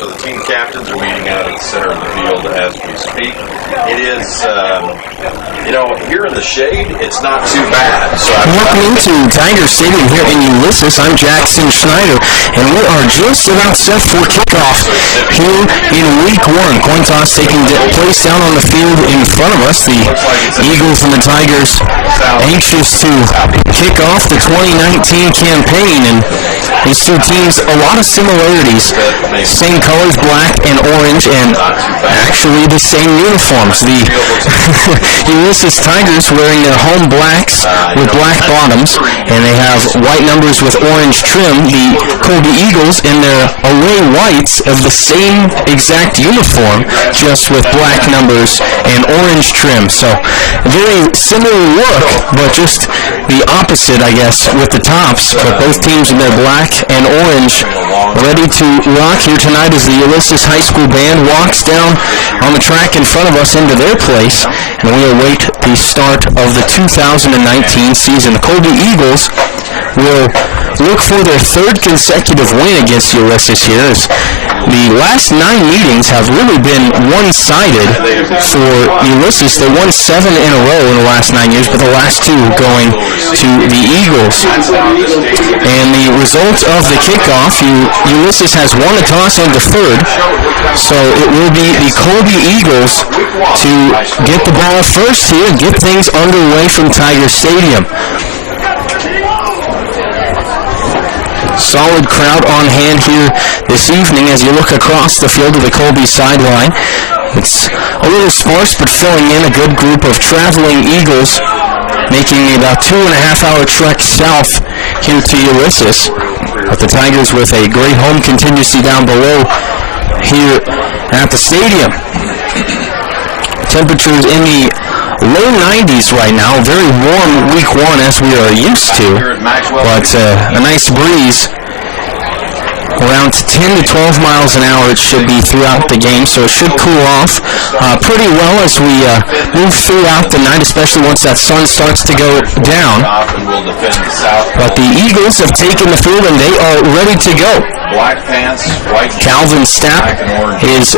So the team captains are meeting out at the center of the field as we speak. It is, here in the shade, it's not too bad. So welcome into Tiger Stadium here in Ulysses. I'm Jackson Schneider, and we are just about set for kickoff here in Week 1. Coin toss taking place down on the field in front of us. The Eagles and the Tigers anxious to kick off the 2019 campaign, and these two teams, a lot of similarities. Same colors, black and orange, and actually the same uniforms. The Ulysses Tigers wearing their home blacks with black bottoms, and they have white numbers with orange trim. The Colby Eagles in their away whites of the same exact uniform, just with black numbers and orange trim. So very similar look, but just the opposite, I guess, with the tops. But both teams in their black and orange, ready to rock here tonight as the Ulysses High School Band walks down on the track in front of us into their place, and we await the start of the 2019 season. The Colby Eagles will look for their third consecutive win against Ulysses here, as the last 9 meetings have really been one-sided for Ulysses. They won 7 in a row in the last 9 years, but the last 2 going to the Eagles. And the result of the kickoff, Ulysses has won a toss and deferred, so it will be the Colby Eagles to get the ball first here and get things underway from Tiger Stadium. Solid crowd on hand here this evening as you look across the field to the Colby sideline. It's a little sparse, but filling in a good group of traveling Eagles, making about 2.5-hour trek south here to Ulysses. But the Tigers with a great home contingency down below here at the stadium. Temperatures in the low 90s right now. Very warm Week 1 as we are used to, but a nice breeze. Around 10 to 12 miles an hour it should be throughout the game, so it should cool off pretty well as we move throughout the night, especially once that sun starts to go down. But the Eagles have taken the field and they are ready to go. Black pants, white Calvin Stapp is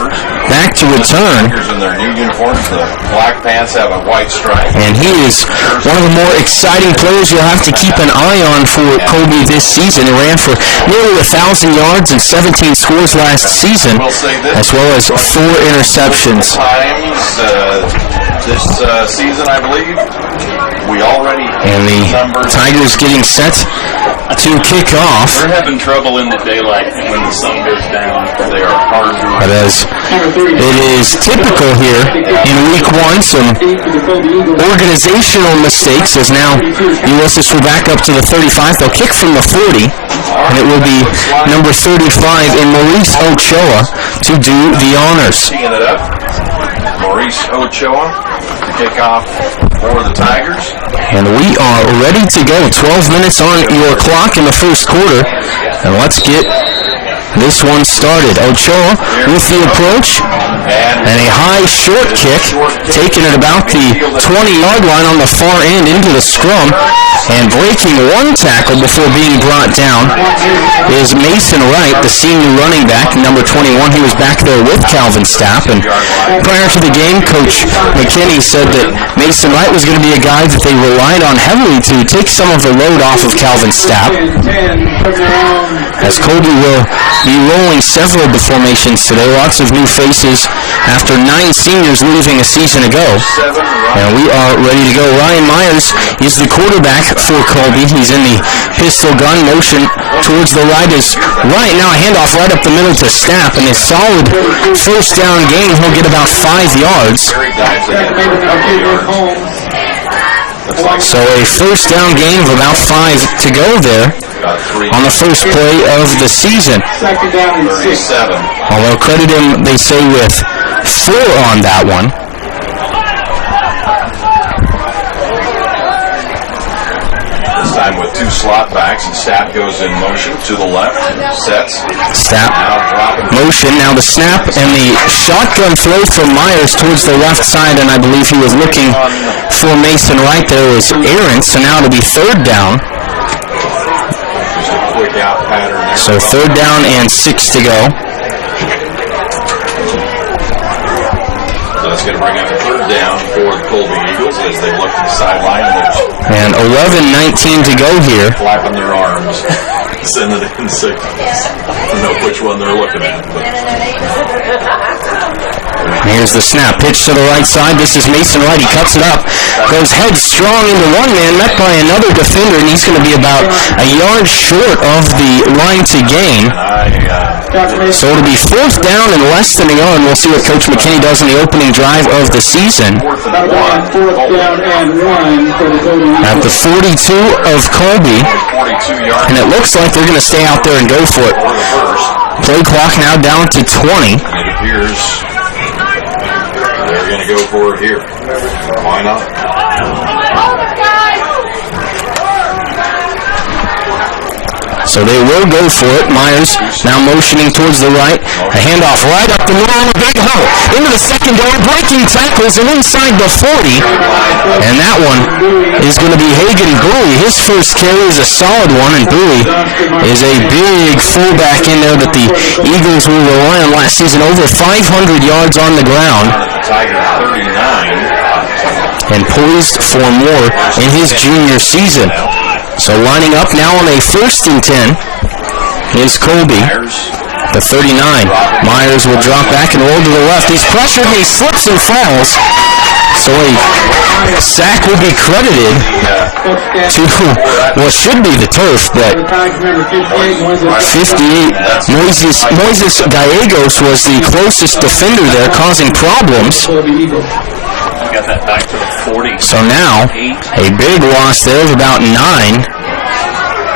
back to return. In their new uniforms, the black pants have a white stripe. And he is one of the more exciting players you'll have to keep an eye on for Colby this season. He ran for nearly 1,000 yards and 17 scores last season, as well as 4 interceptions. This season, I believe, we already and the Tigers getting set to kick off. We're having trouble in the daylight when the sun goes down. They are hard to But as it is typical here in Week 1, some organizational mistakes, as now Ulysses will back up to the 35. They'll kick from the 40, and it will be number 35 in Maurice Ochoa to do the honors. Teeing it up, Maurice Ochoa to kick off for the Tigers. And we are ready to go. 12 minutes on your clock in the first quarter. And let's get this one started. Ochoa with the approach. And a high short kick taken at about the 20-yard line on the far end into the scrum. And breaking one tackle before being brought down is Mason Wright, the senior running back, number 21. He was back there with Calvin Stapp. And prior to the game, Coach McKinney said that Mason Wright was going to be a guy that they relied on heavily to take some of the load off of Calvin Stapp, as Colby will be rolling several of the formations today. Lots of new faces after 9 seniors leaving a season ago. And we are ready to go. Ryan Myers is the quarterback for Colby. He's in the pistol gun motion towards the right. Is right now a handoff right up the middle to Stapp, and a solid first down gain. He'll get about 5 yards. So a first down gain of about 5 to go there on the first play of the season. Although credit him, they say, with 4 on that one. This time with 2 slot backs, and Stapp goes in motion to the left, sets. Stapp motion, now the snap and the shotgun throw from Myers towards the left side, and I believe he was looking for Mason Wright. There was errant, so now it'll be 3rd down. Quick out pattern there. So 3rd down and 6 to go. It's going to bring up a third down for the Colby Eagles as they look to the sideline And and 11:19 to go here. they're flapping their arms, sending in signals. I don't know which one they're looking at. But Here's the snap. Pitch to the right side. This is Mason Wright. He cuts it up. Goes headstrong into one man, met by another defender, and he's going to be about a yard short of the line to gain. So it'll be fourth down and less than a yard. We'll see what Coach McKinney does in the opening drive of the season. Fourth down and one for the Colby Eagles. At the 42 of Colby, 42 yards. and it looks like they're going to stay out there and go for it. For the first. Play clock now down to 20. It appears they're going to go for it here. Why not? So they will go for it. Myers now motioning towards the right. A handoff right up the middle on a big hole. Into the secondary, breaking tackles and inside the 40. And that one is going to be Hagen Bowie. His first carry is a solid one, and Bowie is a big fullback in there that the Eagles will rely on last season. Over 500 yards on the ground. Tiger 39. And poised for more in his junior season. So lining up now on a 1st and 10 is Colby, the 39. Myers will drop back and roll to the left. He's pressured and he slips and falls. So a sack will be credited to what should be the turf, but 58. Moises Gallegos was the closest defender there, causing problems. Got that back to the 40. So now, a big loss there of about 9.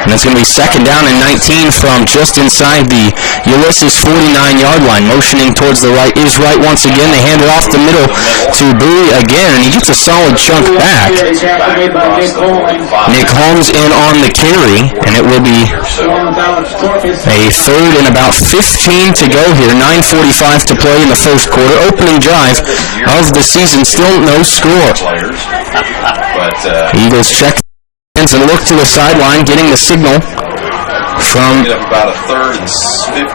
And it's going to be second down and 19 from just inside the Ulysses 49-yard line. Motioning towards the right is Wright once again. They hand it off the middle to Bowie again, and he gets a solid chunk back. Nick Holmes in on the carry, and it will be a third and about 15 to go here. 9:45 to play in the first quarter. Opening drive of the season, still no score. Eagles check and look to the sideline, getting the signal from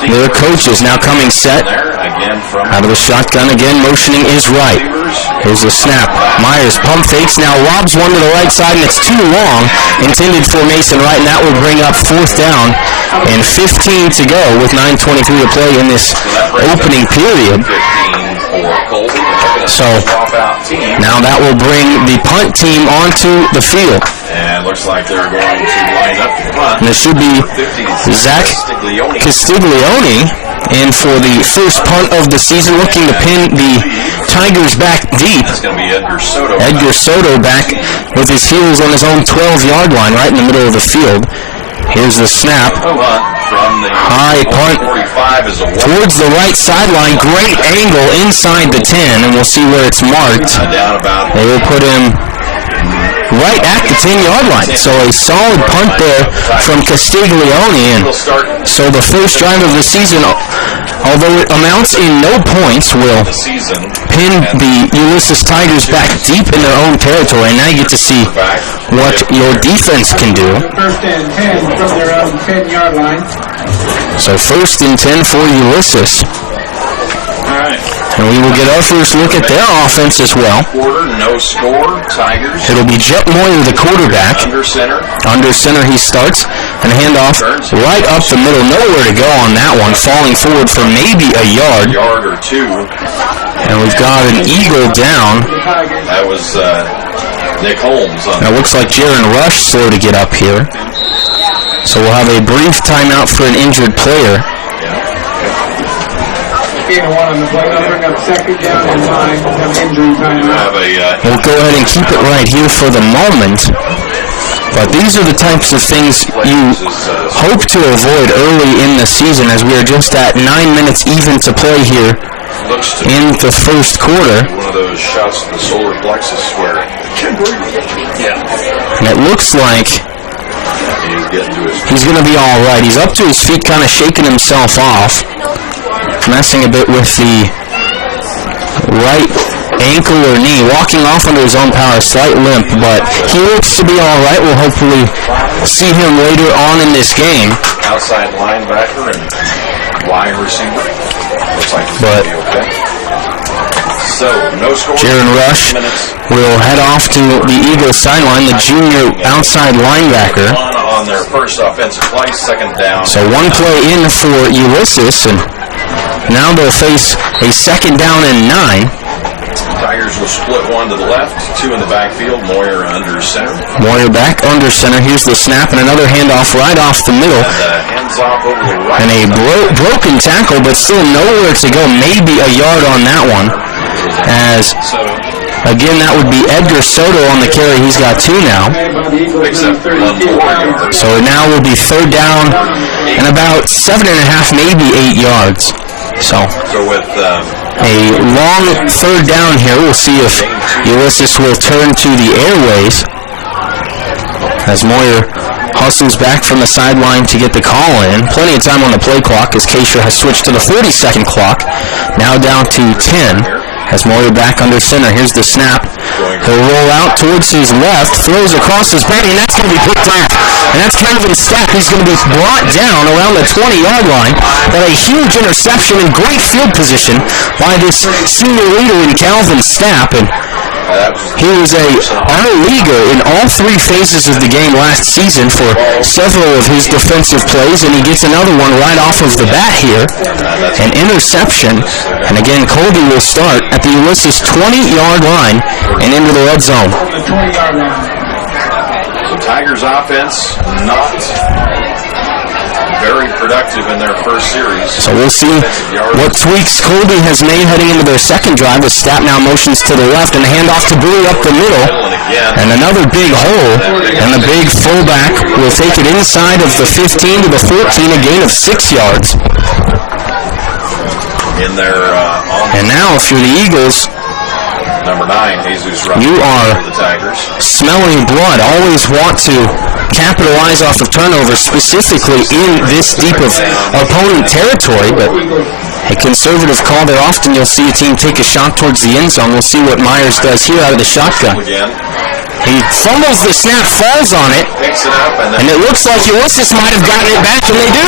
their coaches. Now coming set out of the shotgun again. Motioning is Wright. Here's the snap. Myers pump fakes, now lobs one to the right side, and it's too long. Intended for Mason Wright, and that will bring up fourth down and 15 to go with 9:23 to play in this opening period. So now that will bring the punt team onto the field. And looks like they're going to line up the punt. And it should be Zach Castiglione in for the first punt of the season, looking to pin the Tigers back deep. That's going to be Edgar Soto. Edgar Soto back with his heels on his own 12-yard line right in the middle of the field. Here's the snap. From the High punt 45 is a towards the right sideline. Great angle inside the 10, and we'll see where it's marked. down about They will put him right at the 10-yard line. So a solid punt there from Castiglione. And so the first drive of the season, although it amounts in no points, will the season. pin the Ulysses Tigers back deep in their own territory. And now you get to see what your defense can do. First and 10 from their own 10-yard line. So first and 10 for Ulysses. All right. And we will get our first look at their offense as well. Quarter, no score. Tigers. It'll be Jet Moyer, the quarterback. Under center. Under center he starts, and a handoff right up the middle. Nowhere to go on that one. Falling forward for maybe a yard. Yard or two. And we've got an Eagle down. That was Nick Holmes. Now it looks like Jaron Rush slow to get up here. So we'll have a brief timeout for an injured player. One on the play. They'll bring up second down and 9. Some injury timeout. We'll go ahead and keep it right here for the moment. But these are the types of things you hope to avoid early in the season, as we are just at 9 minutes even to play here in the first quarter. One of those shots to the solar plexus where And it looks like he's going to be all right. He's up to his feet, kind of shaking himself off. Messing a bit with the right ankle or knee, walking off under his own power, slight limp, but he looks to be all right. We'll hopefully see him later on in this game. outside linebacker and wide receiver. Looks like he's going to be okay. So, no score. Jaron Rush will head off to the Eagles sideline, the junior outside linebacker. On their first offensive play, second down. So one play in for Ulysses, and now they'll face a second down and 9. Tigers will split one to the left, 2 in the backfield. Moyer under center. Moyer back under center. Here's the snap and another handoff right off the middle. And hands off over the right. And a broken tackle, but still nowhere to go. Maybe a yard on that one. As, again, that would be Edgar Soto on the carry. He's got 2 now. Except 1 more yard. So it now will be third down and about 7.5, maybe 8 yards. So with a long third down here. We'll see if Ulysses will turn to the airways as Moyer hustles back from the sideline to get the call in. Plenty of time on the play clock as Kaysher has switched to the 40-second clock. Now down to 10 as Moyer back under center. Here's the snap. He'll roll out towards his left, throws across his body, and that's going to be picked off. And that's Calvin Stapp, who's going to be brought down around the 20-yard line. But a huge interception and great field position by this senior leader in Calvin Stapp. And he was our leaguer in all 3 phases of the game last season for several of his defensive plays, and he gets another one right off of the bat here. An interception. And again, Colby will start at the Ulysses 20-yard line and into the red zone. So Tigers offense not very productive in their first series. So we'll see what tweaks Colby has made heading into their second drive as Stapp now motions to the left and the handoff to Bowie up the middle. And another big hole. And the big fullback will take it inside of the 15 to the 14, a gain of 6 yards. In their and now if you're the Eagles, number 9, Jesus Rush, you are the Tigers. Smelling blood. Always want to capitalize off of turnovers, specifically in this deep of opponent territory, but a conservative call there. Often you'll see a team take a shot towards the end zone. We'll see what Myers does here out of the shotgun. He fumbles the snap, falls on it, Picks it up, and it looks like Ulysses might have gotten it back, and they do.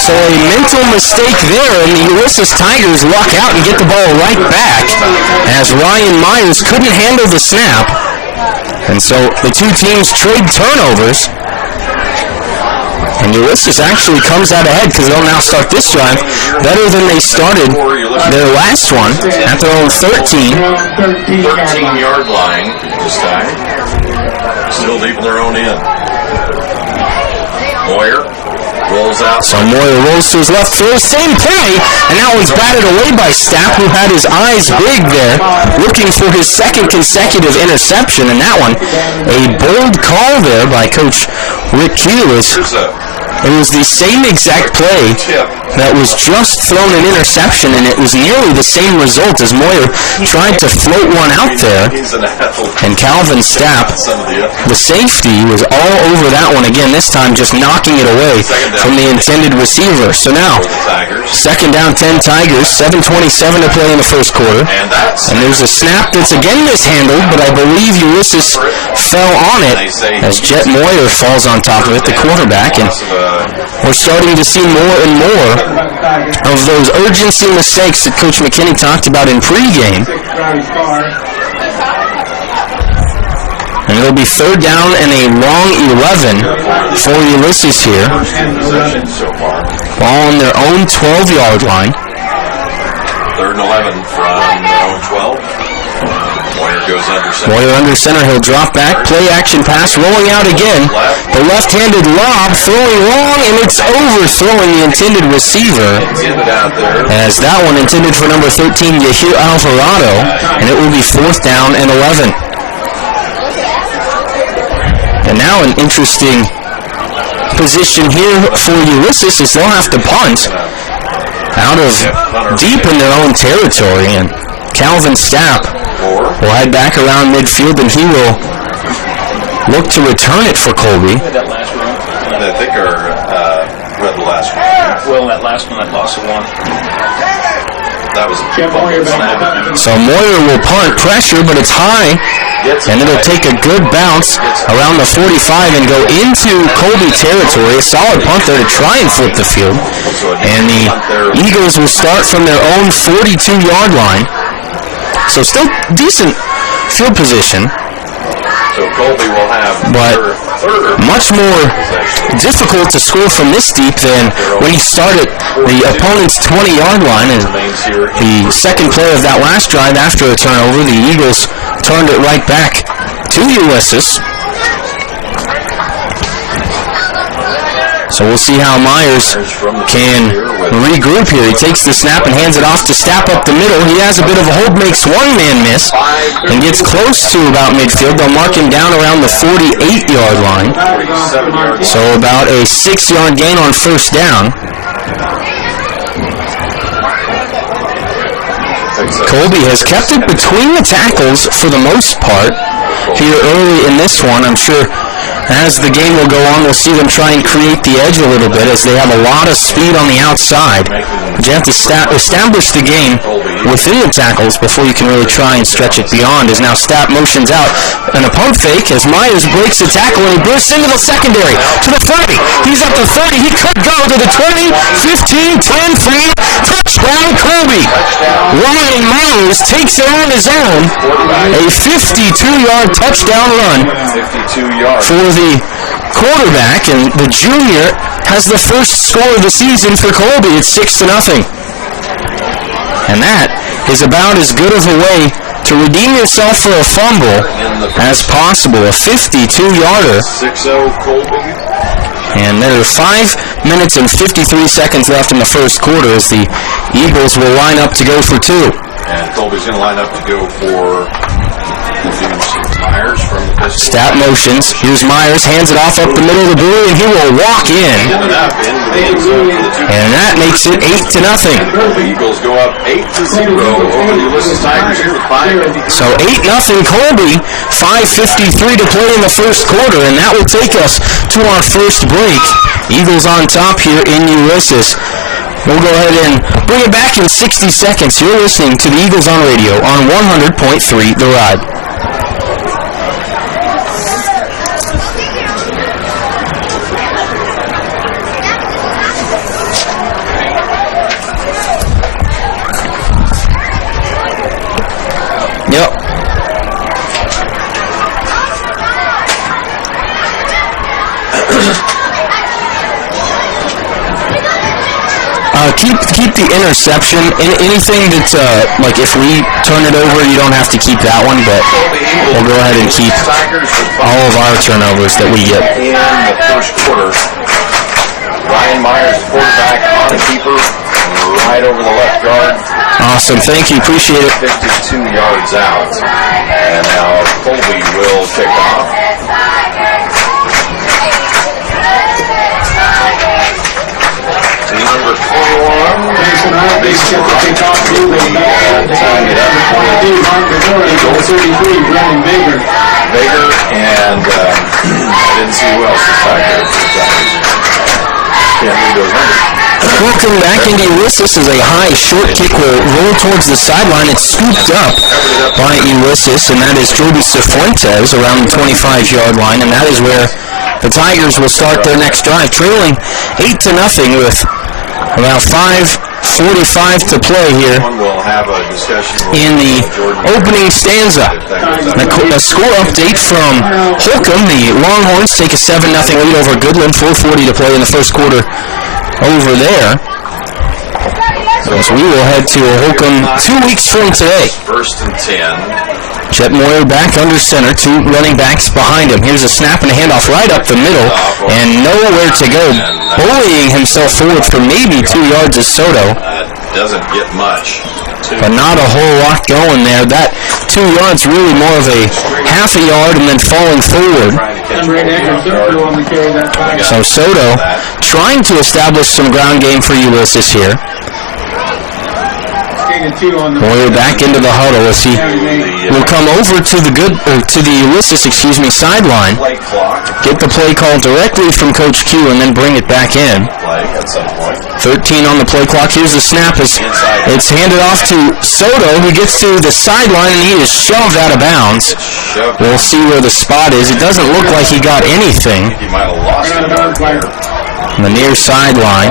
So a mental mistake there, and the Ulysses Tigers luck out and get the ball right back as Ryan Myers couldn't handle the snap. And so the 2 teams trade turnovers. And Ulysses actually comes out ahead because they'll now start this drive better than they started their last one at their own 13-yard line this time. Still deep in their own end. Moyer rolls out. So Moyer rolls to his left, throws, same play, and that one's batted away by Stapp, who had his eyes big there, looking for his second consecutive interception, and that one, a bold call there by Coach Rick Hughes. It was the same exact play that was just thrown an interception, and it was nearly the same result as Moyer tried to float one out there. And Calvin Stapp, the safety, was all over that one again, this time just knocking it away from the intended receiver. So now, second down 10 Tigers, 7:27 to play in the first quarter. And there's a snap that's again mishandled, but I believe Ulysses fell on it as Jet Moyer falls on top of it, the quarterback. And we're starting to see more and more of those urgency mistakes that Coach McKinney talked about in pregame. And it'll be third down and a long 11 for Ulysses here. Ball on their own 12-yard line. Third and 11 from their own 12. Moyer goes under center. Moyer under center. He'll drop back. Play action pass. Rolling out again. The left-handed lob. Throwing long, and it's overthrowing the intended receiver. As that one intended for number 13, Yahir Alvarado. And it will be fourth down and 11. And now an interesting position here for Ulysses is they'll have to punt out of deep in their own territory. And Calvin Stapp will head back around midfield, and he will look to return it for Colby. I think I read the last one. Well, that last one, that lost one. That was a snap. So Moyer will punt, pressure, but it's high And it'll take a good bounce around the 45 and go into Colby territory. A solid punt there to try and flip the field. And the Eagles will start from their own 42-yard line. So still decent field position. So Colby will have much more difficult to score from this deep than when he started the opponent's 20-yard line. And the second play of that last drive after a turnover, the Eagles turned it right back to Ulysses. So we'll see how Myers can regroup here. He takes the snap and hands it off to Stapp up the middle. He has a bit of a hold, makes one-man miss, and gets close to about midfield. They'll mark him down around the 48-yard line. So about a 6-yard gain on first down. Colby has kept it between the tackles for the most part here early in this one. I'm sure as the game will go on, we'll see them try and create the edge a little bit as they have a lot of speed on the outside. But you have to establish the game within the tackles before you can really try and stretch it beyond. As now Stapp motions out and a pump fake as Myers breaks the tackle and he bursts into the secondary to the 30. He's at the 30. He could go to the 20, 15, 10, 3. Touchdown Colby. Ryan Myers takes it on his own. A 52-yard touchdown run for the quarterback, and the junior has the first score of the season for Colby. It's 6-0. And that is about as good of a way to redeem yourself for a fumble as possible. A 52-yarder. 6-0 Colby. And there are 5 minutes and 53 seconds left in the first quarter as the Eagles will line up to go for 2. And Colby's going to line up to go for Myers from the pistol. Stapp motions. Here's Myers, hands it off up the middle of the buoy, and he will walk in. And that makes it 8-0. The Eagles go up 8-0 over the Ulysses Tigers here with 5. So 8-0 Colby, 5:53 to play in the first quarter, and that will take us to our first break. Eagles on top here in Ulysses. We'll go ahead and bring it back in 60 seconds. You're listening to the Eagles on Radio on 100.3 The Ride. Yep. Keep the interception. Anything that, like if we turn it over, you don't have to keep that one, but we'll go ahead and keep all of our turnovers that we get. In the first quarter, Ryan Myers, quarterback, on a keeper, right over the left guard. Awesome. Thank you. Appreciate it. 52 yards out. And now Colby will kick off. Number 21. Mason Rock will be tying it up. Eagles. 33, Brennan Baker. Baker, and I didn't see who else is tied there. Can't read those numbers. Welcome back into Ulysses as a high short kick will roll towards the sideline. It's scooped up by Ulysses, and that is Joby Cifuentes around the 25-yard line, and that is where the Tigers will start their next drive, trailing 8-0 with about 5:45 to play here in the opening stanza. A score update from Holcomb. The Longhorns take a 7-0 lead over Goodland. 4:40 to play in the first quarter over there. So we will head to Holcomb 2 weeks from today. 1st and 10. Chet Moyer back under center, 2 running backs behind him. Here's a snap and a handoff right up the middle, and nowhere to go. Bullying himself forward for maybe 2 yards is Soto. Doesn't get much. But not a whole lot going there. That 2 yards really more of a half a yard and then falling forward. So Soto trying to establish some ground game for Ulysses here. Moyer back into the huddle as he will come over to the Ulysses, sideline. Get the play call directly from Coach Q and then bring it back in. at some point. 13 on the play clock. Here's the snap. It's handed off to Soto, who gets to the sideline, and he is shoved out of bounds. We'll see where the spot is. It doesn't look like he got anything. He might have lost a yard there. On the near sideline.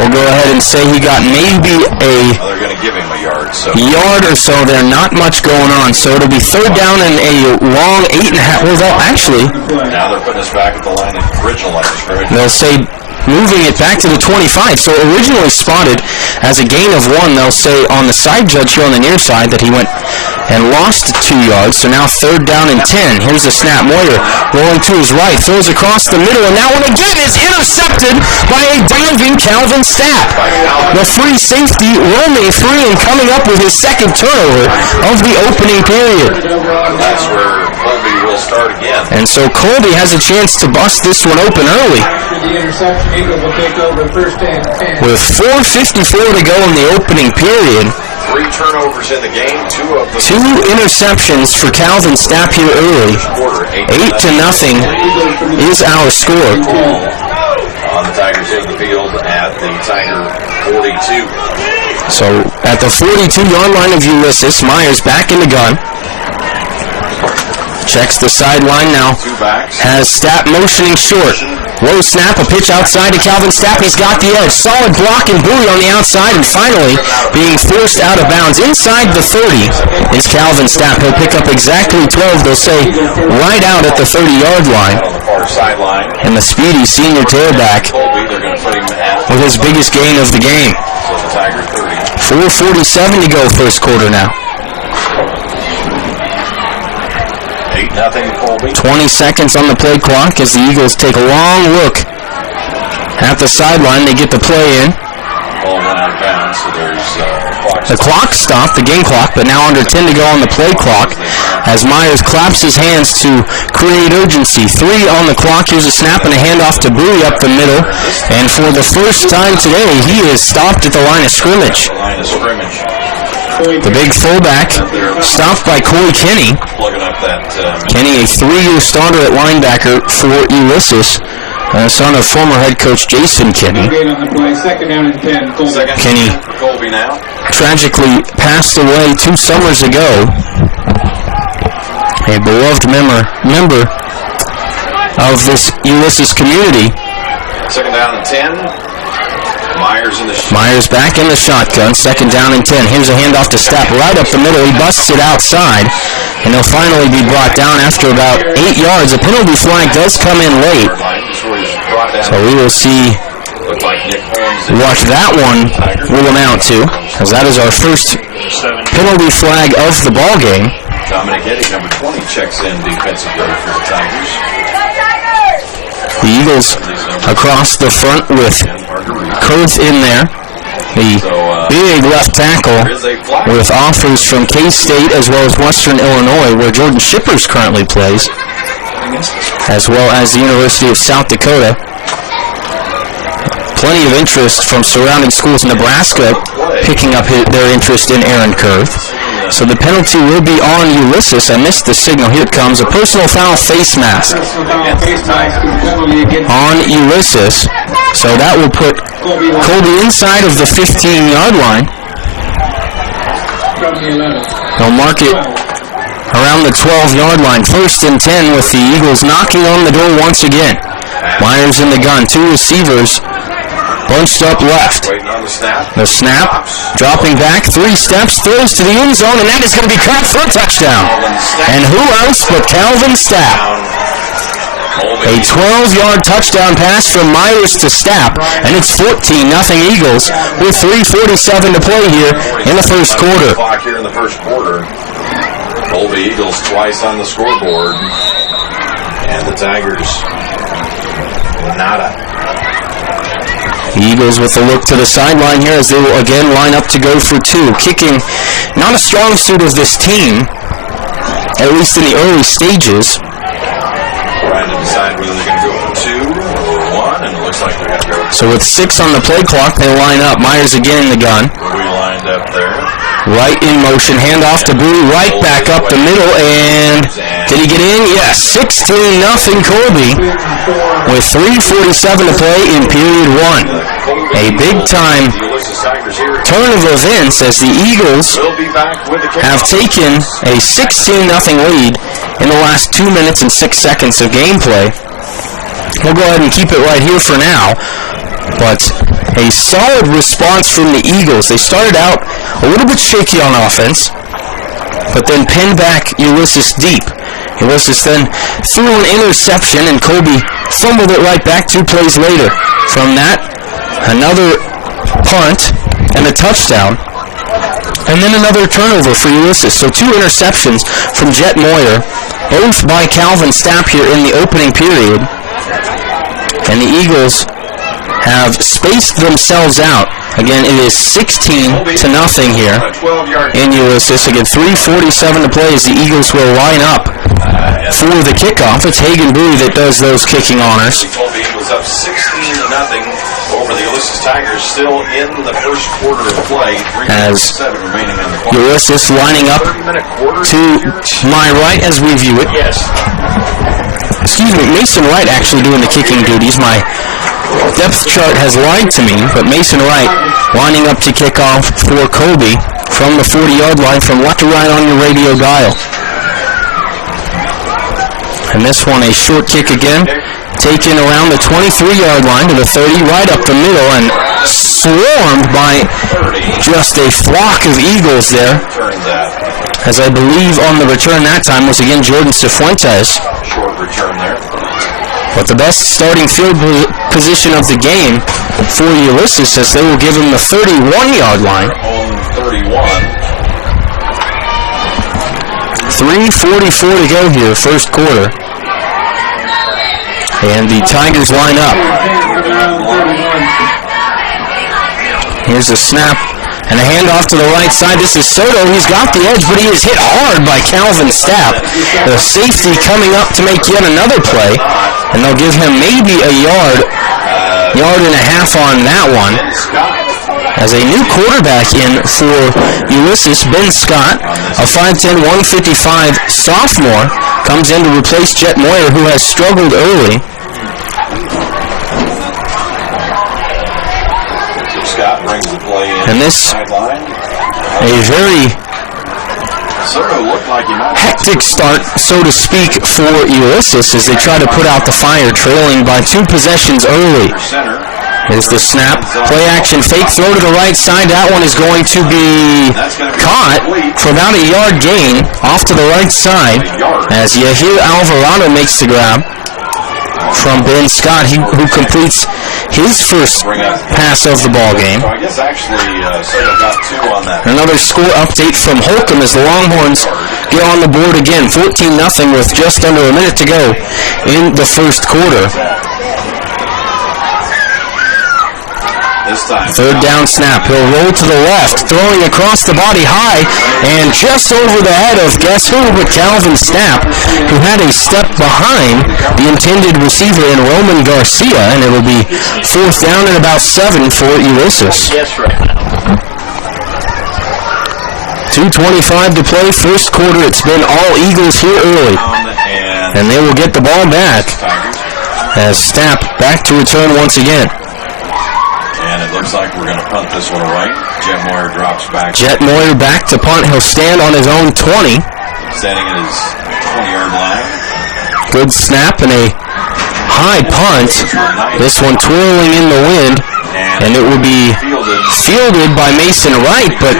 We'll go ahead and say he got maybe a They're going to give him a yard. So yard or so there. Not much going on. So it'll be third down and a long 8.5. Well, they'll actually, now they're putting us back at the original line of scrimmage. they'll say moving it back to the 25. So originally spotted as a gain of 1. They'll say on the side judge here on the near side that he went and lost 2 yards. So now third down and 10. Here's the snap. Moyer rolling to his right, throws across the middle, and that one again is intercepted by a diving Calvin Stapp. The free safety roaming free and coming up with his second turnover of the opening period. That's where Colby will start again. And so Colby has a chance to bust this one open early. The interception, Eagles will take over first and 10. With 4:54 to go in the opening period, 3 turnovers in the game, 2 of them. 2 interceptions for Calvin Stapp here early. 8-0 is our score. On the Tigers in the field at the Tiger 42. So at the 42-yard line of Ulysses, Myers back in the gun. Checks the sideline now. 2 backs. Has Stapp motioning short. Low snap, a pitch outside to Calvin Stapp. He's got the edge. Solid block and buoy on the outside, and finally being forced out of bounds. Inside the 30 is Calvin Stapp. He'll pick up exactly 12, they'll say, right out at the 30-yard line. On the far sideline. And the speedy senior tailback Colby, they're going to put him at with his biggest gain of the game. so the Tiger 30. 4:47 to go first quarter now. 8-0 Colby. 20 seconds on the play clock as the Eagles take a long look at the sideline. They get the play in. Ball went out of bounds, so there's clock. The clock stopped, the game clock, but now under 10 to go on the play clock as Myers claps his hands to create urgency. 3 on the clock. Here's a snap and a handoff to Bowie up the middle. And for the first time today, he is stopped at the line of scrimmage. Line of scrimmage. The big fullback stopped by Corey Kenny. Plugging up that. Kenny, a 3-year starter at linebacker for Ulysses, son of former head coach Jason Kenny. Gate on the play, second down and 10. Colby. Second Kenny for Colby now. tragically passed away 2 summers ago. A beloved member of this Ulysses community. Second down and 10. Myers in the Myers back in the shotgun, second down and 10. Here's a handoff to Stapp right up the middle. He busts it outside, and he'll finally be brought down after about 8 yards. A penalty flag does come in late, so we will see what that one will amount to, as that is our first penalty flag of the ball game. Dominic Eddy, number 20, checks in defensively for the Tigers. The Eagles across the front with Kurth in there. The big left tackle with offers from K-State as well as Western Illinois, where Jordan Shippers currently plays, as well as the University of South Dakota. Plenty of interest from surrounding schools. Nebraska picking up their interest in Aaron Kurth. So the penalty will be on Ulysses. I missed the signal. Here it comes. A personal foul face mask on Ulysses. So that will put Colby inside of the 15-yard line. They'll mark it around the 12-yard line. First and 10 with the Eagles knocking on the door once again. Myers in the gun. 2 receivers bunched up left. The snap, dropping back 3 steps, throws to the end zone, and that is going to be caught for a touchdown. And who else but Calvin Stapp? A 12-yard touchdown pass from Myers to Stapp, and it's 14-0 Eagles with 3:47 to play here in the first quarter. Here in the first quarter. Colby Eagles twice on the scoreboard, and the Tigers nada. The Eagles with a look to the sideline here as they will again line up to go for 2. Kicking, not a strong suit of this team, at least in the early stages. Trying to decide whether they're going to go for 2 or 1, and it looks like they're going to go. So with 6 on the play clock, they line up. Myers again in the gun. We lined up there. Right in motion, handoff to Bowie, right back up the middle, and did he get in? Yes, 16-0 Colby with 3:47 to play in period one. A big-time turn of events as the Eagles have taken a 16-0 lead in the last 2 minutes and 6 seconds of gameplay. We'll go ahead and keep it right here for now, but a solid response from the Eagles. They started out a little bit shaky on offense, but then pinned back Ulysses deep. Ulysses then threw an interception, and Colby fumbled it right back 2 plays later. From that, another punt and a touchdown, and then another turnover for Ulysses. So 2 interceptions from Jet Moyer, both by Calvin Stapp here in the opening period. And the Eagles have spaced themselves out. Again, it is 16-0 here in Ulysses. Again, 3:47 to play as the Eagles will line up for the kickoff. It's Hagen Bowie that does those kicking honors. Colby Eagles up 16-0 over the Ulysses Tigers, still in the first quarter of play. 3:7 remaining in the quarter. Ulysses lining up to my right as we view it. Yes. Excuse me, Mason Wright actually doing the kicking duties. My depth chart has lied to me, but Mason Wright lining up to kick off for Colby from the 40-yard line from left to right on your radio dial. And this one, a short kick again, taken around the 23-yard line to the 30, right up the middle, and swarmed by just a flock of Eagles there. As I believe on the return that time was again Jordan Cifuentes. Short return there. But the best starting field position of the game for Ulysses says they will give him the 31-yard line. On 31. 3:44 to go here, first quarter. And the Tigers line up. Here's a snap and a handoff to the right side. This is Soto. He's got the edge, but he is hit hard by Calvin Stapp. The safety coming up to make yet another play. And they'll give him maybe a yard and a half on that one. As a new quarterback in for Ulysses, Ben Scott, a 5'10", 155 sophomore, comes in to replace Jet Moyer, who has struggled early. Scott brings the play in. And this, a very hectic start, so to speak, for Ulysses as they try to put out the fire, trailing by 2 possessions early. Here's the snap. Play action, fake throw to the right side. That one is going to be caught for about a yard gain off to the right side as Yahir Alvarado makes the grab from Ben Scott, who completes his first pass of the ball game. So I guess actually Soto got 2 on that. Another score update from Holcomb as the Longhorns get on the board again, 14-0 with just under a minute to go in the first quarter. Third down snap. He'll roll to the left, throwing across the body high, and just over the head of guess who but Calvin Stapp, who had a step behind the intended receiver in Roman Garcia, and it will be 4th down and about 7 for Ulysses. 2:25 to play, first quarter. It's been all Eagles here early, and they will get the ball back as Stapp back to return once again. And it looks like we're going to punt this one away. Jet Moyer drops back. Jet Moyer back to punt. He'll stand on his own 20. Standing at his 20-yard line. Good snap and a high punt. This one twirling in the wind. And it will be fielded by Mason Wright, but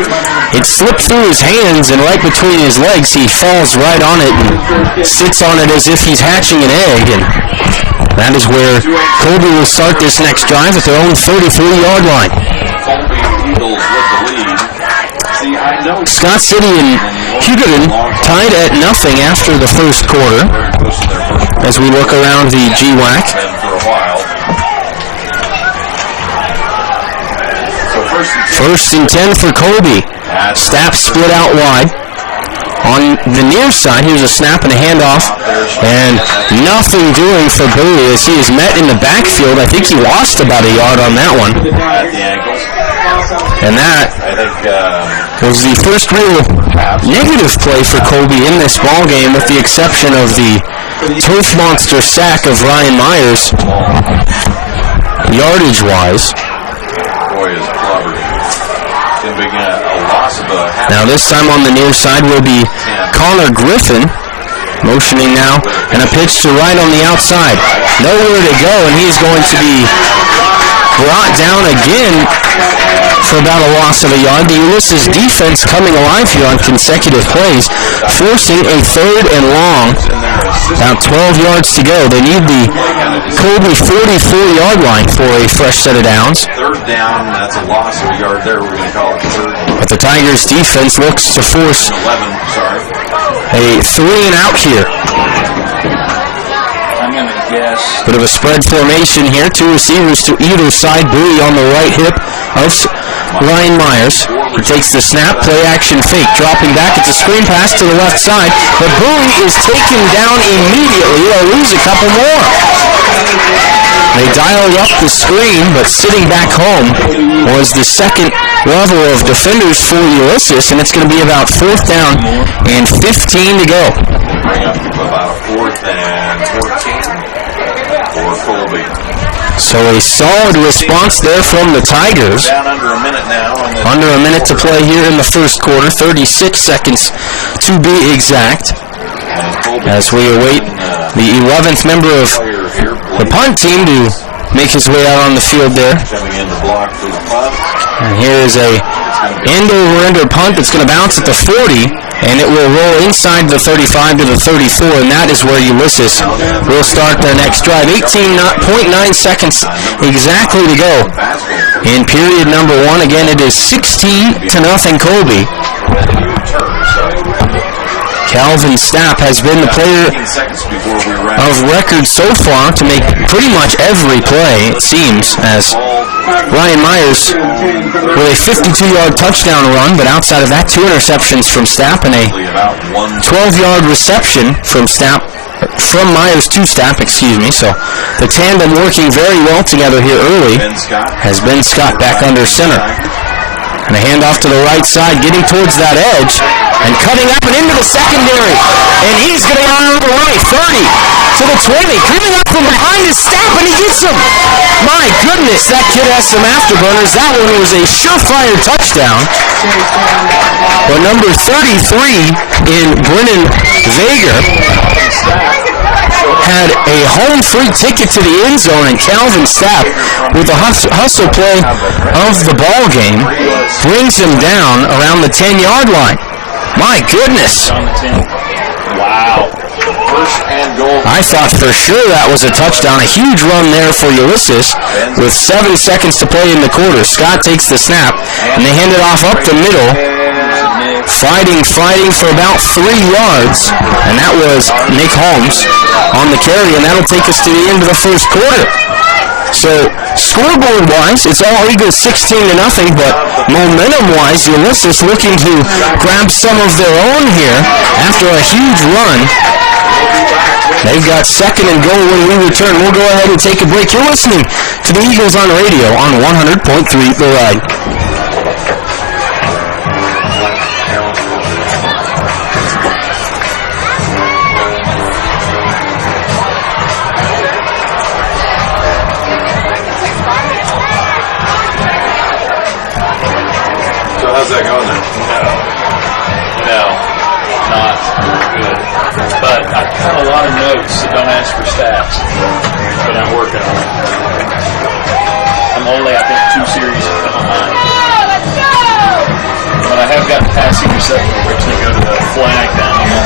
it slipped through his hands, and right between his legs, he falls right on it and sits on it as if he's hatching an egg. And that is where Colby will start this next drive at their own 33-yard line. Scott City and Hugoton tied at nothing after the first quarter as we look around the GWAC. First and 10 for Colby. Stapp split out wide. On the near side, here's a snap and a handoff, and nothing doing for Bowie as he is met in the backfield. I think he lost about a yard on that one. And that was the first real negative play for Colby in this ball game, with the exception of the turf monster sack of Ryan Myers, yardage-wise. Boy, is clobbered. It's going to be a loss of a half. Now this time on the near side will be Connor Griffin, motioning now, and a pitch to right on the outside. Nowhere to go, and he's going to be brought down again for about a loss of a yard. The Ulysses defense coming alive here on consecutive plays, forcing a 3rd and long. About 12 yards to go. They need the Colby 44-yard line for a fresh set of downs. 3rd down, that's a loss of a yard there. We're going to call it 3rd. But the Tigers defense looks to force 11, sorry. a 3-and-out here. I'm going to guess. Bit of a spread formation here. 2 receivers to either side. Bowie on the right hip of Ryan Myers. He takes the snap, play action fake, dropping back. It's a screen pass to the left side, but Bowie is taken down immediately. They'll lose a couple more. They dialed up the screen, but sitting back home was the second level of defenders for Ulysses, and it's going to be about 4th down and 15 to go. Bring up about a 4th and 14 for Colby. So a solid response there from the Tigers. Down under a minute now. Under a minute to play here in the first quarter, 36 seconds to be exact, as we await the 11th member of the punt team to make his way out on the field there. Coming in to block for the punt. And here is a end-over-ender punt that's going to bounce at the 40, and it will roll inside the 35 to the 34, and that is where Ulysses will start their next drive. 18.9 seconds exactly to go in period number 1. Again, it is 16-0 Colby. Calvin Stapp has been the player of record so far to make pretty much every play, it seems, as Ryan Myers with a 52-yard touchdown run, but outside of that, 2 interceptions from Stapp and a 12-yard reception from Myers to Stapp, so the tandem working very well together here early has Ben Scott back under center. And a handoff to the right side, getting towards that edge, and cutting up and into the secondary. And he's going to run over the right, 30 to the 20, creeping up from behind his Stapp, and he gets him. My goodness, that kid has some afterburners. That one was a surefire touchdown. But number 33 in Brennan Vager had a home free ticket to the end zone, and Calvin Stapp, with the hustle play of the ball game, brings him down around the 10-yard line. My goodness. Wow. First and goal. I thought for sure that was a touchdown. A huge run there for Ulysses with 7 seconds to play in the quarter. Scott takes the snap, and they hand it off up the middle. Fighting for about 3 yards, and that was Nick Holmes on the carry, and that'll take us to the end of the first quarter. So scoreboard-wise, it's all Eagles 16-0, but momentum-wise, Ulysses looking to grab some of their own here after a huge run. They've got 2nd and goal when we return. We'll go ahead and take a break. You're listening to the Eagles on radio on 100.3 The Ride. How's that going there? No, not good. But I got a lot of notes that don't ask for stats, but I'm working on it. I'm only, I think, 2 series behind. But I have got the passing reception, which they go to the flag down here.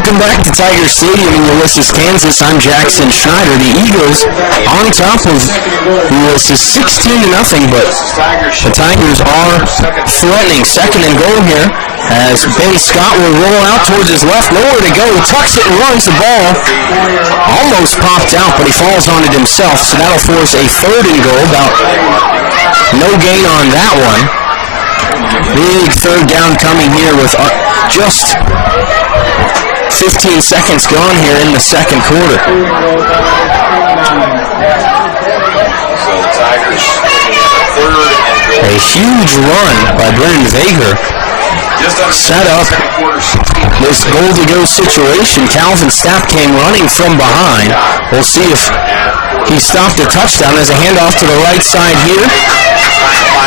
Welcome back to Tiger Stadium in Ulysses, Kansas. I'm Jackson Schneider. The Eagles on top of Ulysses 16-0, but the Tigers are threatening. Second and goal here as Ben Scott will roll out towards his left. Nowhere to go. He tucks it and runs the ball. Almost popped out, but he falls on it himself, so that'll force a third and goal. About no gain on that one. Big third down coming here with just 15 seconds gone here in the second quarter. So the Tigers looking at a third and goal. A huge run by Brennan Vager set up this goal-to-go situation. Calvin Stapp came running from behind. We'll see if he stopped a touchdown as a handoff to the right side here.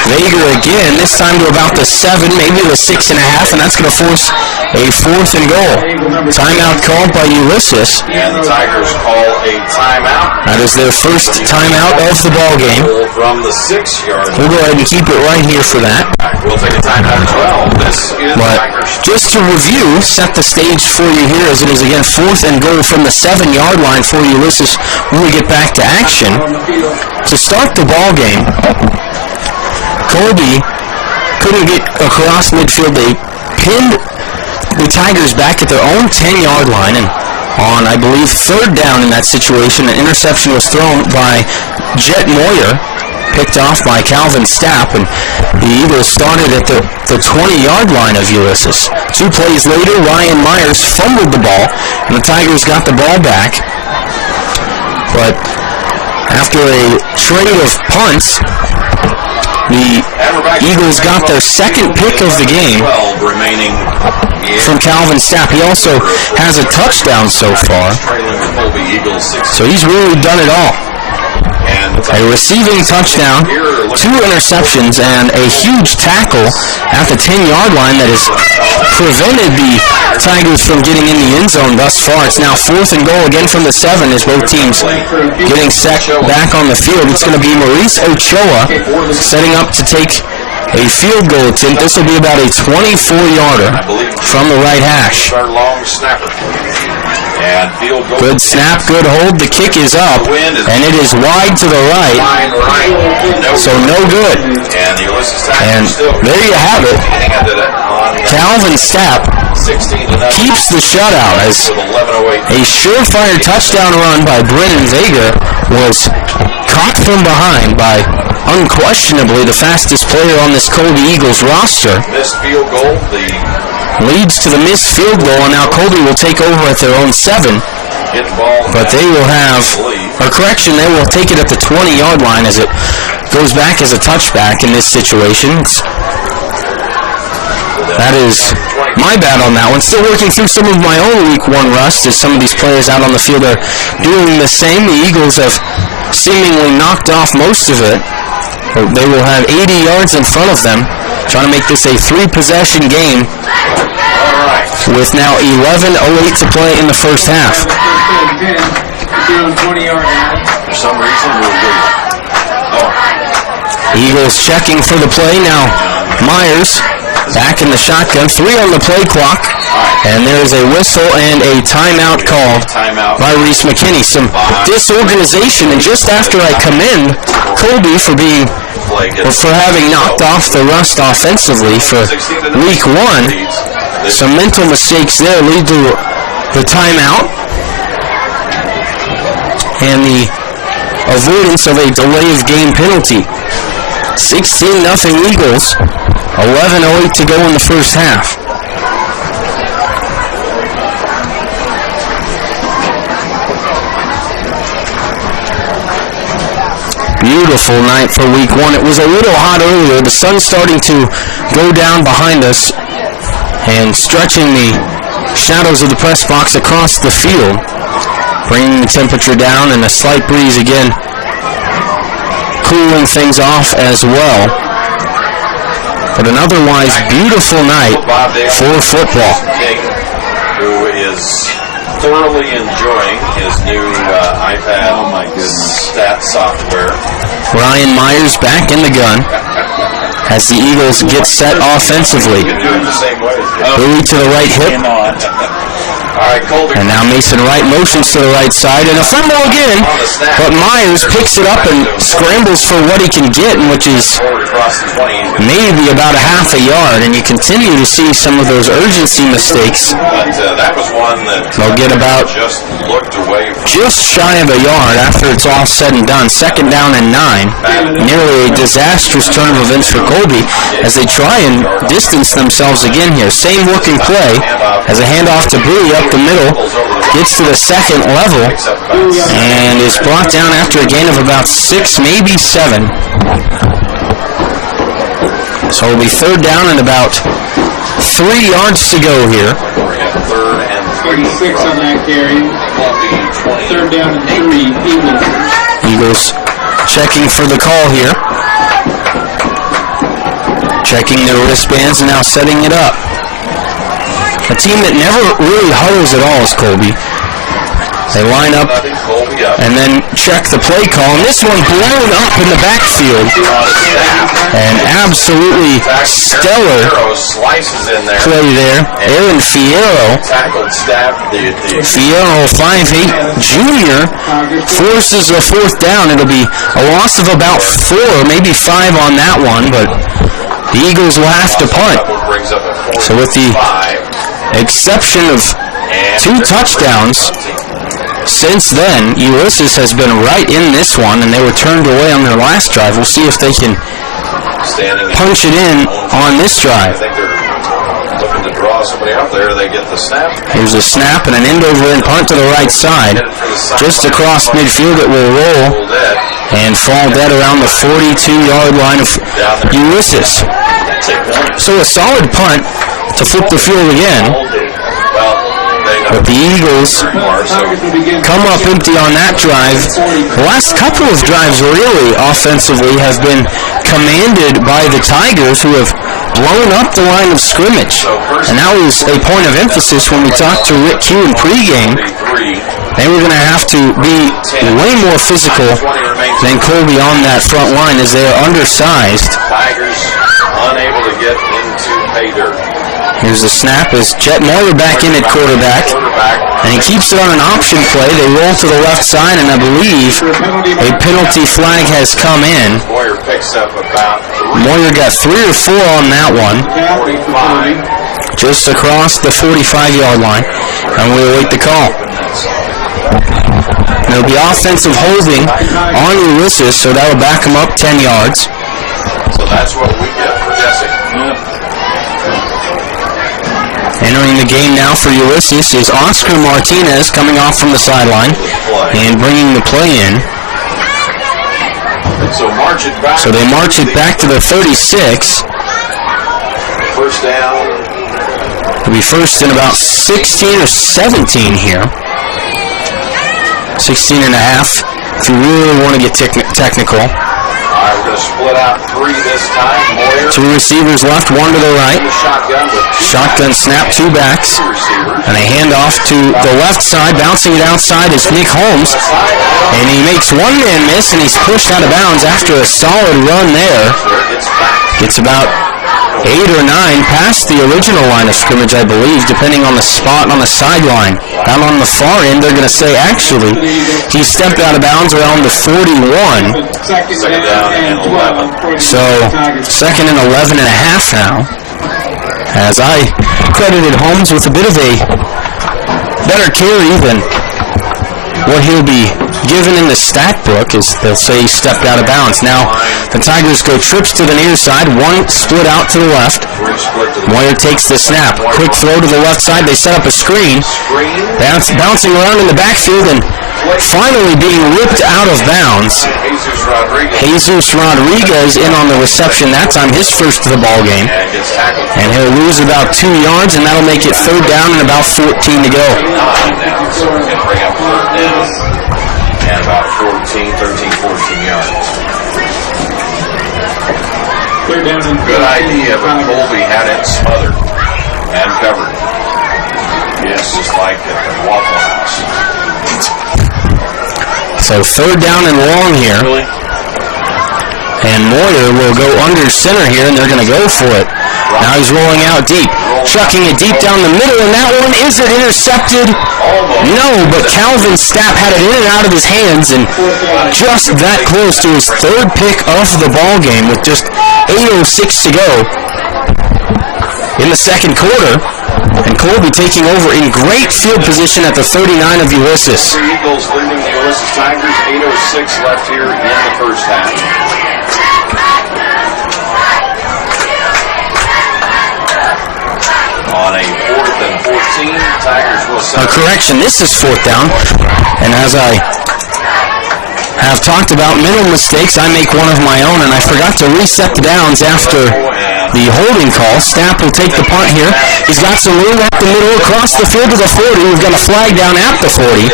Vager again, this time to about the 7, maybe the 6.5, and that's going to force a fourth and goal. Timeout called by Ulysses. And the Tigers call a timeout. That is their first timeout of the ball game. From the 6-yard line. We'll go ahead and keep it right here for that. We'll take a timeout as well. This is But Tigers. just to review, set the stage for you here as it is again fourth and goal from the 7-yard line for Ulysses when we get back to action. To start the ball game, Colby couldn't get across midfield. They pinned the Tigers back at their own 10-yard line, and on, I believe, third down in that situation, an interception was thrown by Jet Moyer, picked off by Calvin Stapp, and the Eagles started at the 20-yard line of Ulysses. 2 plays later, Ryan Myers fumbled the ball, and the Tigers got the ball back. But after a trade of punts, the Eagles got their second pick of the game from Calvin Stapp. He also has a touchdown so far, so he's really done it all. A receiving touchdown, 2 interceptions, and a huge tackle at the 10-yard line that has prevented the Tigers from getting in the end zone thus far. It's now fourth and goal again from the 7 as both teams getting set back on the field. It's going to be Maurice Ochoa setting up to take a field goal attempt. This will be about a 24-yarder from the right hash. Good snap, good hold. The kick is up, and it is wide to the right, so no good. And there you have it. Calvin Stapp keeps the shutout as a surefire touchdown run by Brennan Vager was caught from behind by unquestionably the fastest player on this Colby Eagles roster. Missed field goal. Leads to the missed field goal, and now Colby will take over at their own 7. But they will have, or correction, they will take it at the 20-yard line as it goes back as a touchback in this situation. That is my bad on that one. Still working through some of my own week 1 rust as some of these players out on the field are doing the same. The Eagles have seemingly knocked off most of it. They will have 80 yards in front of them, trying to make this a 3-possession game with now 11:08 to play in the first half. For some reason, we're good. Eagles checking for the play now. Myers back in the shotgun, 3 on the play clock, and there is a whistle and a timeout called by Reese McKinney. Some disorganization, and just after I commend Colby for having knocked off the rust offensively for week 1, some mental mistakes there lead to the timeout and the avoidance of a delay of game penalty. 16-0 Eagles, 11:08 to go in the first half. Beautiful night for week 1. It was a little hot earlier. The sun's starting to go down behind us and stretching the shadows of the press box across the field, bringing the temperature down, and a slight breeze again cooling things off as well. But an otherwise beautiful night for football. Who is thoroughly enjoying his new iPad stat software. Ryan Myers back in the gun as the Eagles get set offensively. Louis to the right hip. And now Mason Wright motions to the right side, and a fumble again, but Myers picks it up and scrambles for what he can get, which is maybe about a half a yard, and you continue to see some of those urgency mistakes. But that was one that They'll get about just looked away from. just shy of a yard after it's all said and done. 2nd down and 9. Nearly a disastrous turn of events for Colby as they try and distance themselves again here. Same looking play as a handoff to Bowie up the middle. Gets to the second level and is brought down after a gain of about 6, maybe 7. So it'll be 3rd down and about 3 yards to go here. We're at 3rd and 36 on that carry. 3rd down and 3, Eagles. Eagles checking for the call here. Checking their wristbands and now setting it up. A team that never really huddles at all is Colby. They line up and then check the play call. And this one blown up in the backfield. An absolutely stellar play there. Aaron Fierro. Fierro, 5'8", junior, forces a 4th down. It'll be a loss of about 4, maybe 5 on that one, but the Eagles will have to punt. So with the exception of 2 touchdowns, since then, Ulysses has been right in this one, and they were turned away on their last drive. We'll see if they can punch it in on this drive. I think they're looking to draw somebody out there. They get the snap. Here's a snap and an end over and punt to the right side. Just across midfield, it will roll and fall dead around the 42-yard line of Ulysses. So a solid punt to flip the field again. But the Eagles come up empty on that drive. The last couple of drives really offensively have been commanded by the Tigers, who have blown up the line of scrimmage. And that was a point of emphasis when we talked to Rick Q in pregame. They were going to have to be way more physical than Colby on that front line as they are undersized. Tigers unable to get into pay dirt. Here's the snap as Jet Moyer back in at quarterback. And he keeps it on an option play. They roll to the left side, and I believe a penalty flag has come in. Moyer picks up about 3. Moyer got 3 or 4 on that one. 45. Just across the 45-yard line. And we'll await the call. There'll be offensive holding on Ulysses, so that'll back him up 10 yards. So that's what we get for Jesse. Entering the game now for Ulysses is Oscar Martinez, coming off from the sideline and bringing the play in. So march it back. So they march it back to the 36. 1st down. It'll be 1st and about 16 or 17 here. 16 and a half if you really want to get technical. All right, we're going to split out 3 this time. Moyer. 2 receivers left, 1 to the right. Shotgun with 2 Shotgun snap, 2 backs. receivers. And a handoff to the left side. Bouncing it outside is Nick Holmes. And he makes one man miss, and he's pushed out of bounds after a solid run there. Gets about 8 or 9 past the original line of scrimmage, I believe, depending on the spot on the sideline. Down on the far end, they're going to say, actually, he stepped out of bounds around the 41. Second down and 11. So, 2nd and 11 and a half now. As I credited Holmes with a bit of a better carry than what he'll be given in the stat book, is they'll say he stepped out of bounds. Now, the Tigers go trips to the near side, 1 split out to the left. Moyer takes the snap. Quick throw to the left side. They set up a screen. Bouncing around in the backfield and finally being ripped out of bounds. Jesus Rodriguez in on the reception that time, his first of the ball game. And he'll lose about 2 yards, and that'll make it 3rd down and about 14 to go. So we're going to bring up 3rd down and about 13, 14 yards. 3rd down and Good idea, but Colby had it smothered and covered. Yes, just like at the Waffle House. So 3rd down and long here. And Moyer will go under center here, and they're going to go for it. Now he's rolling out deep. chucking it deep down the middle, and that one, is it intercepted? No, but Calvin Stapp had it in and out of his hands, and just that close to his third pick of the ball game with just 8:06 to go in the second quarter. And Colby taking over in great field position at the 39 of Ulysses. The Eagles leading the Ulysses Tigers. 8:06 left here in the first half. On a 4th and 14, Tigers will set. A correction, this is 4th down. And as I have talked about mental mistakes, I make one of my own, and I forgot to reset the downs after the holding call. Stapp will take the punt here. He's got some room up the middle, across the field to the 40. We've got a flag down at the 40.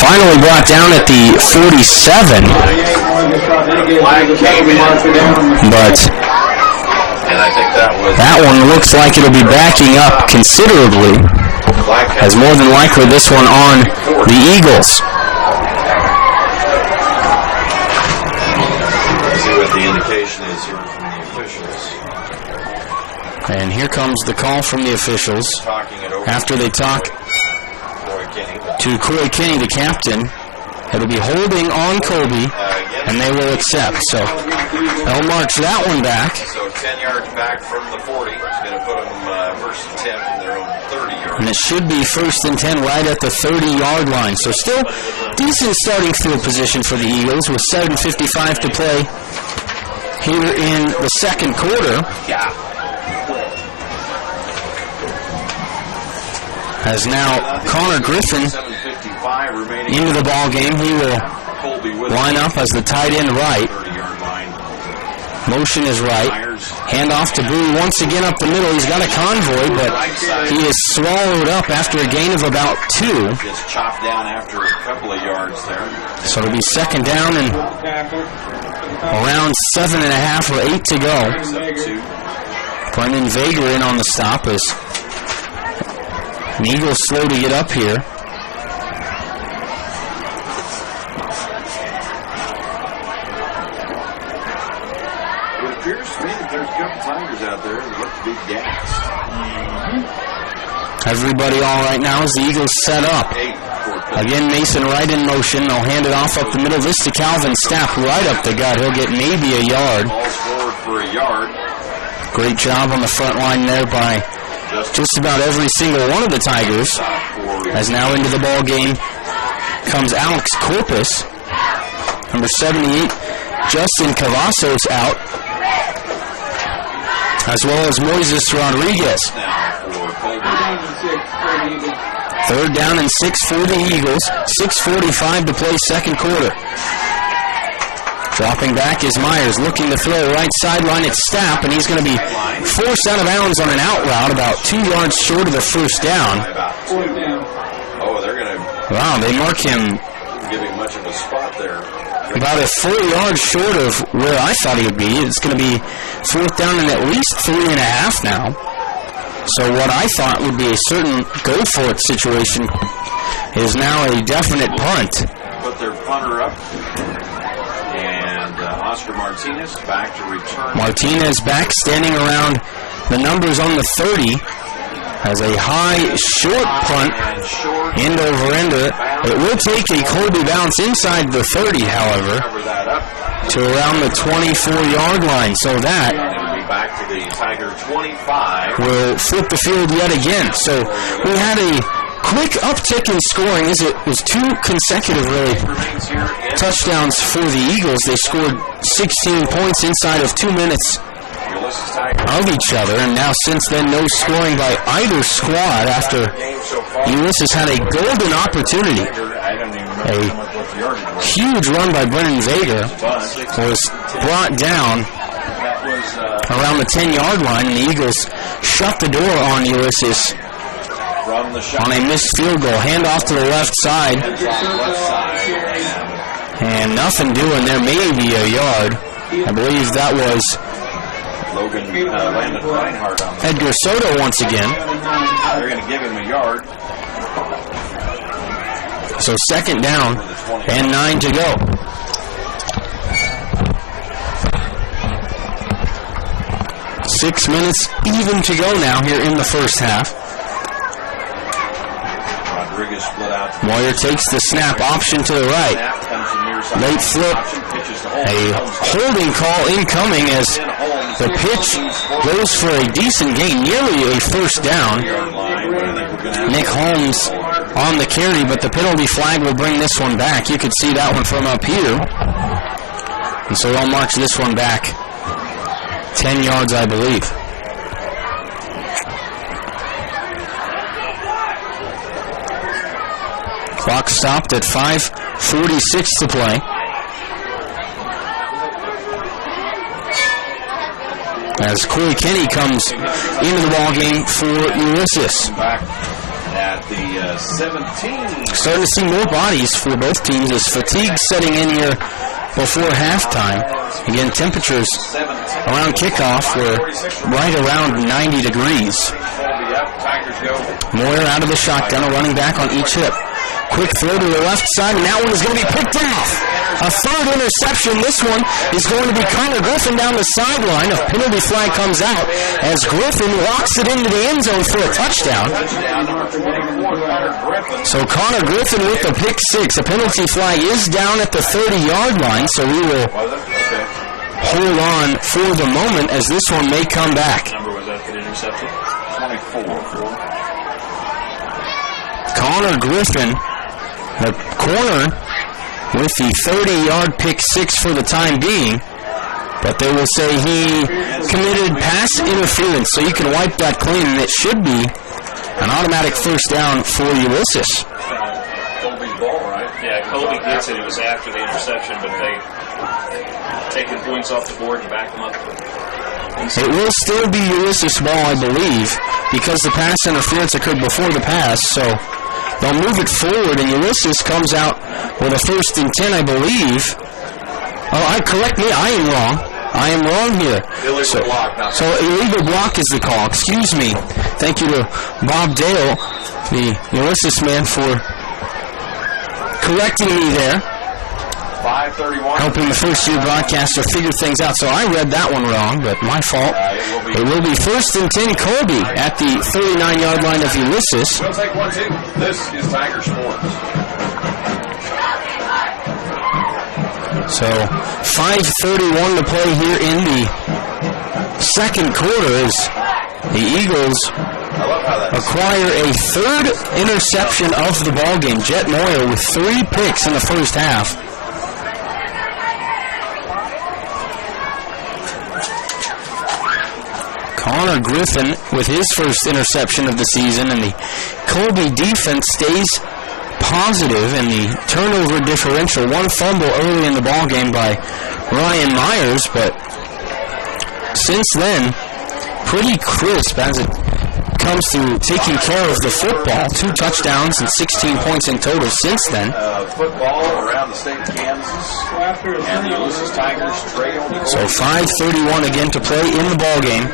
Finally brought down at the 47. But And I think that one looks like it'll be backing up considerably, as more than likely this one on the Eagles. see what the indication is here from the officials. And here comes the call from the officials Talking it over after they talk to Corey Kinney, the captain. It'll be holding on Colby, and they will accept. So they'll march that one back. So 10 yards back from the 40. It's going to put them first and 10 from their own 30 yards. And it should be 1st and 10 right at the 30-yard line. So still decent starting field position for the Eagles with 7:55 to play here in the second quarter. As now Connor Griffin into the ball game. He will line up as the tight end right. Motion is right. Hand off to Bowie once again up the middle. He's got a convoy, but he is swallowed up after a gain of about 2. Just chopped down after a couple of yards there. So it'll be second down and around 7.5 or 8 to go. Brendan Vega in on the stop as the Eagles slow to get up here. It appears to me that there's a couple Tigers out there that look to be gassed. Everybody all right now as the Eagles set up. Again, Mason right in motion. They'll hand it off up the middle. This to Calvin Stapp right up the gut. He'll get maybe a yard. Ball's forward for a yard. Great job on the front line there by just about every single one of the Tigers. As now into the ball game comes Alex Corpus. Number 78, Justin Cavazos out, as well as Moises Rodriguez. Third down and 6 for the Eagles. 6:45 to play second quarter. Dropping back is Myers, looking to throw right sideline. It's Stapp, and he's going to be forced out of bounds on an out route, about 2 yards short of the first down. Oh, they're going to. Wow, they mark him Give him much of a spot there. about a 4 yards short of where I thought he would be. It's going to be 4th down and at least 3.5 now. So what I thought would be a certain go-for-it situation is now a definite punt. Put their punter up. And Oscar Martinez back to return. Martinez back, standing around the numbers on the 30. Has a high, short punt, end over ender. It will take a Colby bounce inside the 30, however, to around the 24-yard line. So that Back to the Tiger 25. will flip the field yet again. So we had a quick uptick in scoring as it was 2 consecutive, really, touchdowns for the Eagles. They scored 16 points inside of 2 minutes of each other, and now since then no scoring by either squad after Ulysses had a golden opportunity. A huge run by Brennan Vega was brought down around the 10-yard line, and the Eagles shut the door on Ulysses on a missed field goal. Hand off to the left side, and nothing doing there, maybe a yard. I believe that was Edgar Soto once again. They're going to give him a yard. So second down and 9 to go. 6 minutes even to go now here in the first half. Rodriguez split out. Moyer takes the snap option to the right. Late flip. A holding call incoming as the pitch goes for a decent gain, nearly a first down. Nick Holmes on the carry, but the penalty flag will bring this one back. You could see that one from up here. And so they'll march this one back 10 yards, I believe. Clock stopped at 5:46 to play. As Corey Kenny comes into the ballgame for Ulysses. At the 17. Starting to see more bodies for both teams as fatigue setting in here before halftime. Again, temperatures around kickoff were right around 90 degrees. Moyer out of the shotgun, a running back on each hip. Quick throw to the left side, and that one is going to be picked off. A third interception. This one is going to be Connor Griffin down the sideline. A penalty flag comes out as Griffin walks it into the end zone for a touchdown. So Connor Griffin with the pick six. A penalty flag is down at the 30-yard line, so we will hold on for the moment as this one may come back. What number was that for the interception? 24. Connor Griffin, the corner, with the 30-yard pick six for the time being. But they will say he committed pass interference, so you can wipe that clean, and it should be an automatic first down for Ulysses. Colby's ball, right? Yeah, Colby gets it. It was after the interception, but they taking points off the board and back them up. It will still be Ulysses ball, I believe, because the pass interference occurred before the pass, so they'll move it forward, and Ulysses comes out with a 1st and 10, I believe. Correct me, I am wrong. I am wrong here. Illegal block. So illegal block is the call. Excuse me. Thank you to Bob Dale, the Ulysses man, for correcting me there. 5:31. Helping the first-year broadcaster figure things out. So I read that one wrong, but my fault. It will be 1st and 10 Colby at the 39-yard line of Ulysses. We'll take 1-2. This is Tiger Sports. So 5:31 to play here in the second quarter as the Eagles acquire a third interception of the ballgame. Jet Moyer with 3 picks in the first half. Connor Griffin with his first interception of the season, and the Colby defense stays positive in the turnover differential. One fumble early in the ballgame by Ryan Myers, but since then, pretty crisp as it comes to taking care of the football. 2 touchdowns and 16 points in total since then. Football around the state of Kansas, and the Ulysses Tigers trail. So 5:31 again to play in the ballgame.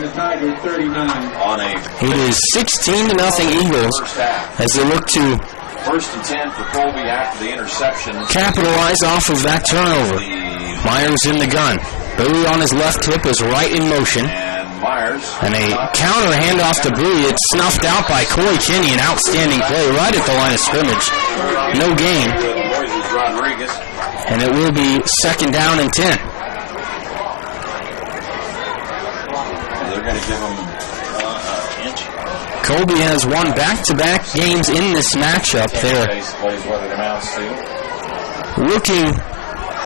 On a It is 16-0 Eagles as they look to 1st and 10 for Colby after the interception. capitalize off of that turnover. Myers in the gun. Bowie on his left hip is right in motion. And Myers. And a counter handoff to Bowie. It's snuffed out by Corey Kenny. An outstanding play right at the line of scrimmage. No gain. Rodriguez. And it will be 2nd down and 10. They're going to give him an inch. Colby has won back-to-back games in this matchup. They're Basically is what it amounts to. looking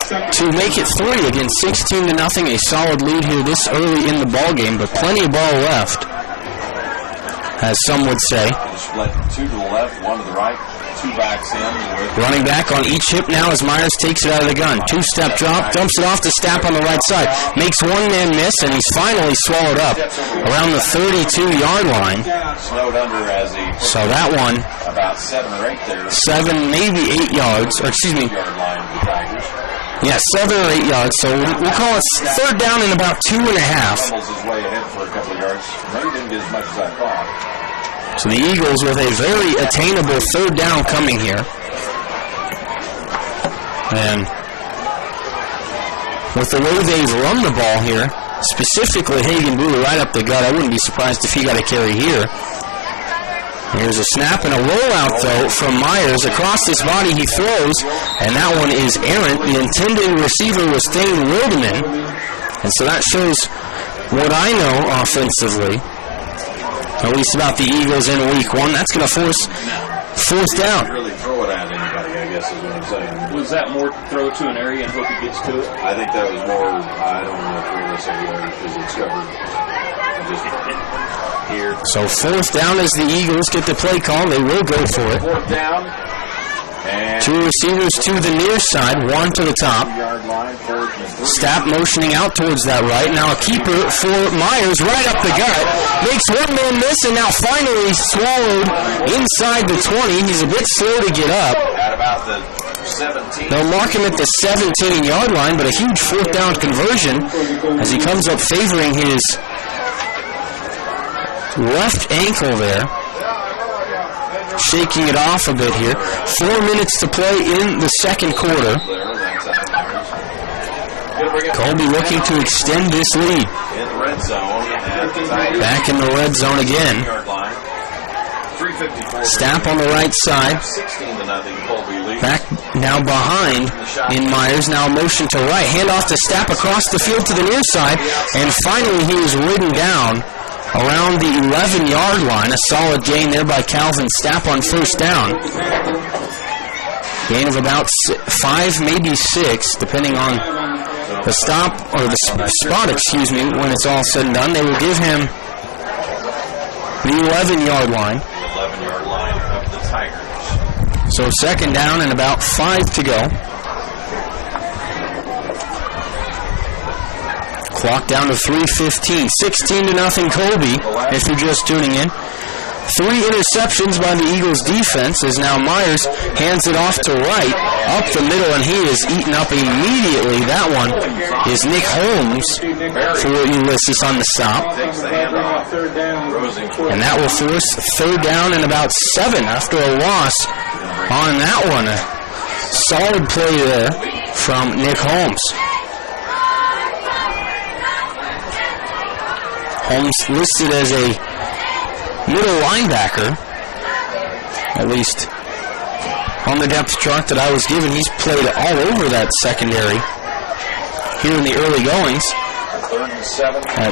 to make it 3 against 16-0. A solid lead here this early in the ballgame, but plenty of ball left, as some would say. Split 2 to the left, 1 to the right, 2 backs in. Running back on each hip now as Myers takes it out of the gun. 2-step drop, dumps it off to Stapp on the right side. Makes one man miss, and he's finally swallowed up around the 32-yard line. Snowed under as he So that one, about 7 or 8 there. 7, maybe 8 yards, or excuse me, Yard line of the Tigers. yeah, 7 or 8 yards. So we'll call it 3rd down and about 2.5. Fumbles his way ahead for a couple of yards. Maybe didn't get as much as I thought. So the Eagles with a very attainable 3rd down coming here. And with the way they've run the ball here specifically Hagen Brewer right up the gut. I wouldn't be surprised if he got a carry here. Here's a snap and a rollout, though, from Myers. Across his body, he throws, and that one is errant. The intended receiver was Thane Wildeman, and so that shows what I know offensively, at least about the Eagles in week one. That's going to force fourth down. Really throw it at anybody, I guess is what I'm saying. Was that more throw to an area and hope he gets to it? I think that was more, I don't want to throw this everywhere because it's covered. Just here. So fourth down as the Eagles get the play call. They will go for it. Fourth down. And two receivers to the near side, one to the top. yard line, Stapp motioning out towards that right. Now a keeper for Myers right up the gut. Makes one man miss and now finally swallowed inside the 20. He's a bit slow to get up. at about the 17. They'll mark him at the 17-yard line, but a huge fourth down conversion as he comes up favoring his left ankle there. Shaking it off a bit here. 4 minutes to play in the second quarter. Colby looking to extend this lead. In the red zone. Back in the red zone again. Stapp on the right side. 16-0 Colby lead. Back now behind in Myers. Now motion to right. Hand off to Stapp across the field to the near side. And finally he was ridden down around the 11-yard line. A solid gain there by Calvin Stapp on first down. Gain of about 5, maybe 6, depending on the stop, or the spot, excuse me, when it's all said and done. They will give him the 11-yard line. The 11-yard line of the Tigers. So second down and about 5 to go. Clock down to 3:15. 16-0 Colby, if you're just tuning in. 3 interceptions by the Eagles defense as now Myers hands it off to right, up the middle, and he is eaten up immediately. That one is Nick Holmes for Ulysses on the stop. Takes the handoff. And that will force third down and about 7 after a loss on that one. A solid play there from Nick Holmes. Holmes listed as a middle linebacker, at least on the depth chart that I was given. He's played all over that secondary here in the early goings.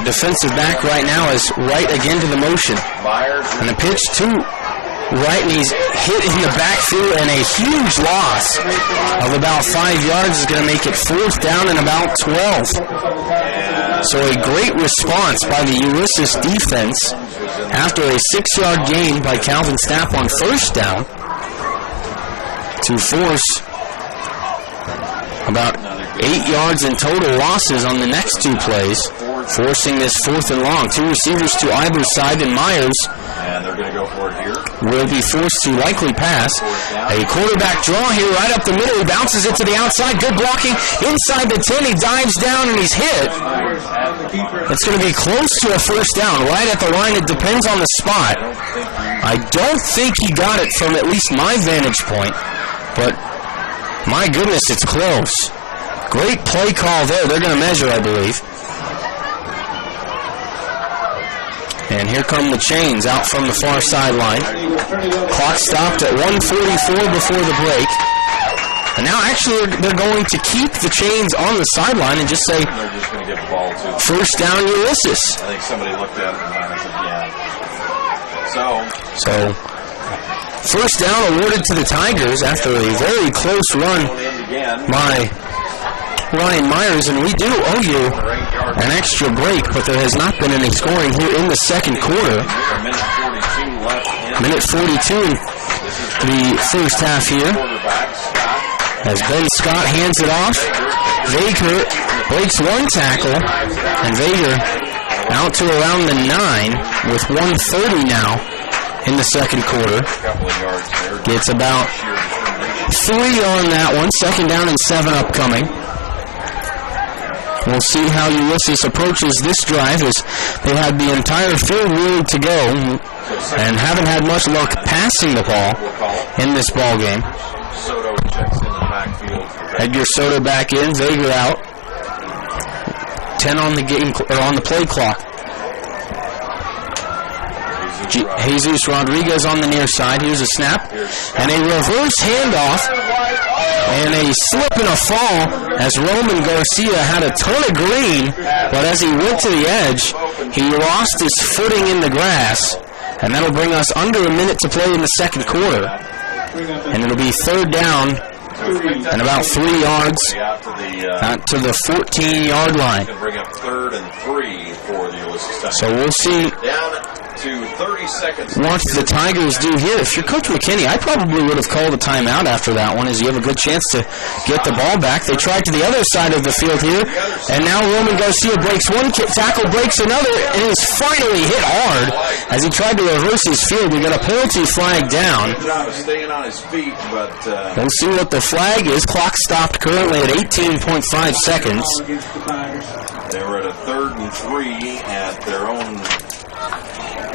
Defensive back right now is right again to the motion. And the pitch to right, and he's hit in the backfield, and a huge loss of about 5 yards is going to make it fourth down and about 12. So a great response by the Ulysses defense after a 6-yard gain by Calvin Stapp on first down to force about 8 yards in total losses on the next 2 plays, forcing this fourth and long. 2 receivers to either side, and Myers And they're going to go for it here. will be forced to likely pass. A quarterback draw here right up the middle. He bounces it to the outside. Good blocking inside the 10. He dives down and he's hit. It's going to be close to a first down. Right at the line. It depends on the spot. I don't think he got it from at least my vantage point, but my goodness, it's close. Great play call there. They're going to measure, I believe. And here come the chains out from the far sideline. Clock stopped at 1:44 before the break. And now actually they're going to keep the chains on the sideline and just say, They're just going to give the ball to. first down Ulysses. I think somebody looked at it and said, yeah. So, first down awarded to the Tigers after a very close run by Ryan Myers, and we do owe you an extra break, but there has not been any scoring here in the second quarter. Minute 42 in the first half here. As Ben Scott hands it off, Vager breaks one tackle, and Vager out to around the 9 with 1:30 now in the second quarter. Gets about 3 on that one. Second down and 7 upcoming. We'll see how Ulysses approaches this drive as they had the entire field really to go and haven't had much luck passing the ball in this ball game. Soto checks in the backfield. Edgar Soto back in, Vager out. 10 on the game or on the play clock. Jesus Rodriguez on the near side. Here's a snap and a reverse handoff and a slip and a fall as Roman Garcia had a ton of green, but as he went to the edge, he lost his footing in the grass, and that'll bring us under a minute to play in the second quarter. And it'll be third down and about 3 yards out to the 14-yard line. Bring up 3rd and 3 for the Ulysses Tigers. So we'll see Down to 30 seconds. what the Tigers do here. If you're Coach McKinney, I probably would have called a timeout after that one, as you have a good chance to get the ball back. They tried to the other side of the field here, and now Roman Garcia breaks one tackle, breaks another, and is finally hit hard as he tried to reverse his field. We got a penalty flag down. Staying on his feet, but we'll see what the flag is. Clock stopped currently at 18.5 seconds. they were at a 3rd and 3 at their own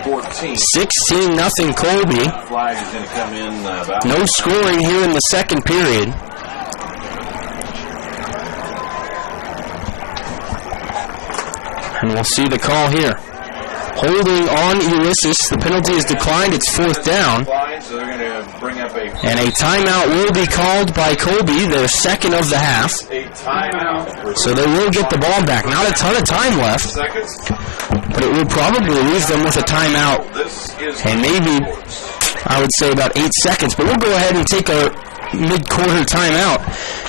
14. 16-0 Colby. Flag is going to come in about. No scoring here in the second period. And we'll see the call here. Holding on Ulysses. The penalty is declined. It's 4th down. So they're going to bring up And a timeout will be called by Colby, their second of the half. a timeout. So they will get the ball back. Not a ton of time left, Seconds. but it will probably leave them with a timeout. This is And maybe, I would say, about 8 seconds. But we'll go ahead and take a mid-quarter timeout.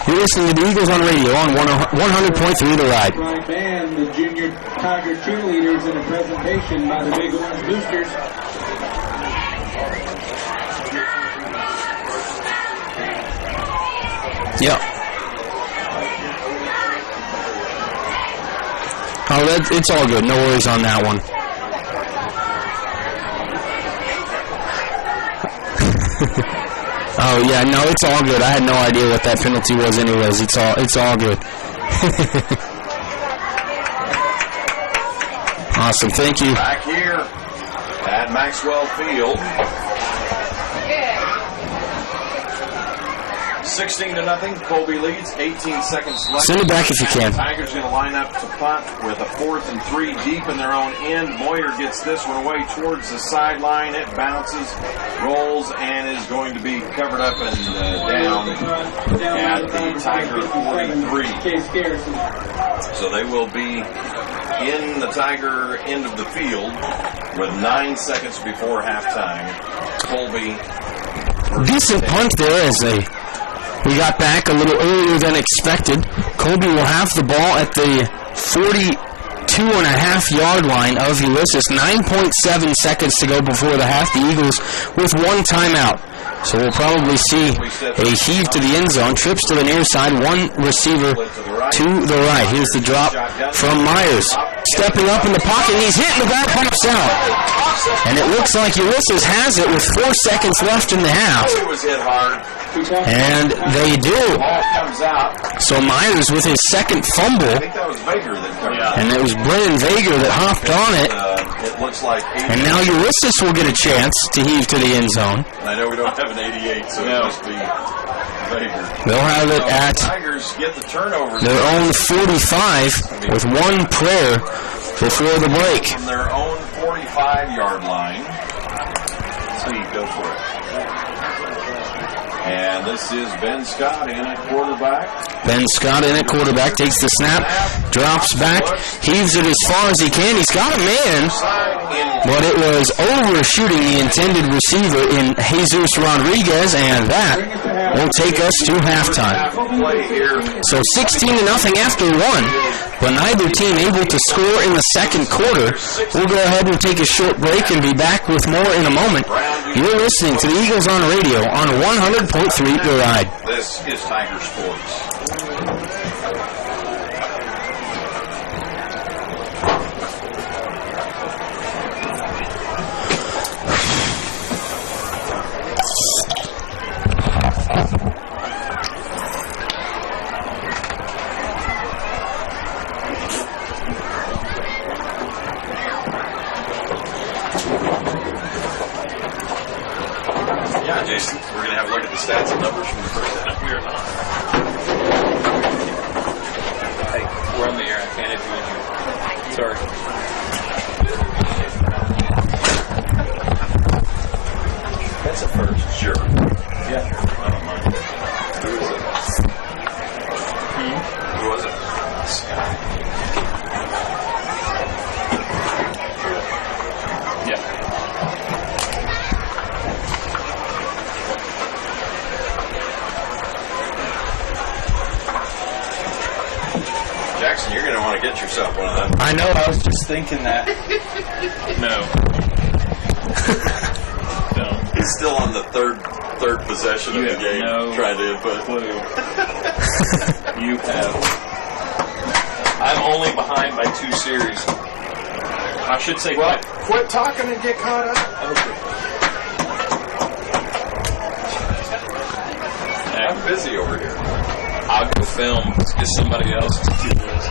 You're listening to the Eagles on radio on 100.3 The Ride. Right band, the junior Tiger cheerleaders in a presentation by the Big Orange Boosters. Yep. Oh, it's all good. No worries on that one. Oh yeah, no, it's all good. I had no idea what that penalty was, anyways. It's all good. Awesome, thank you. back here at Maxwell Field. 16-0. Colby leads. 18 seconds left. Send it back if you can. Tigers going to line up to punt with a 4th and 3 deep in their own end. Moyer gets this one away towards the sideline. It bounces, rolls, and is going to be covered up and down at the Tiger 43. So they will be in the Tiger end of the field with 9 seconds before halftime. Colby. Decent punt there as we got back a little earlier than expected. Colby will have the ball at the 42.5-yard line of Ulysses. 9.7 seconds to go before the half. The Eagles with 1 timeout. So we'll probably see a heave to the end zone. Trips to the near side. 1 receiver to the right. Here's the drop from Myers. Stepping up in the pocket. He's hitting the back, pops out. And it looks like Ulysses has it with 4 seconds left in the half. It was hit hard. And they do. Ball comes out. So Myers with his second fumble. I think that was Baker that covered it. And it was Brennan Vager that hopped on it. It looks like 88. And now Ulysses will get a chance to heave to the end zone. And I know we don't have an 88, so it must be Baker. They'll have it at Tigers get the turnover their own 45 with 1 prayer before the break. from their own 45-yard line. So you go for it. And this is Ben Scott in at quarterback. Ben Scott in at quarterback, takes the snap, drops back, heaves it as far as he can. He's got a man, but it was overshooting the intended receiver in Jesus Rodriguez, and that will take us to halftime. So 16-0 after 1, but neither team able to score in the second quarter. We'll go ahead and take a short break and be back with more in a moment. You're listening to the Eagles on Radio on 100.3 The Ride. This is Tiger Sports. Yeah, Jason, we're going to have a look at the stats and numbers from the first half. We are not. Hey, we're on the air. handed to you. Sorry. That's a first. Sure. Yeah. I don't mind. Who is it? Who was it? Yeah. Jackson, you're going to want to get yourself one of them. I know, I was just thinking that. No. No. He's still on the third possession You of the have game, no trying to input. clue. You have. I'm only behind by 2 series. I should say Quit talking and get caught up. Okay. I'm busy over here. I'll go film. Let's get somebody else to do this.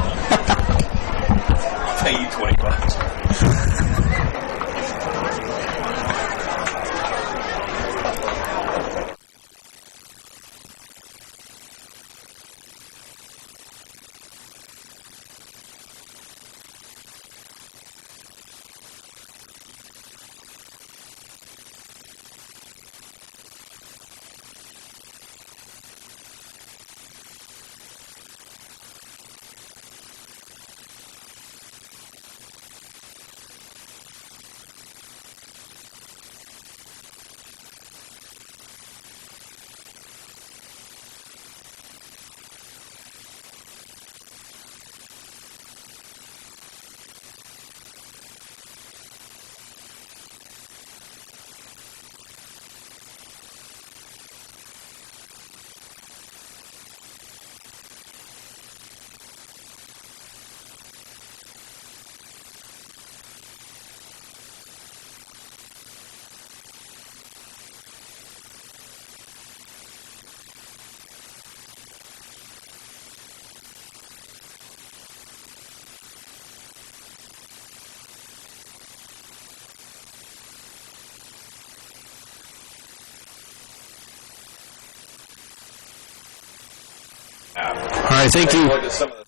I'll pay you $20. All right, thank you. Look at some of the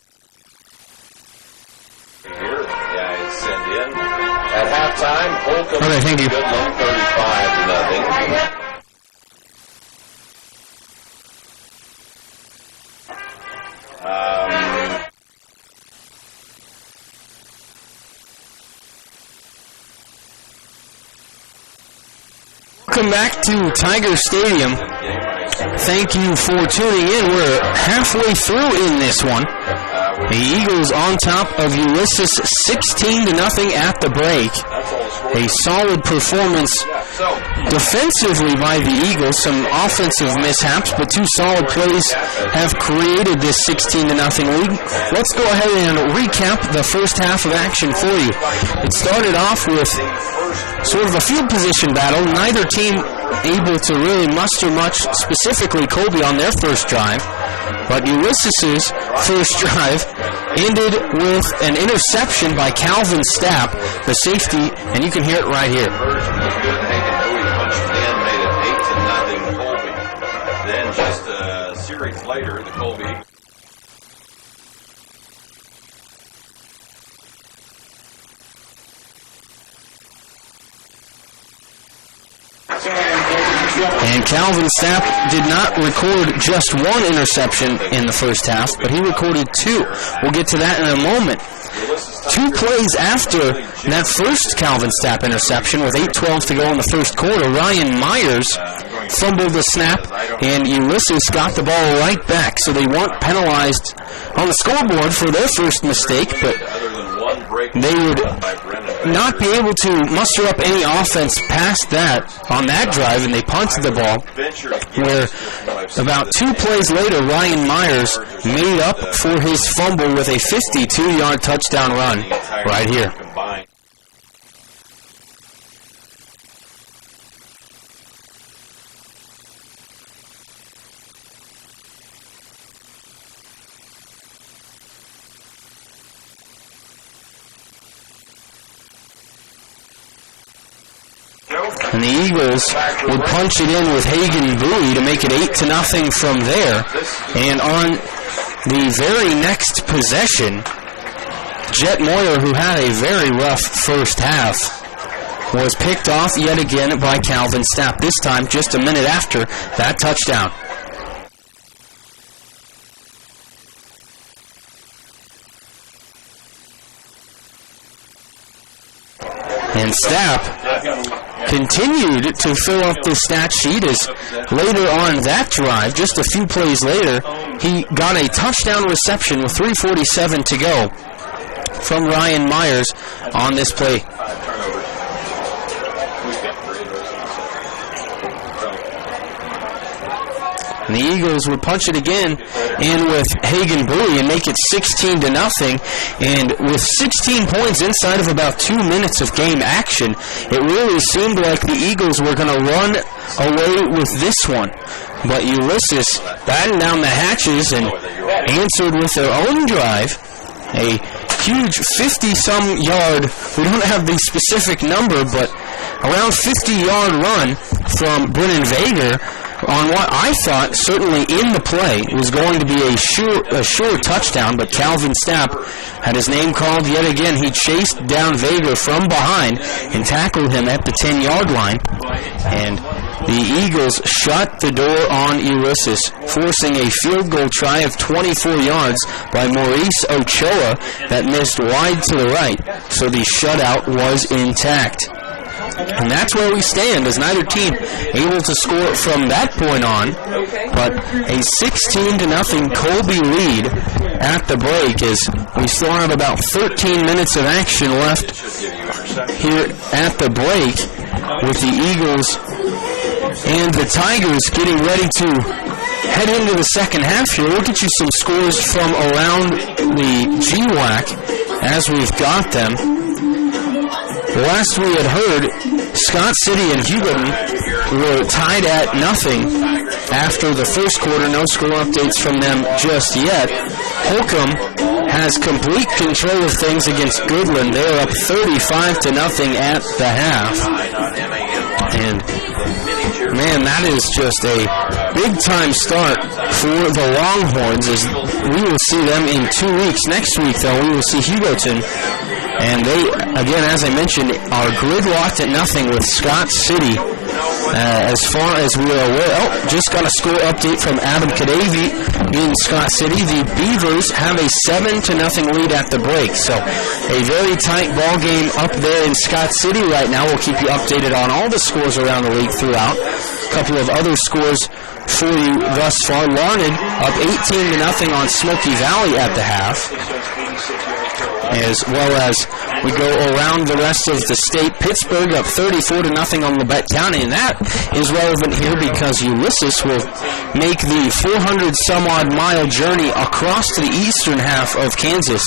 here guys send in. At halftime, Holcomb. All right, thank you. Goodland 35-0. Welcome back to Tiger Stadium. Thank you for tuning in. We're halfway through in this one. The Eagles on top of Ulysses 16-0 at the break. A solid performance defensively by the Eagles. Some offensive mishaps, but 2 solid plays have created this 16-0 lead. Let's go ahead and recap the first half of action for you. It started off with sort of a field position battle. Neither team able to really muster much, specifically Colby on their first drive. But Ulysses' first drive ended with an interception by Calvin Stapp, the safety, and you can hear it right here. Made it 8-0 Colby. Then just a series later, the Colby. And Calvin Stapp did not record just 1 interception in the first half, but he recorded 2. We'll get to that in a moment. 2 plays after that first Calvin Stapp interception, with 8:12 to go in the first quarter, Ryan Myers fumbled the snap, and Ulysses got the ball right back, so they weren't penalized on the scoreboard for their first mistake, but they would not be able to muster up any offense past that on that drive, and they punted the ball, where about 2 plays later, Ryan Myers made up for his fumble with a 52-yard touchdown run right here. And the Eagles would punch it in with Hagan Bowie to make it 8-0 from there. And on the very next possession, Jet Moyer, who had a very rough first half, was picked off yet again by Calvin Stapp, this time just a minute after that touchdown. And Stapp continued to fill up the stat sheet as later on that drive, just a few plays later, he got a touchdown reception with 3:47 to go from Ryan Myers on this play. And the Eagles would punch it again in with Hagen Bowie and make it 16-0. And with 16 points inside of about 2 minutes of game action, it really seemed like the Eagles were going to run away with this one. But Ulysses battened down the hatches and answered with their own drive. A huge 50-some yard, we don't have the specific number, but around 50-yard run from Brennan Vager on what I thought, certainly in the play, was going to be a sure touchdown, but Calvin Stapp had his name called yet again. He chased down Vega from behind and tackled him at the 10-yard line, and the Eagles shut the door on Ulysses, forcing a field goal try of 24 yards by Maurice Ochoa that missed wide to the right, so the shutout was intact. And that's where we stand, as neither team able to score from that point on. But a 16-0 Colby lead at the break, as we still have about 13 minutes of action left here at the break, with the Eagles and the Tigers getting ready to head into the second half here. We'll get you some scores from around the GWAC as we've got them. Last we had heard, Scott City and Hugoton were tied at nothing after the first quarter. No score updates from them just yet. Holcomb has complete control of things against Goodland. They're up 35-0 at the half. And man, that is just a big-time start for the Longhorns, as we will see them in 2 weeks. Next week, though, we will see Hugoton. And they, again, as I mentioned, are gridlocked at nothing with Scott City. As far as we are aware, just got a score update from Adam Kadavy in Scott City. The Beavers have a 7-0 lead at the break. So a very tight ball game up there in Scott City right now. We'll keep you updated on all the scores around the league throughout. A couple of other scores for you thus far. Larned up 18-0 on Smoky Valley at the half, as well as we go around the rest of the state. Pittsburgh up 34-0 on Labette County, and that is relevant here because Ulysses will make the 400-some-odd mile journey across to the eastern half of Kansas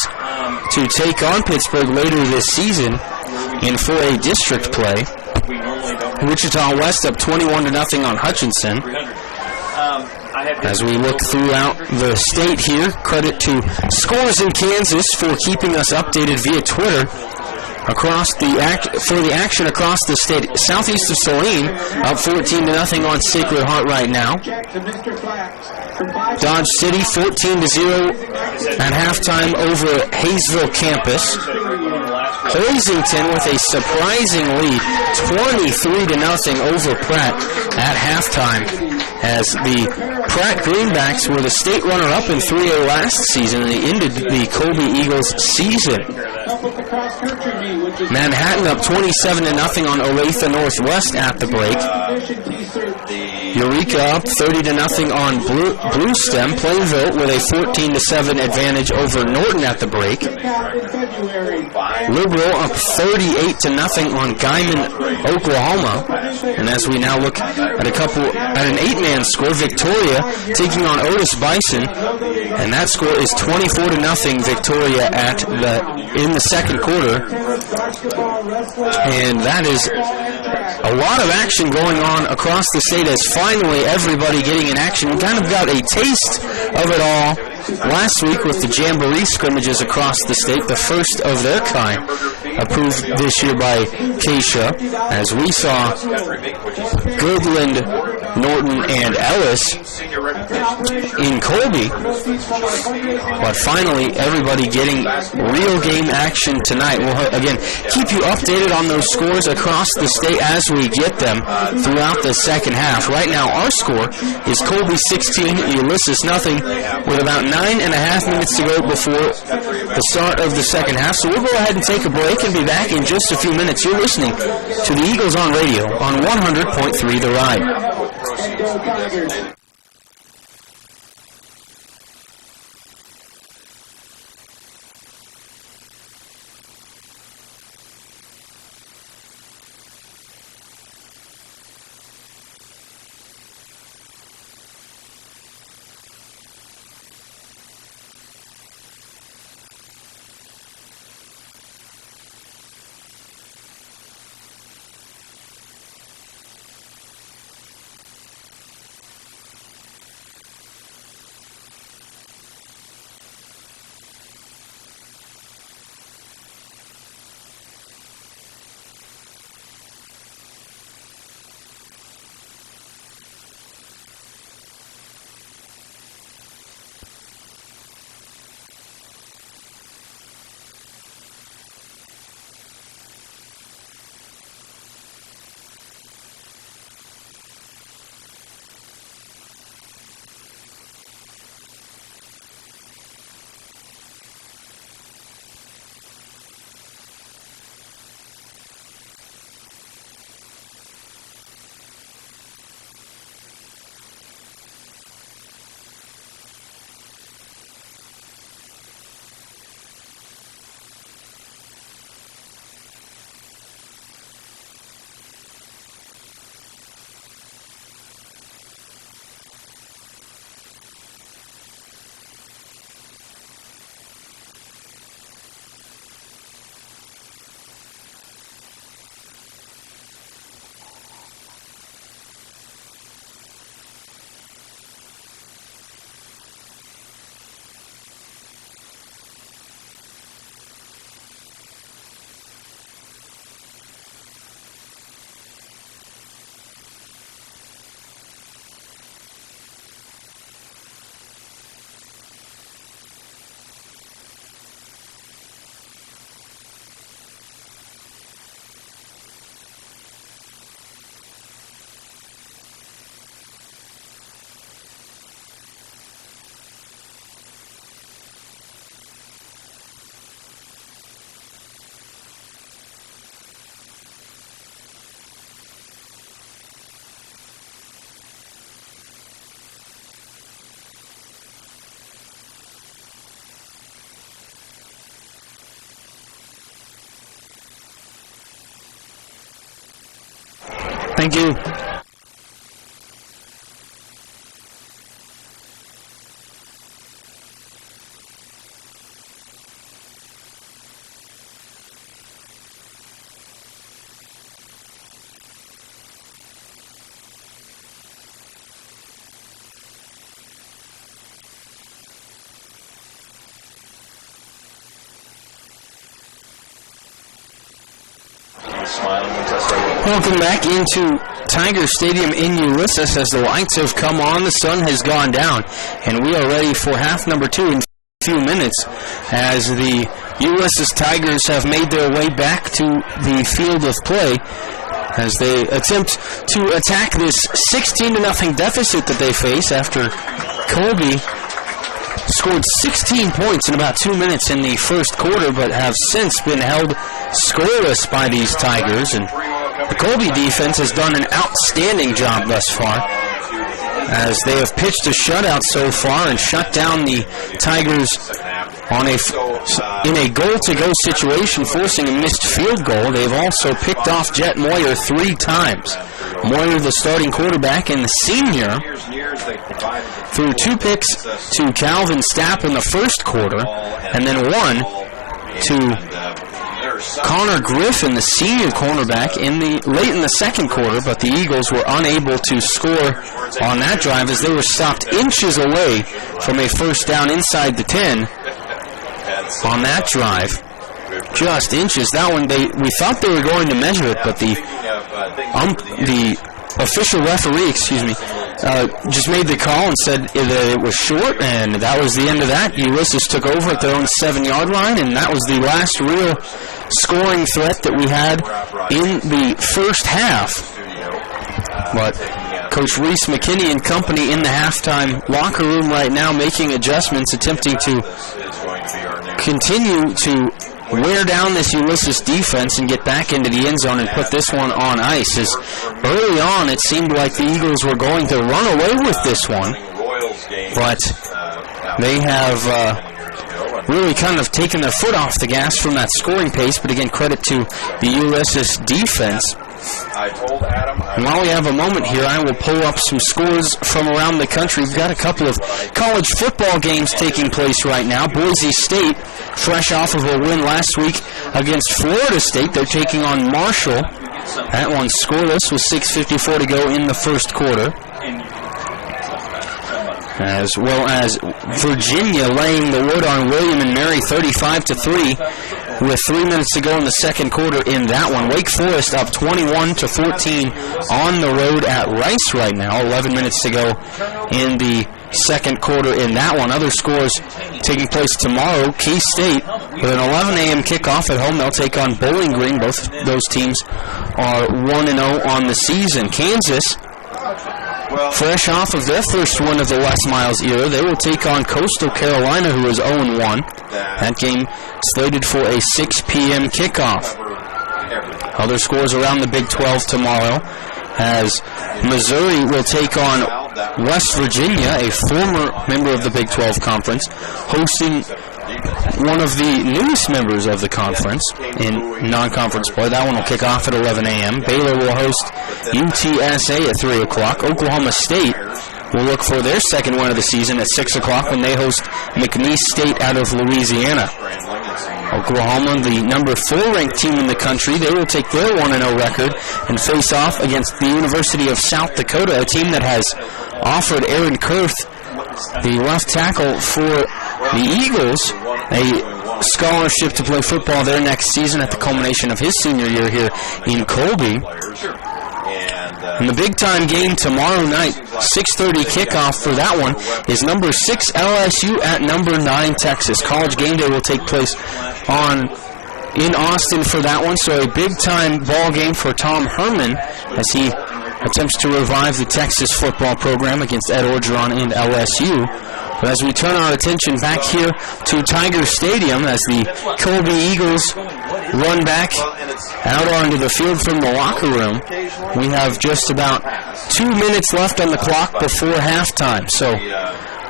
to take on Pittsburgh later this season in 4A district play. Wichita West up 21-0 on Hutchinson. As we look throughout the state here, credit to Scores in Kansas for keeping us updated via Twitter for the action across the state. Southeast of Saline up 14-0 on Sacred Heart right now. Dodge City 14-0 at halftime over Hayesville campus. Hoisington with a surprising lead, 23-0 over Pratt at halftime, as the Pratt Greenbacks were the state runner-up in 3A last season, and they ended the Colby Eagles season. Manhattan up 27-0 on Olathe Northwest at the break. Eureka up 30-0 on Blue Stem. Plainville with a 14-7 advantage over Norton at the break. Liberal up 38-0 on Guyman, Oklahoma. And as we now look at an 8-man score, Victoria taking on Otis Bison, and that score is 24-0 Victoria in the second quarter. And that is a lot of action going on across the state, as finally everybody getting in action. We kind of got a taste of it all last week with the Jamboree scrimmages across the state, the first of their kind, approved this year by Keisha, as we saw Goodland Norton and Ellis in Colby. But finally, everybody getting real game action tonight. We'll, again, keep you updated on those scores across the state as we get them throughout the second half. Right now, our score is Colby 16, Ulysses nothing, with about 9.5 minutes to go before the start of the second half. So we'll go ahead and take a break and be back in just a few minutes. You're listening to the Eagles on Radio on 100.3 The Ride. Thank you. Welcome back into Tiger Stadium in Ulysses as the lights have come on, the sun has gone down, and we are ready for half number 2 in a few minutes as the Ulysses Tigers have made their way back to the field of play as they attempt to attack this 16-0 deficit that they face after Colby scored 16 points in about 2 minutes in the first quarter, but have since been held scoreless by these Tigers. And the Colby defense has done an outstanding job thus far as they have pitched a shutout so far and shut down the Tigers in a goal-to-go situation, forcing a missed field goal. They've also picked off Jet Moyer 3 times. Moyer, the starting quarterback and the senior, threw 2 picks to Calvin Stapp in the first quarter, and then 1 to Connor Griffin, the senior cornerback, late in the second quarter, but the Eagles were unable to score on that drive as they were stopped inches away from a first down inside the 10 on that drive. Just inches. That one, we thought they were going to measure it, but the official referee, just made the call and said that it was short, and that was the end of that. Ulysses took over at their own 7-yard line, and that was the last real scoring threat that we had in the first half. But Coach Reese McKinney and company in the halftime locker room right now making adjustments, attempting to continue to wear down this Ulysses defense and get back into the end zone and put this one on ice. As early on, it seemed like the Eagles were going to run away with this one, but they have really kind of taken their foot off the gas from that scoring pace. But again, credit to the Ulysses defense. And while we have a moment here, I will pull up some scores from around the country. We've got a couple of college football games taking place right now. Boise State, fresh off of a win last week against Florida State. They're taking on Marshall. That one scoreless with 6:54 to go in the first quarter. As well as Virginia laying the wood on William and Mary 35-3 with 3 minutes to go in the second quarter in that one. Wake Forest up 21-14 on the road at Rice right now. 11 minutes to go in the second quarter in that one. Other scores taking place tomorrow. K-State with an 11 a.m. kickoff at home. They'll take on Bowling Green. Both those teams are 1-0 on the season. Kansas, fresh off of their first win of the Les Miles era, they will take on Coastal Carolina, who is 0-1. That game slated for a 6 p.m. kickoff. Other scores around the Big 12 tomorrow, as Missouri will take on West Virginia, a former member of the Big 12 Conference, hosting one of the newest members of the conference in non-conference play. That one will kick off at 11 a.m. Baylor will host UTSA at 3 o'clock. Oklahoma State will look for their second win of the season at 6 o'clock when they host McNeese State out of Louisiana. Oklahoma, the number 4 ranked team in the country, they will take their 1-0 record and face off against the University of South Dakota, a team that has offered Aaron Kurth, the left tackle for the Eagles, a scholarship to play football there next season at the culmination of his senior year here in Colby. And the big-time game tomorrow night, 6:30 kickoff for that one, is number 6 LSU at number 9 Texas. College game day will take place in Austin for that one, so a big-time ball game for Tom Herman as he attempts to revive the Texas football program against Ed Orgeron and LSU. But as we turn our attention back here to Tiger Stadium, as the Colby Eagles run back out onto the field from the locker room, we have just about 2 minutes left on the clock before halftime. So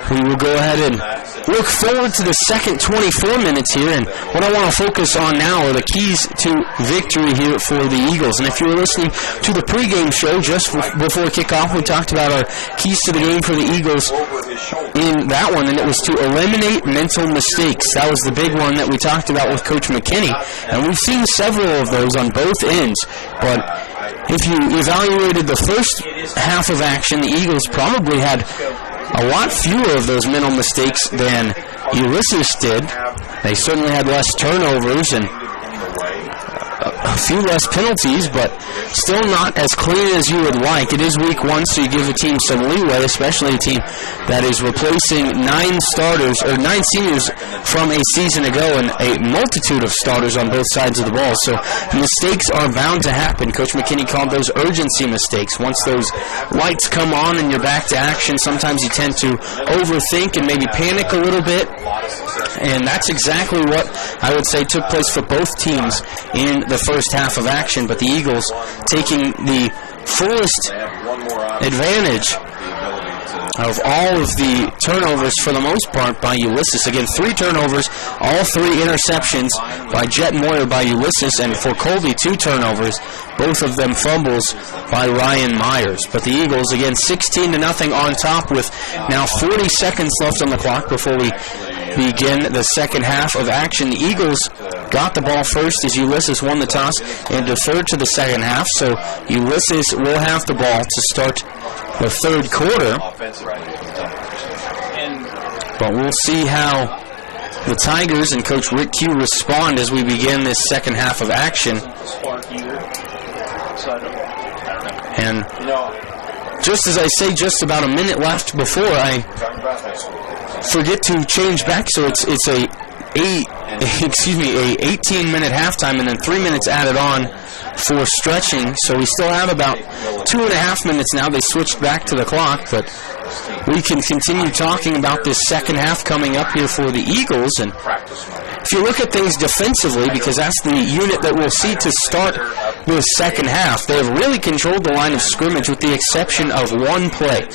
we will go ahead and look forward to the second 24 minutes here. And what I want to focus on now are the keys to victory here for the Eagles. And if you were listening to the pregame show just before kickoff, we talked about our keys to the game for the Eagles in that one, and it was to eliminate mental mistakes. That was the big one that we talked about with Coach McKinney. And we've seen several of those on both ends. But if you evaluated the first half of action, the Eagles probably had a lot fewer of those mental mistakes than Ulysses did. They certainly had less turnovers and a few less penalties, but still not as clean as you would like. It is week 1, so you give the team some leeway, especially a team that is replacing 9 seniors from a season ago and a multitude of starters on both sides of the ball. So mistakes are bound to happen. Coach McKinney called those urgency mistakes. Once those lights come on and you're back to action, sometimes you tend to overthink and maybe panic a little bit. And that's exactly what I would say took place for both teams in the first half of action. But the Eagles taking the fullest advantage of all of the turnovers for the most part by Ulysses. Again, 3 turnovers, all 3 interceptions by Jet Moyer by Ulysses, and for Colby, 2 turnovers, both of them fumbles by Ryan Myers. But the Eagles, again, 16-0 on top with now 40 seconds left on the clock before we begin the second half of action. The Eagles got the ball first as Ulysses won the toss and deferred to the second half, so Ulysses will have the ball to start the third quarter. But we'll see how the Tigers and Coach Rick Q respond as we begin this second half of action. And just as I say, just about a minute left before I forget to change back, so it's a 18-minute halftime, and then 3 minutes added on for stretching. So we still have about 2.5 minutes now. They switched back to the clock, but we can continue talking about this second half coming up here for the Eagles. And if you look at things defensively, because that's the unit that we'll see to start the second half, they have really controlled the line of scrimmage with the exception of one play.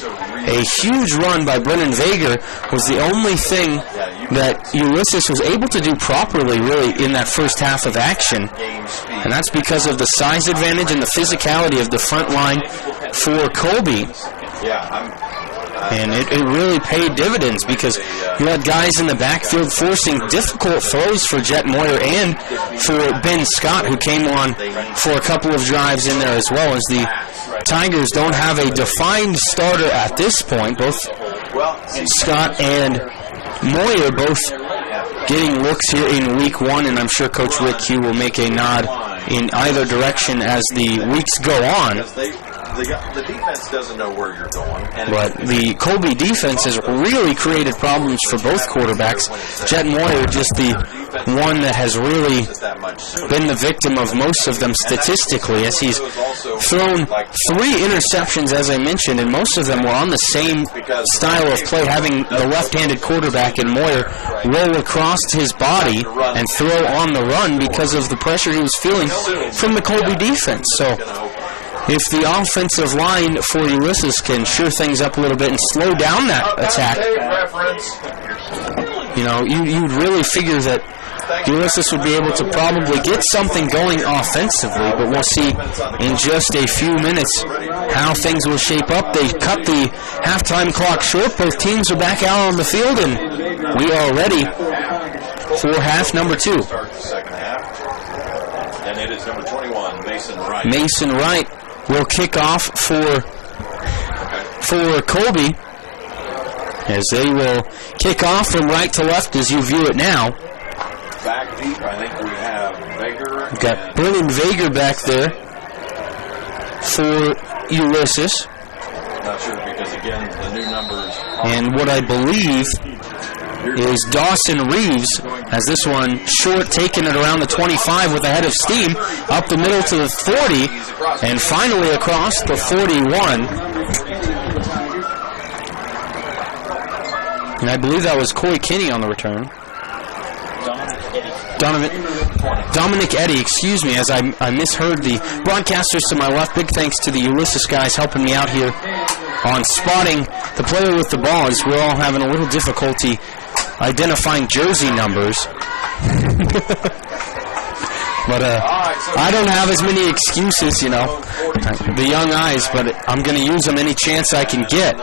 A huge run by Brennan Vager was the only thing that Ulysses was able to do properly, really, in that first half of action. And that's because of the size advantage and the physicality of the front line for Colby. And it really paid dividends because you had guys in the backfield forcing difficult throws for Jet Moyer and for Ben Scott, who came on for a couple of drives in there as well, as the Tigers don't have a defined starter at this point. Both Scott and Moyer both getting looks here in week one, and I'm sure Coach Rick Hugh will make a nod in either direction as the weeks go on. The defense doesn't know where you're going. But the Colby defense has really created problems for both quarterbacks. Jet Moyer, just the one that has really been the victim of most of them statistically, as he's thrown 3 interceptions, as I mentioned, and most of them were on the same style of play, having the left-handed quarterback in Moyer roll across his body and throw on the run because of the pressure he was feeling from the Colby defense. So if the offensive line for Ulysses can sure things up a little bit and slow down that attack, you'd really figure that Ulysses would be able to probably get something going offensively, but we'll see in just a few minutes how things will shape up. They cut the halftime clock short. Both teams are back out on the field, and we are ready for half number 2. And it is number 21, Mason Wright. Mason Wright will kick off for Colby, as they will kick off from right to left as you view it now. Back deep, I think we have Vager. We've got Brennan Vager back there for Ulysses. Not sure because, again, the new numbers. And what I believe is Dawson Reeves, as this one short, taking it around the 25 with a head of steam, up the middle to the 40, and finally across the 41. And I believe that was Coy Kinney on the return. Dominic Eddy, excuse me, as I misheard the broadcasters to my left. Big thanks to the Ulysses guys helping me out here on spotting the player with the ball, as we're all having a little difficulty identifying jersey numbers. But I don't have as many excuses, the young eyes, but I'm going to use them any chance I can get.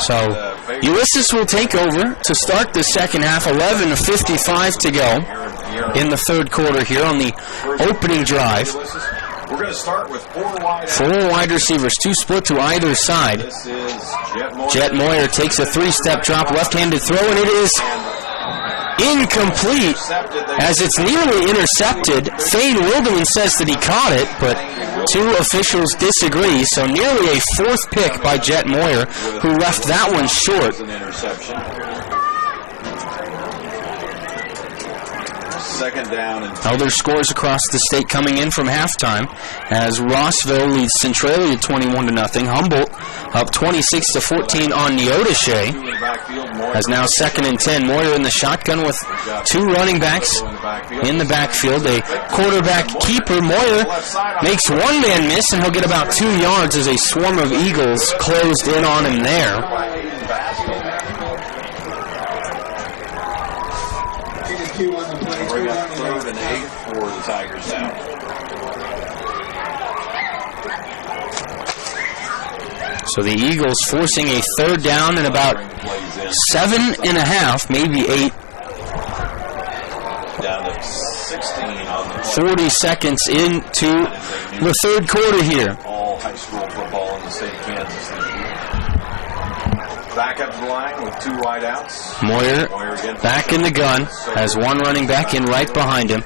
So Ulysses will take over to start the second half. 11:55 to go in the third quarter here on the opening drive. We're going to start with 4 wide receivers, 2 split to either side. This is Jet Moyer takes a 3-step drop, left-handed throw, and it is incomplete as it's nearly intercepted. Thane Wilderman says that he caught it, but 2 officials disagree, so nearly a 4th pick by Jet Moyer, who left that one short. Second down and other scores across the state coming in from halftime, as Rossville leads Centralia 21-0. Humboldt up 26-14 on Neodesha. As now 2nd and 10. Moyer in the shotgun with 2 running backs in the backfield. A quarterback keeper. Moyer makes one man miss, and he'll get about 2 yards as a swarm of Eagles closed in on him there. bring up 3rd and 8 for the Tigers now. So the Eagles forcing a 3rd down and about 7.5, maybe 8. Down to 16 on the 40 seconds into the 3rd quarter here. all high school football in the state of Kansas this year. Back up the line with 2 wideouts. Moyer back in the gun, has 1 running back in right behind him.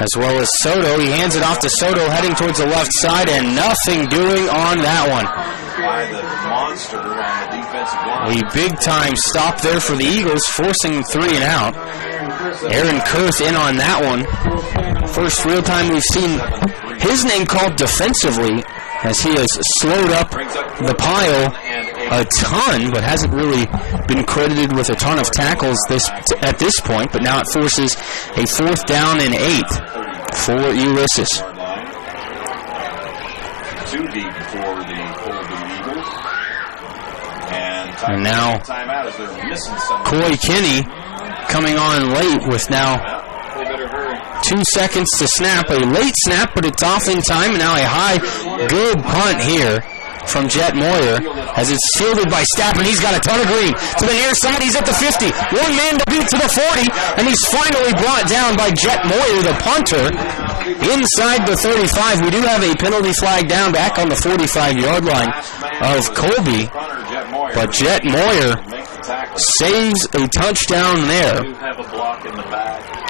as well as Soto. He hands it off to Soto, heading towards the left side, and nothing doing on that one. By the monster on the defensive line. A big-time stop there for the Eagles, forcing 3 and out. Aaron Kurth in on that one. First real time we've seen his name called defensively, as he has slowed up the pile a ton, but hasn't really been credited with a ton of tackles at this point. But now it forces a 4th down and 8 for Ulysses. Too deep for the Colby Eagles. And now timeout as they're missing something. Coy Kinney coming on late with now 2 seconds to snap. A late snap, but it's off in time. And now a high, good punt here from Jet Moyer as it's fielded by Stapp, and he's got a ton of green. To the near side, he's at the 50. One man to beat to the 40, and he's finally brought down by Jet Moyer, the punter, inside the 35. We do have a penalty flag down back on the 45-yard line of Colby, but Jet Moyer saves a touchdown there.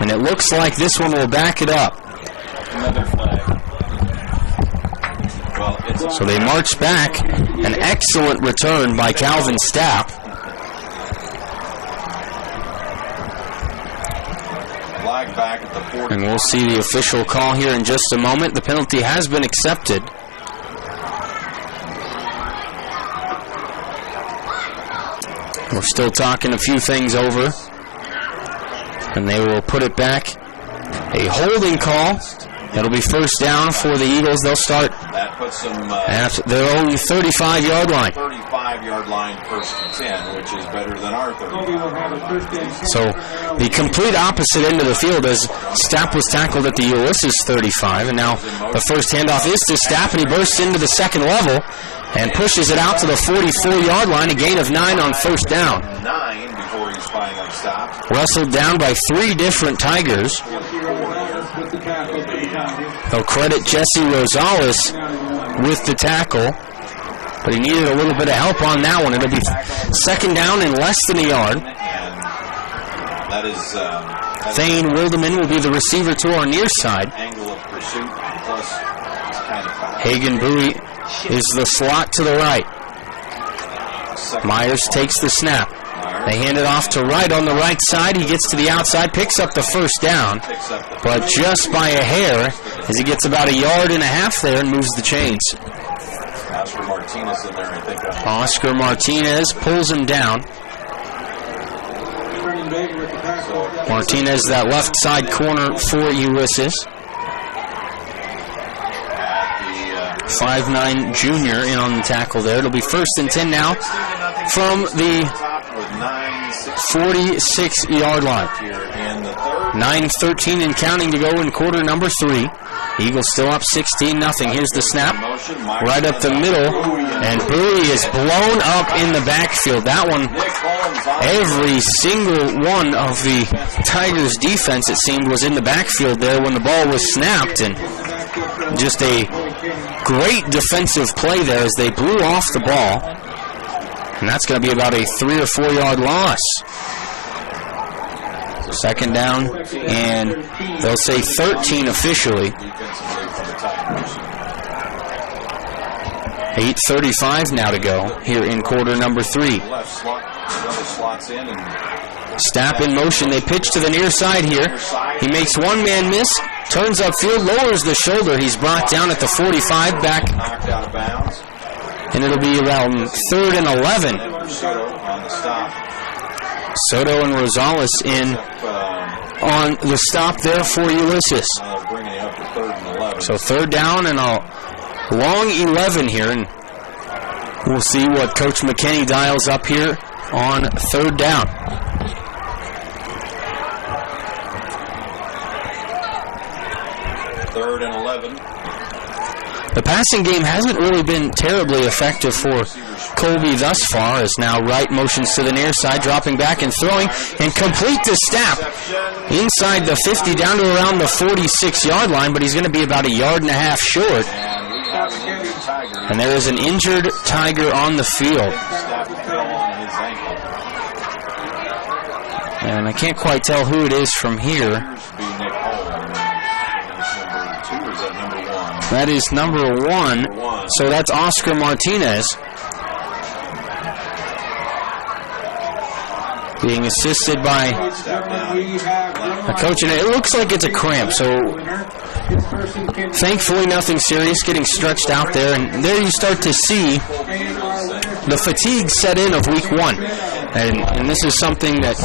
And it looks like this one will back it up. Another flag. So they march back. An excellent return by Calvin Stapp. Flag back at the 40. And we'll see the official call here in just a moment. The penalty has been accepted. We're still talking a few things over. And they will put it back. A holding call. That'll be first down for the Eagles. They'll start at their own 35-yard line. 35-yard line, 1st and 10, which is better than our 35. So the complete opposite end of the field, as Stapp was tackled at the Ulysses 35, and now the first handoff is to Stapp, and he bursts into the second level and pushes it out to the 44-yard line, a gain of 9 on first down. 9 before he's finally stopped. Wrestled down by 3 different Tigers. They'll credit Jesse Rosales with the tackle, but he needed a little bit of help on that one. It'll be second down and less than a yard. That is Thane Wilderman will be the receiver to our near side. Angle of pursuit plus it's kind of fast. Hagen Bowie is the slot to the right. Myers takes the snap. They hand it off to Wright on the right side. He gets to the outside, picks up the first down, but just by a hair, as he gets about a yard and a half there and moves the chains. Oscar Martinez in there, I think. Oscar Martinez pulls him down. Martinez, that left side corner for Ulysses. 5'9" junior in on the tackle there. It'll be 1st and 10 now from the 46-yard line. 9:13 and counting to go in quarter number 3. Eagles still up 16-0. Here's the snap. Right up the middle. And Bowie is blown up in the backfield. That one, every single one of the Tigers' defense, it seemed, was in the backfield there when the ball was snapped. And just a great defensive play there as they blew off the ball. And that's going to be about a 3 or 4 yard loss. Second down, and they'll say 13 officially. 8:35 now to go here in quarter number 3. Stapp in motion. They pitch to the near side here. He makes one man miss, turns upfield, lowers the shoulder. He's brought down at the 45, back. And it'll be around 3rd and 11. Soto and Rosales in on the stop there for Ulysses. So 3rd down and a long 11 here. And we'll see what Coach McKinney dials up here on 3rd down. Third and 11. The passing game hasn't really been terribly effective for Colby thus far, as now Wright motions to the near side, dropping back and throwing, and complete to Stapp inside the 50 down to around the 46-yard line, but he's going to be about a yard and a half short. And there is an injured Tiger on the field. And I can't quite tell who it is from here. That is number 1. So that's Oscar Martinez. Being assisted by a coach. And it looks like it's a cramp. So thankfully nothing serious, getting stretched out there. And there you start to see the fatigue set in of week 1. And this is something that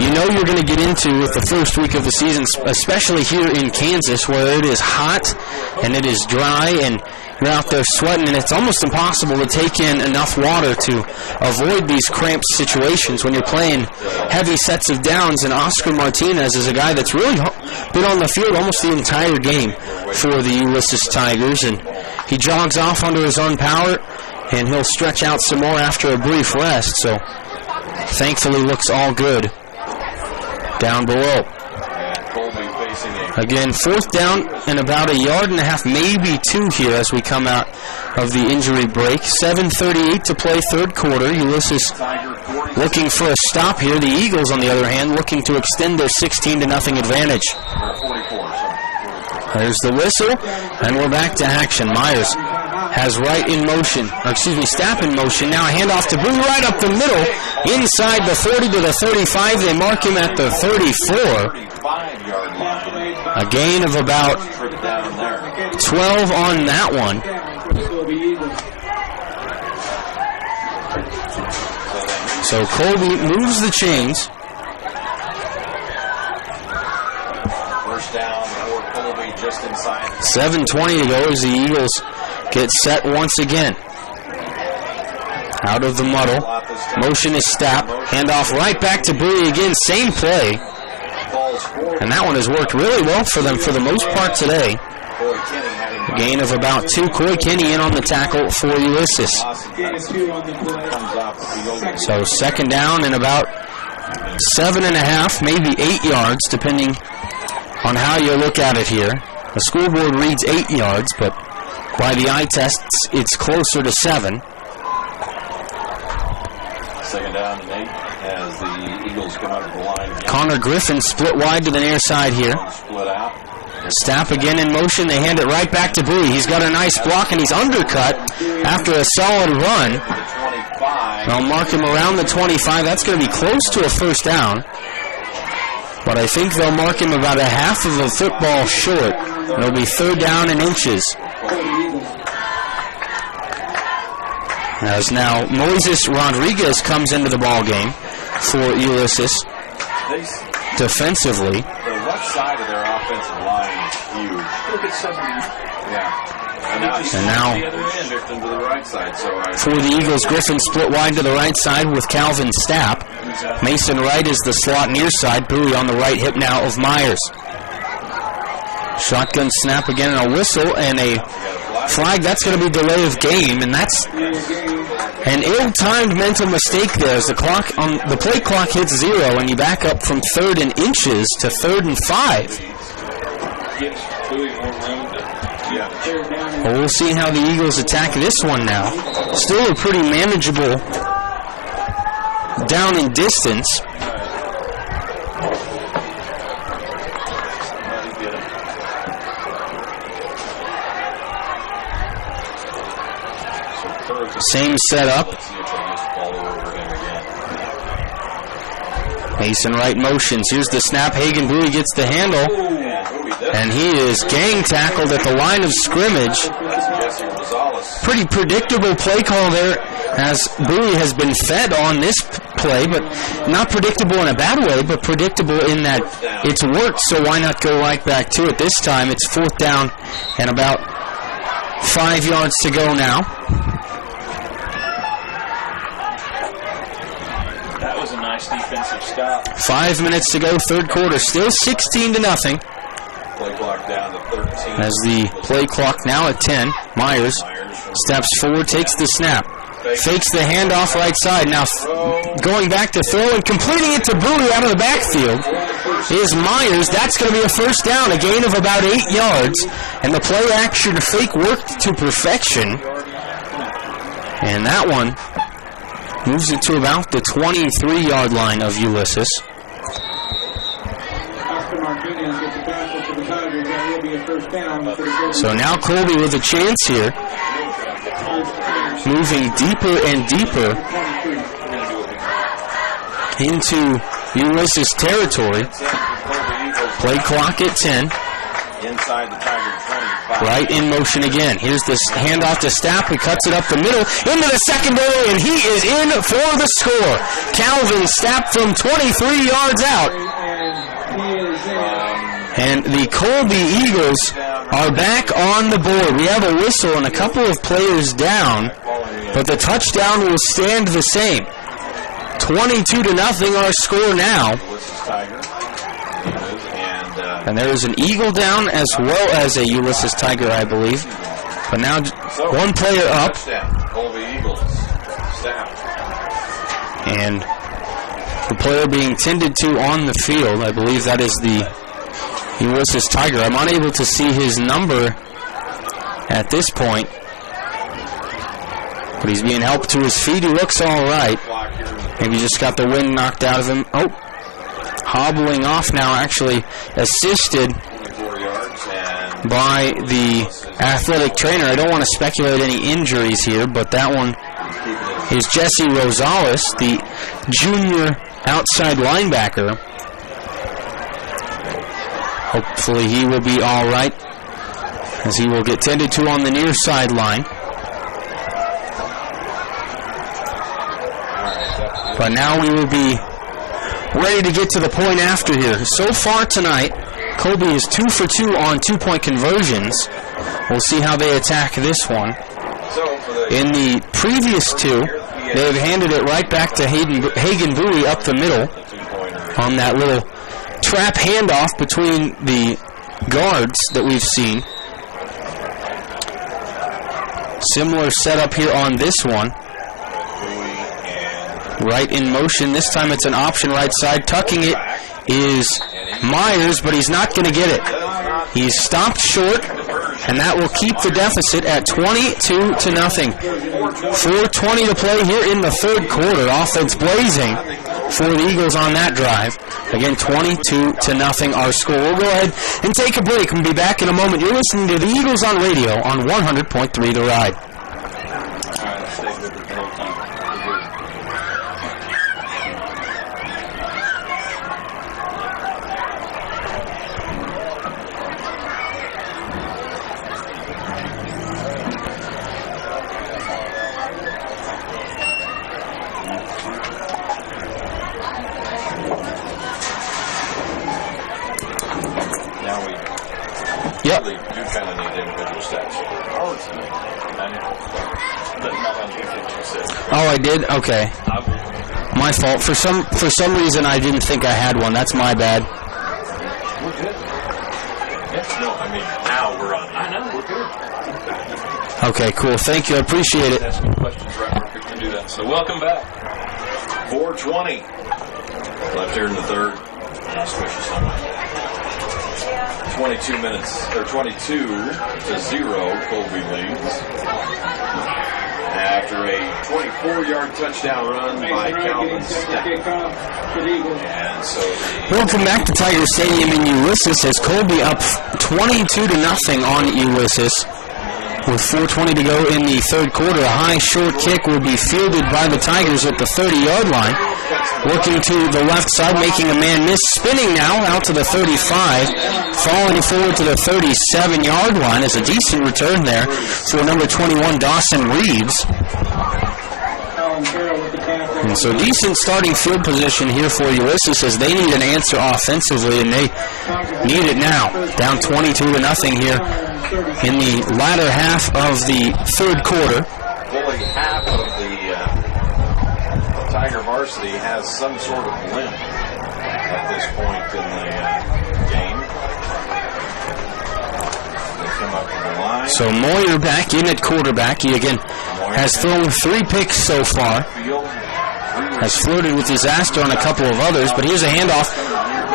you know you're going to get into with the first week of the season, especially here in Kansas, where it is hot and it is dry and you're out there sweating, and it's almost impossible to take in enough water to avoid these cramped situations when you're playing heavy sets of downs. And Oscar Martinez is a guy that's really been on the field almost the entire game for the Ulysses Tigers, and he jogs off under his own power, and he'll stretch out some more after a brief rest. So thankfully looks all good down below. Again, 4th down and about 1.5 yards, maybe 2 here as we come out of the injury break. 7:38 to play, 3rd quarter. Ulysses looking for a stop here. The Eagles, on the other hand, looking to extend their 16-0 advantage. There's the whistle, and we're back to action. Myers has Wright in motion, Stapp in motion. Now a handoff to Brew right up the middle, inside the 40 to the 35. They mark him at the 34. A gain of about 12 on that one. So Colby moves the chains. First down for Colby just inside. 7:20 to go as the Eagles get set once again. Out of the muddle. Motion is Stapp. Handoff right back to Bowie again. Same play. And that one has worked really well for them for the most part today. A gain of about 2. Coy Kenny in on the tackle for Ulysses. So 2nd down and about 7.5, maybe 8 yards, depending on how you look at it here. The scoreboard reads 8 yards, but by the eye tests, it's closer to 7. 2nd down and 8 as the Eagles come out of the line again. Connor Griffin split wide to the near side here. Split out. Stapp again in motion. They hand it right back to Bowie. He's got a nice block, and he's undercut after a solid run. They'll mark him around the 25. That's going to be close to a 1st down. But I think they'll mark him about a half of a football short. It'll be 3rd down and inches. As now Moises Rodriguez comes into the ball game for Ulysses defensively. The left side of their offensive line is huge. Look at somebody. Yeah. And now the other end drifting to the right side. So for the Eagles, Griffin split wide to the right side with Calvin Stapp. Mason Wright is the slot near side. Bowie on the right hip now of Myers. Shotgun snap again and a whistle and a flag. That's going to be delay of game, and that's an ill-timed mental mistake there as the play clock hits 0 and you back up from 3rd and inches to 3rd and 5. Well, we'll see how the Eagles attack this one now. Still a pretty manageable down in distance. Same setup. Mason Wright motions. Here's the snap. Hagen Bowie gets the handle. And he is gang tackled at the line of scrimmage. Pretty predictable play call there as Bowie has been fed on this play, but not predictable in a bad way, but predictable in that it's worked, so why not go right back to it? This time it's 4th down and about 5 yards to go now. That was a nice defensive stop. 5 minutes to go, 3rd quarter, still 16-0. Play clock down to 13. As the play clock now at 10, Myers steps forward, takes the snap, fakes the handoff right side. Now going back to throw and completing it to Bowie out of the backfield is Myers. That's going to be a 1st down, a gain of about 8 yards. And the play action fake worked to perfection. And that one moves it to about the 23-yard line of Ulysses. So now Colby with a chance here. Moving deeper and deeper into Ulysses territory. Play clock at 10. Inside the Tiger 25. Right in motion again. Here's this handoff to Stapp, who cuts it up the middle into the secondary, and he is in for the score. Calvin Stapp from 23 yards out. And the Colby Eagles are back on the board. We have a whistle and a couple of players down, but the touchdown will stand the same. 22-0 our score now. And there is an Eagle down as well as a Ulysses Tiger, I believe. But now one player up. Colby Eagles. And the player being tended to on the field, I believe that is the Ulysses Tiger. I'm unable to see his number at this point. But he's being helped to his feet. He looks all right. Maybe just got the wind knocked out of him. Oh, hobbling off now, actually assisted by the athletic trainer. I don't want to speculate any injuries here, but that one is Jesse Rosales, the junior outside linebacker. Hopefully he will be all right, as he will get tended to on the near sideline. But now we will be ready to get to the point after here. So far tonight, Colby is 2 for 2 on 2-point conversions. We'll see how they attack this one. In the previous two, they have handed it right back to Hagen Bowie up the middle on that little trap handoff between the guards that we've seen. Similar setup here on this one. Right in motion. This time it's an option right side. Tucking it is Myers, but he's not going to get it. He's stopped short, and that will keep the deficit at 22-0. 4:20 to play here in the third quarter. Offense blazing for the Eagles on that drive. Again, 22-0 our score. We'll go ahead and take a break. We'll be back in a moment. You're listening to the Eagles on radio on 100.3 The Ride. Yep. You kind of need individual stats. Oh, I did? Okay. My fault. For some reason, I didn't think I had one. That's my bad. We're good. Yeah, no, I mean, now we're on. I know, we're good. Okay, cool. Thank you. I appreciate it. Ask some questions right after we can do that. So welcome back. 4:20 left here in the third. I'll switch you somewhere. 22 minutes, or 22-0, Colby leads. After a 24-yard touchdown run by Calvin Stapp. And so welcome back to Tiger Stadium in Ulysses as Colby up 22-0 on Ulysses. With 4:20 to go in the third quarter, a high short kick will be fielded by the Tigers at the 30-yard line. Working to the left side, making a man miss, spinning now out to the 35, falling forward to the 37-yard line is a decent return there for number 21, Dawson Reeves. And so decent starting field position here for Ulysses as they need an answer offensively, and they need it now. Down 22-0 here in the latter half of the third quarter. fully half of the Tiger varsity has some sort of limp at this point in the game. They come up with the line. So Moyer back in at quarterback. He again has thrown 3 picks so far. Has flirted with disaster on a couple of others, but here's a handoff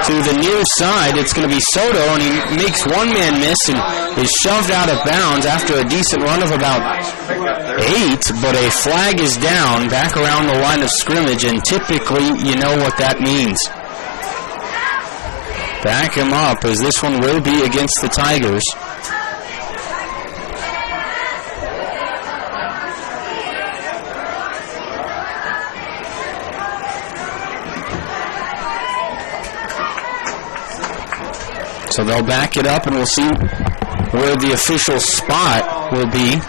to the near side. It's going to be Soto, and he makes one man miss and is shoved out of bounds after a decent run of about 8, but a flag is down back around the line of scrimmage, and typically you know what that means. Back him up, as this one will be against the Tigers. So they'll back it up, and we'll see where the official spot will be.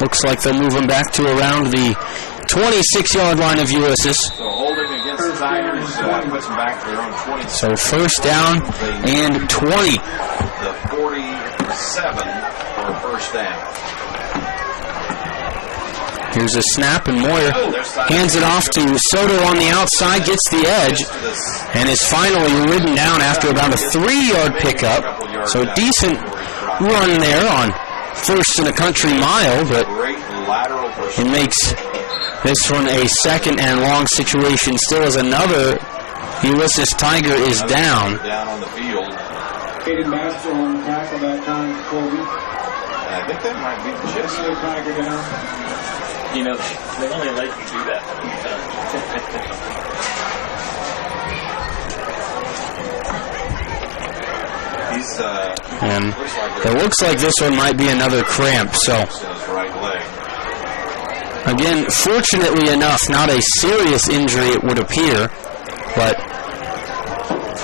Looks like they'll move him back to around the 26-yard line of Ulysses. So holding against the Tigers puts them back to their own 20. So first down and 20. The 47 for a first down. Here's a snap, and Moyer hands it off to Soto on the outside, gets the edge, and is finally ridden down after about a 3-yard pickup. So decent run there on first and a country mile, but it makes this one a second and long situation. Still as another Ulysses Tiger is down. Down on the field. Hayden Master on the tackle that time, Colby. I think that might be the chest. Another Tiger down. You know, they only let you do that many times. He's, And it looks like this one might be another cramp. So, right leg. again, fortunately enough, not a serious injury it would appear, but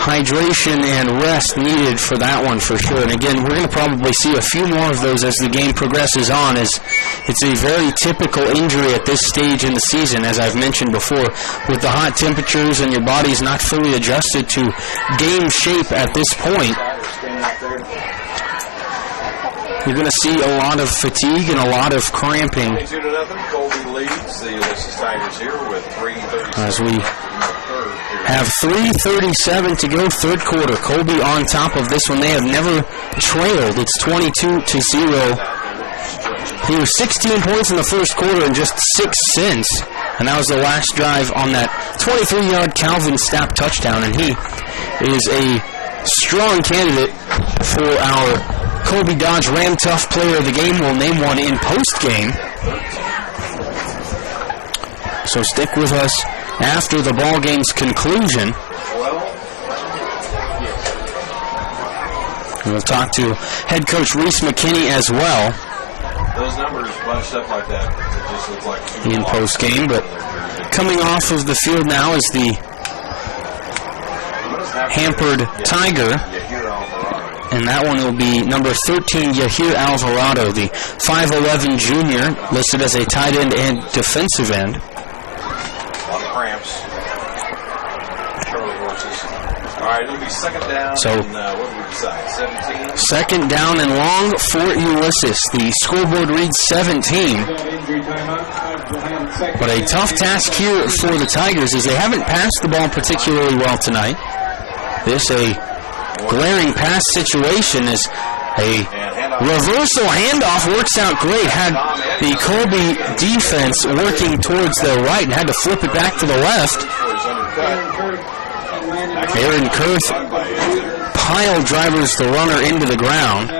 hydration and rest needed for that one for sure. And again, we're going to probably see a few more of those as the game progresses on, as it's a very typical injury at this stage in the season, as I've mentioned before, with the hot temperatures and your body's not fully adjusted to game shape at this point. You're going to see a lot of fatigue and a lot of cramping. 22-0. Colby leads the Ulysses Tigers here with 3:37. As we have 3:37 to go, third quarter. Colby on top of this one. They have never trailed. It's 22-0. He was 16 points in the first quarter and just 6 since. And that was the last drive on that 23-yard Calvin Stapp touchdown. And he is a strong candidate for our Colby Dodge Ram Tough Player of the Game. We'll name one in post-game. So stick with us after the ball game's conclusion. We'll talk to head coach Reese McKinney as well. Those numbers bunched up like that. It just looks like In post-game, but coming off of the field now is the hampered Tiger. And that one will be number 13, Yahir Alvarado, the 5'11 junior, listed as a tight end and defensive end. A lot of cramps. Charlie horses. All right, it'll be second down. So, and, what did we decide? 17? Second down and long for Ulysses. The scoreboard reads 17. But a tough task here for the Tigers as they haven't passed the ball particularly well tonight. This a glaring pass situation as a reversal handoff works out great. Had the Colby defense working towards the right and had to flip it back to the left. Aaron Kurth pile drivers the runner into the ground.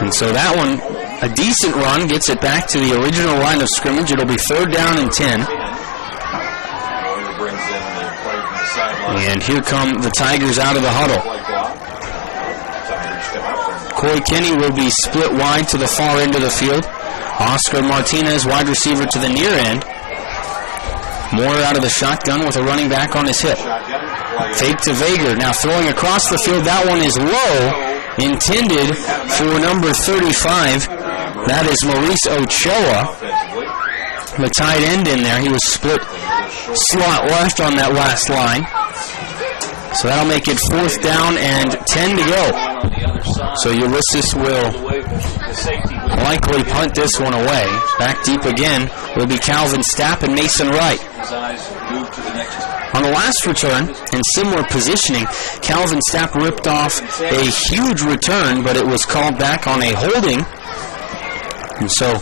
And so that one, a decent run, gets it back to the original line of scrimmage. It'll be third down and 10. And here come the Tigers out of the huddle. Coy Kenny will be split wide to the far end of the field. Oscar Martinez, wide receiver, to the near end. Moore out of the shotgun with a running back on his hip. Fake to Vager. Now throwing across the field. That one is low. Intended for number 35. That is Maurice Ochoa. The tight end in there. He was split slot left on that last line. So that'll make it fourth down and 10 to go. So Ulysses will likely punt this one away. Back deep again will be Calvin Stapp and Mason Wright. On the last return, in similar positioning, Calvin Stapp ripped off a huge return, but it was called back on a holding. And so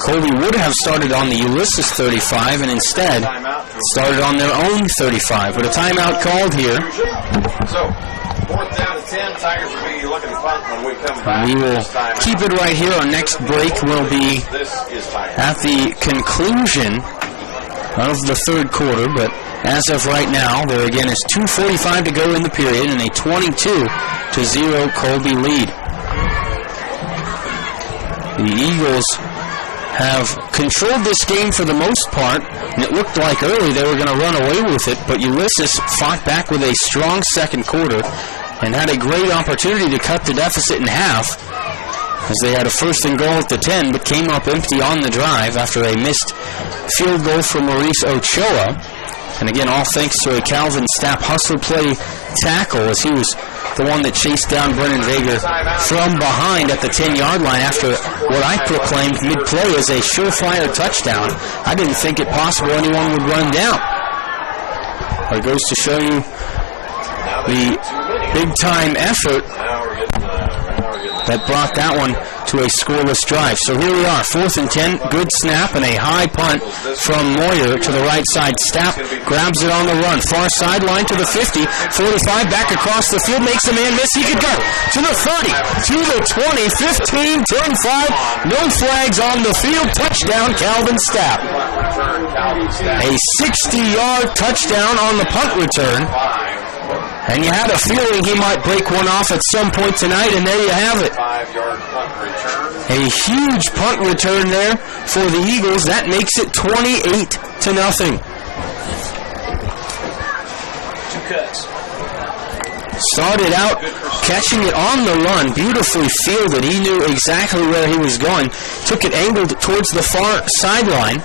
Colby would have started on the Ulysses 35 and instead started on their own 35. But a timeout called here. So, fourth down to 10. Tigers will be looking to punt when we come back. We will keep it right here. Our next break will be at the conclusion of the third quarter. But as of right now, there again is 2:45 to go in the period and a 22-0 Colby lead. The Eagles have controlled this game for the most part, and it looked like early they were going to run away with it, but Ulysses fought back with a strong second quarter and had a great opportunity to cut the deficit in half, as they had a first and goal at the 10, but came up empty on the drive after a missed field goal from Maurice Ochoa. And again, all thanks to a Calvin Stapp hustle play tackle, as he was the one that chased down Brennan Vager from behind at the 10-yard line after what I proclaimed mid-play as a surefire touchdown. I didn't think it possible anyone would run down. But it goes to show you the big-time effort that brought that one to a scoreless drive. So here we are, 4th and 10, good snap and a high punt from Moyer to the right side. Stapp grabs it on the run, far sideline to the 50, 45, back across the field, makes a man miss. He could go to the 30, to the 20, 15, 10, 5, no flags on the field, touchdown Calvin Stapp. A 60-yard touchdown on the punt return. And you had a feeling he might break one off at some point tonight, and there you have it. 5-yard punt return. A huge punt return there for the Eagles. That makes it 28-0. 2 cuts. Started out catching it on the run, beautifully fielded. He knew exactly where he was going. Took it angled towards the far sideline,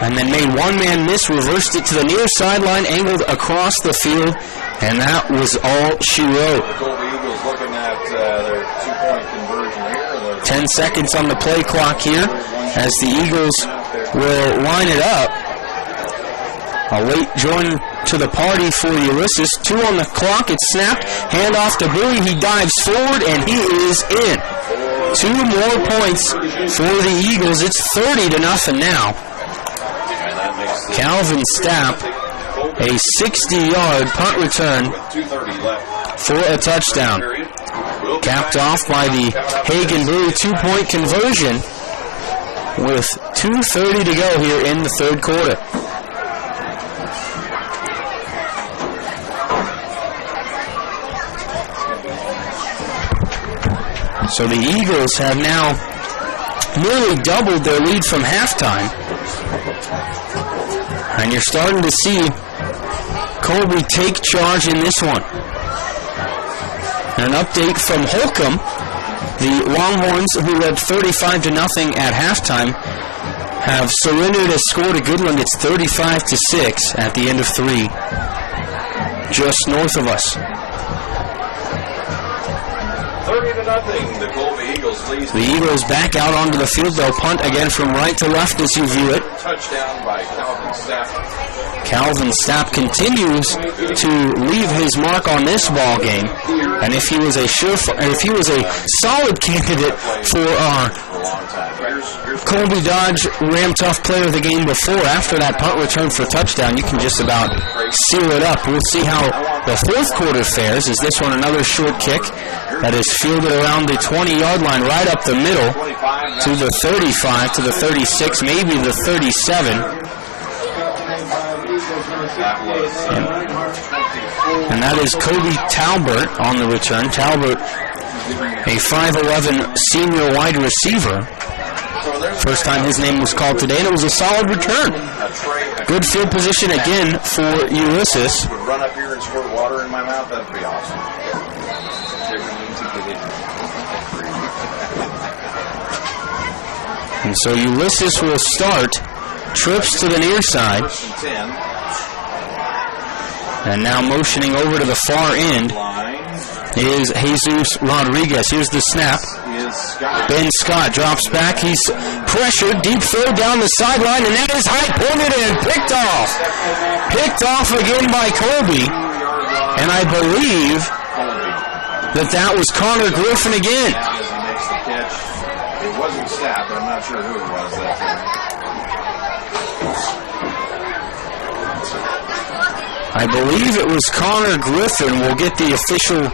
and then made one man miss, reversed it to the near sideline, angled across the field. And that was all she wrote. The Colby Eagles looking at their 2-point conversion here. 10 seconds on the play clock here as the Eagles will line it up. A late join to the party for Ulysses. 2 on the clock. It's snapped. Hand off to Bowie. He dives forward, and he is in. 2 more points for the Eagles. It's 30-0 now. Calvin Stapp, a 60-yard punt return for a touchdown. Capped off by the Hagen Brew 2-point conversion with 2:30 to go here in the third quarter. So the Eagles have now nearly doubled their lead from halftime. And you're starting to see Colby take charge in this one. An update from Holcomb. The Longhorns, who led 35-0 at halftime, have surrendered a score to Goodland. It's 35-6 at the end of 3, just north of us. 30-0. The Colby Eagles lead. The Eagles back out onto the field. They'll punt again from right to left as you view it. Touchdown by Calvin Stapp. Calvin Stapp continues to leave his mark on this ball game, and if he was a solid candidate for our Colby Dodge Ram Tough Player of the Game before, after that punt return for touchdown, you can just about seal it up. We'll see how the fourth quarter fares. Is this one another short kick that is fielded around the 20-yard line, right up the middle to the 35, to the 36, maybe the 37. And that is Kobe Talbert on the return. Talbert, a 5'11" senior wide receiver. First time his name was called today, and it was a solid return. Good field position again for Ulysses. Would run up here and squirt water in my mouth. That'd be awesome. And so Ulysses will start. Trips to the near side. And now motioning over to the far end is Jesus Rodriguez. Here's the snap. Ben Scott drops back. He's pressured. Deep throw down the sideline, and that is high pointed and picked off. Picked off again by Colby. And I believe that was Connor Griffin again. It wasn't Stapp, but I'm not sure who it was that time. I believe it was Connor Griffin. We'll get the official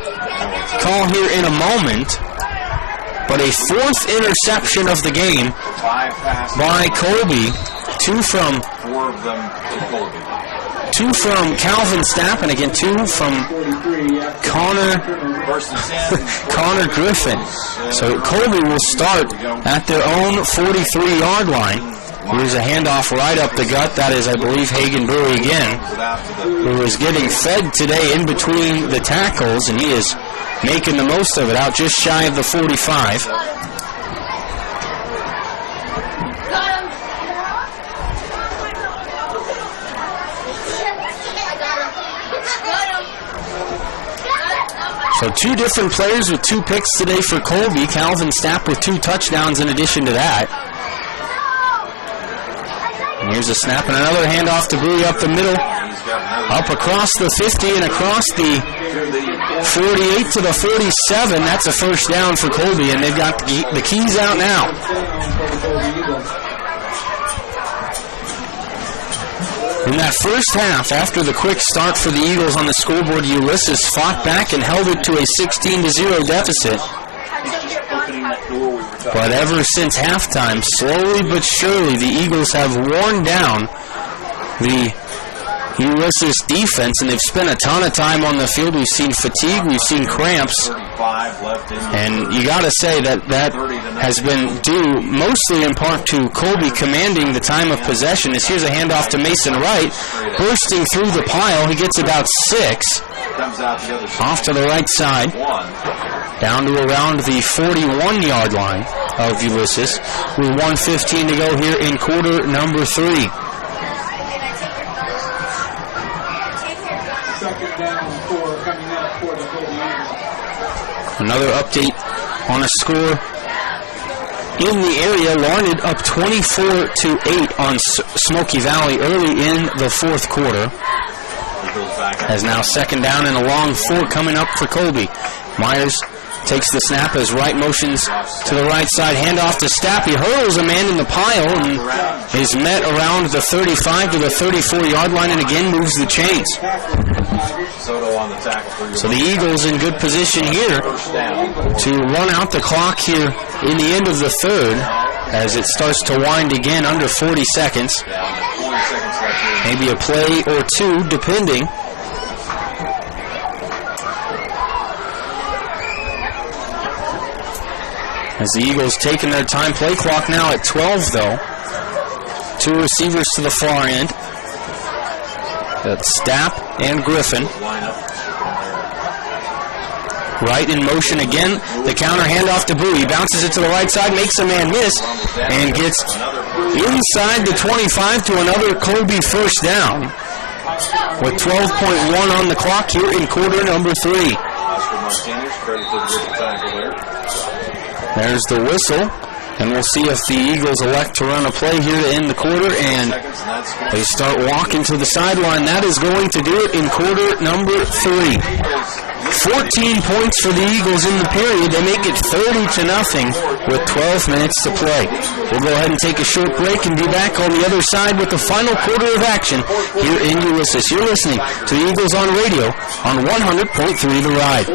call here in a moment. But a 4th interception of the game by Colby. 2 from 4 of them to Colby. 2 from Calvin Stapp, and again 2 from Connor Griffin. So Colby will start at their own 43-yard line. Here's a handoff right up the gut. That is, I believe, Hagen Brewery again, who is getting fed today in between the tackles, and he is making the most of it, out just shy of the 45. So 2 different players with 2 picks today for Colby. Calvin Stapp with 2 touchdowns in addition to that. And here's a snap and another handoff to Brewery up the middle. Up across the 50 and across the 48 to the 47. That's a first down for Colby, and they've got the keys out now. In that first half, after the quick start for the Eagles on the scoreboard, Ulysses fought back and held it to a 16-0 deficit. But ever since halftime, slowly but surely, the Eagles have worn down the Ulysses defense, and they've spent a ton of time on the field. We've seen fatigue, we've seen cramps, and you got to say that has been due mostly in part to Colby commanding the time of possession. As here's a handoff to Mason Wright, bursting through the pile. He gets about 6 off to the right side, down to around the 41-yard line of Ulysses, with 1:15 to go here in quarter number 3. Another update on a score in the area. Larned up 24-8 on Smoky Valley early in the 4th quarter. As now second down and a long 4 coming up for Colby. Myers takes the snap as Wright motions to the right side. Handoff to Stapp. He hurdles a man in the pile and is met around the 35 to the 34-yard line, and again moves the chains. So the Eagles in good position here to run out the clock here in the end of the 3rd as it starts to wind again under 40 seconds. Maybe a play or 2 depending. As the Eagles taking their time. Play clock now at 12, though. 2 receivers to the far end. That's Stapp and Griffin. Wright in motion again. The counter handoff to Bowie. Bounces it to the right side, makes a man miss, and gets inside the 25 to another Colby first down. With 12.1 on the clock here in quarter number 3. There's the whistle, and we'll see if the Eagles elect to run a play here to end the quarter, and they start walking to the sideline. That is going to do it in quarter number 3. 14 points for the Eagles in the period. They make it 30-0 with 12 minutes to play. We'll go ahead and take a short break and be back on the other side with the final quarter of action here in Ulysses. You're listening to the Eagles on radio on 100.3 The Ride.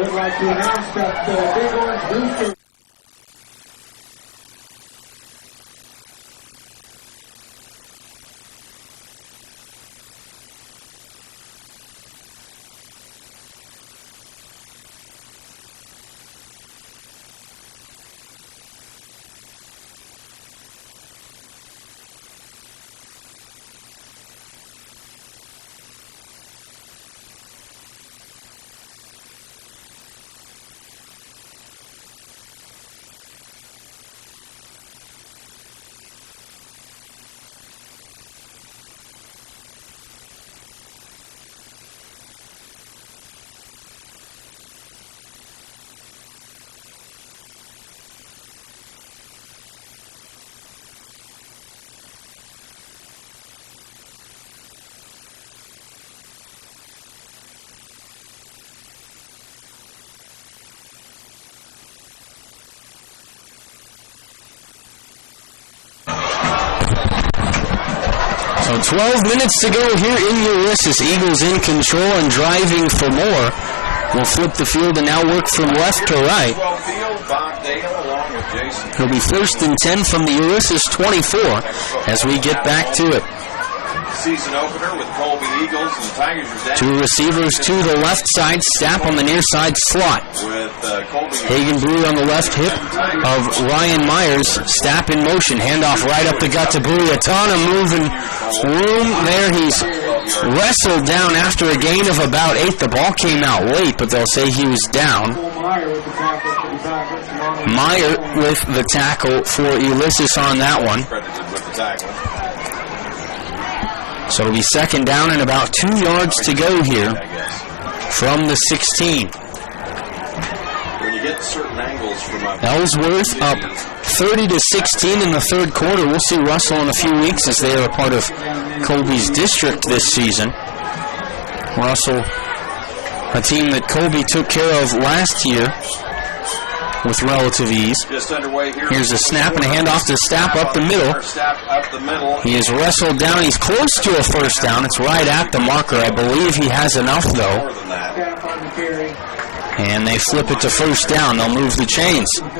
So 12 minutes to go here in Ulysses. Eagles in control and driving for more. We'll flip the field and now work from left to right. It'll be 1st and 10 from the Ulysses 24 as we get back to it. season opener with Colby Eagles, and the Tigers are down. Two receivers to the left side, Stapp on the near side slot. With Colby Hagen Brewery on the left hip of Ryan Myers. Stapp in motion, handoff right up the gut to Brewery. A ton of moving room there. He's wrestled down after a gain of about 8. The ball came out late, but they'll say he was down. Meyer with the tackle for Ulysses on that one. credited with the tackle. So it'll be second down and about 2 yards to go here I guess. from the 16. When you get certain angles from up, Ellsworth up 30-16 in the third quarter. We'll see Russell in a few weeks as they are a part of Colby's district this season. Russell, a team that Colby took care of last year with relative ease. just underway here. Here's a snap and a handoff to Stapp up the middle. Stapp up the middle. He is wrestled down. He's close to a first down. It's right at the marker. I believe he has enough, though. More than that. And they flip it to first down. They'll move the chains. Along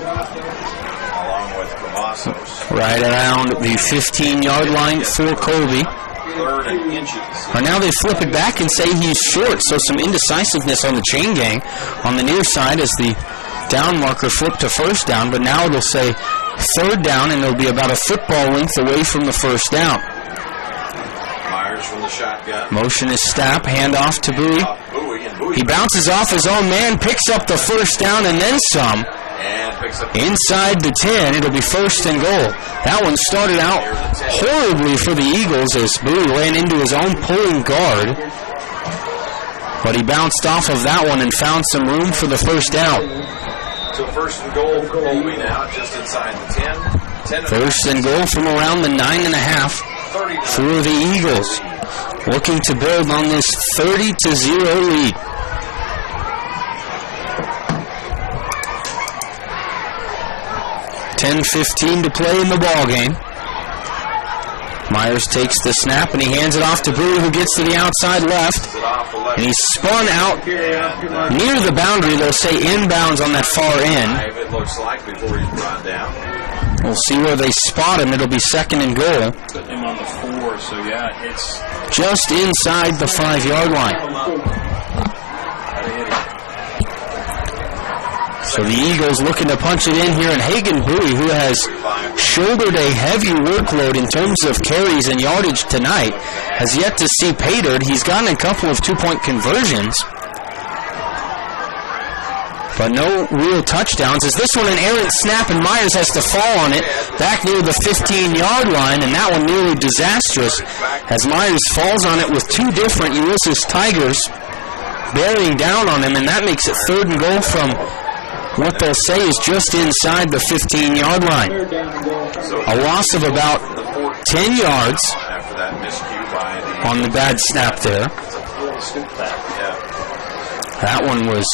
with Cavazos. Right around the 15-yard line for Colby. Third and inches. But now they flip it back and say he's short, so some indecisiveness on the chain gang on the near side as the down marker flipped to first down, but now it'll say third down, and it'll be about a football length away from the first down. Myers from the shotgun. Motion is Stapp, handoff to Bowie. Bowie, and Bowie He bounces off his own man, picks up the first down, and then some. and picks up Inside the 10, it'll be first and goal. That one started out horribly for the Eagles as Bowie ran into his own pulling guard. But he bounced off of that one and found some room for the first down. So first and goal for Colby now, just inside the 10. First and goal from around the 9.5 for the Eagles. Looking to build on this 30-0 lead. $10:15 to play in the ball game. Myers takes the snap and he hands it off to Brewer, who gets to the outside left. And he's spun out near the boundary. They'll say inbounds on that far end. It looks like before he's brought down. We'll see where they spot him. It'll be second and goal. Putting him on the 4, so yeah, it's Just inside the 5-yard line. So the Eagles looking to punch it in here, and Hagen Bowie, who has shouldered a heavy workload in terms of carries and yardage tonight, has yet to see pay dirt. He's gotten a couple of two-point conversions, but no real touchdowns. As this one an errant snap, and Myers has to fall on it back near the 15-yard line, and that one nearly disastrous as Myers falls on it with two different Ulysses Tigers bearing down on him, and that makes it third and goal from what they'll say is just inside the 15-yard line. A loss of about 10 yards on the bad snap there. That one was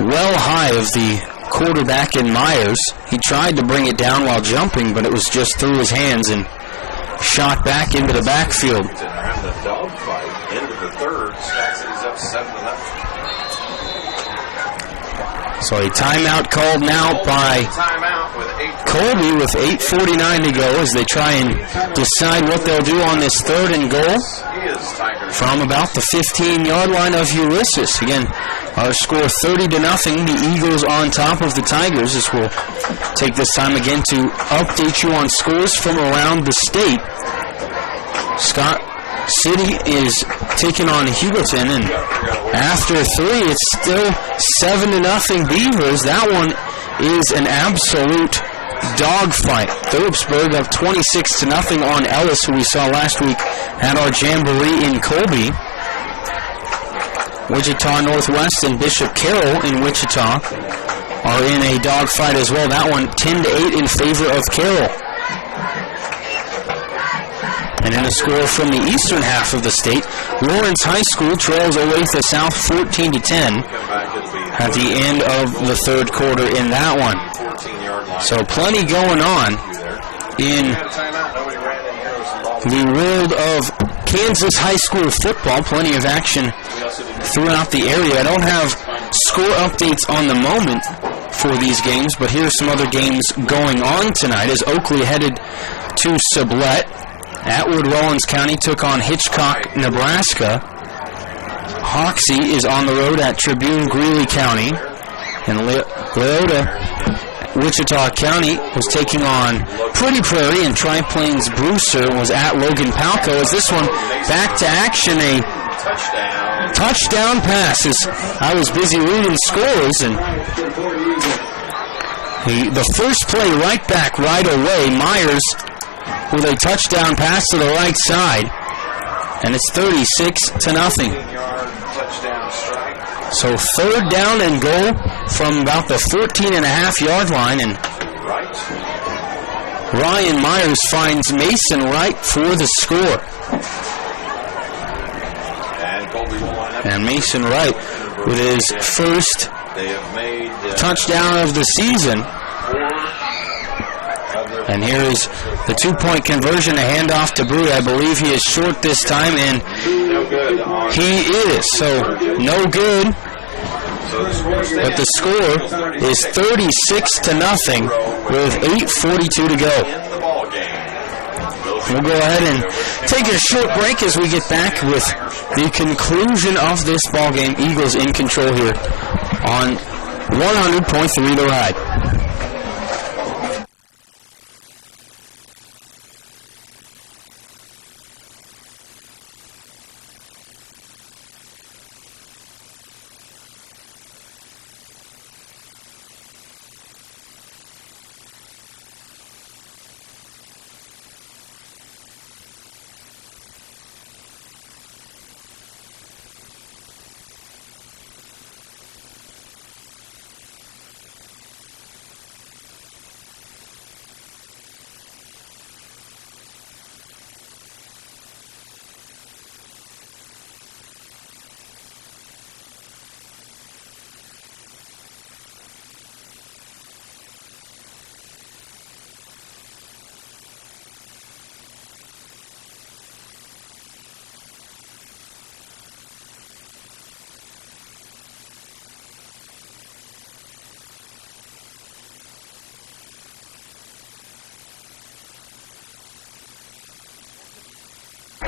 well high of the quarterback in Myers. He tried to bring it down while jumping, but it was just through his hands and shot back into the backfield. Around the dogfight into the third, Stacks is up 7-0. So a timeout called now by Colby with 8:49 to go as they try and decide what they'll do on this third and goal from about the 15-yard line of Ulysses. Again, our score 30-0. The Eagles on top of the Tigers, as we'll take this time again to update you on scores from around the state. Scott City is taking on Hugoton, and after 3, it's still 7-0 Beavers. That one is an absolute dogfight. Phillipsburg up 26-0 on Ellis, who we saw last week at our jamboree in Colby. Wichita Northwest and Bishop Carroll in Wichita are in a dogfight as well. That one 10-8 in favor of Carroll. And in a score from the eastern half of the state, Lawrence High School trails Olathe South 14-10 at the end of the third quarter in that one. So plenty going on in the world of Kansas high school football. Plenty of action throughout the area. I don't have score updates on the moment for these games, but here's some other games going on tonight as Oakley headed to Sublette. Atwood Rawlins County took on Hitchcock, Nebraska. Hoxie is on the road at Tribune Greeley County. And Leota, Wichita County was taking on Pretty Prairie, and Tri Plains Brewster was at Logan Palco. As this one back to action, a touchdown pass. As I was busy reading scores, and the first play right back right away, Myers with a touchdown pass to the right side, and it's 36-0. So third down and goal from about the 14.5-yard line, and Ryan Myers finds Mason Wright for the score. And Mason Wright with his first touchdown of the season. And here is the two-point conversion, a handoff to Brew. I believe he is short this time, and he is. So no good. But the score is 36-0 with 8:42 to go. We'll go ahead and take a short break as we get back with the conclusion of this ball game. Eagles in control here on 100.3 The Ride.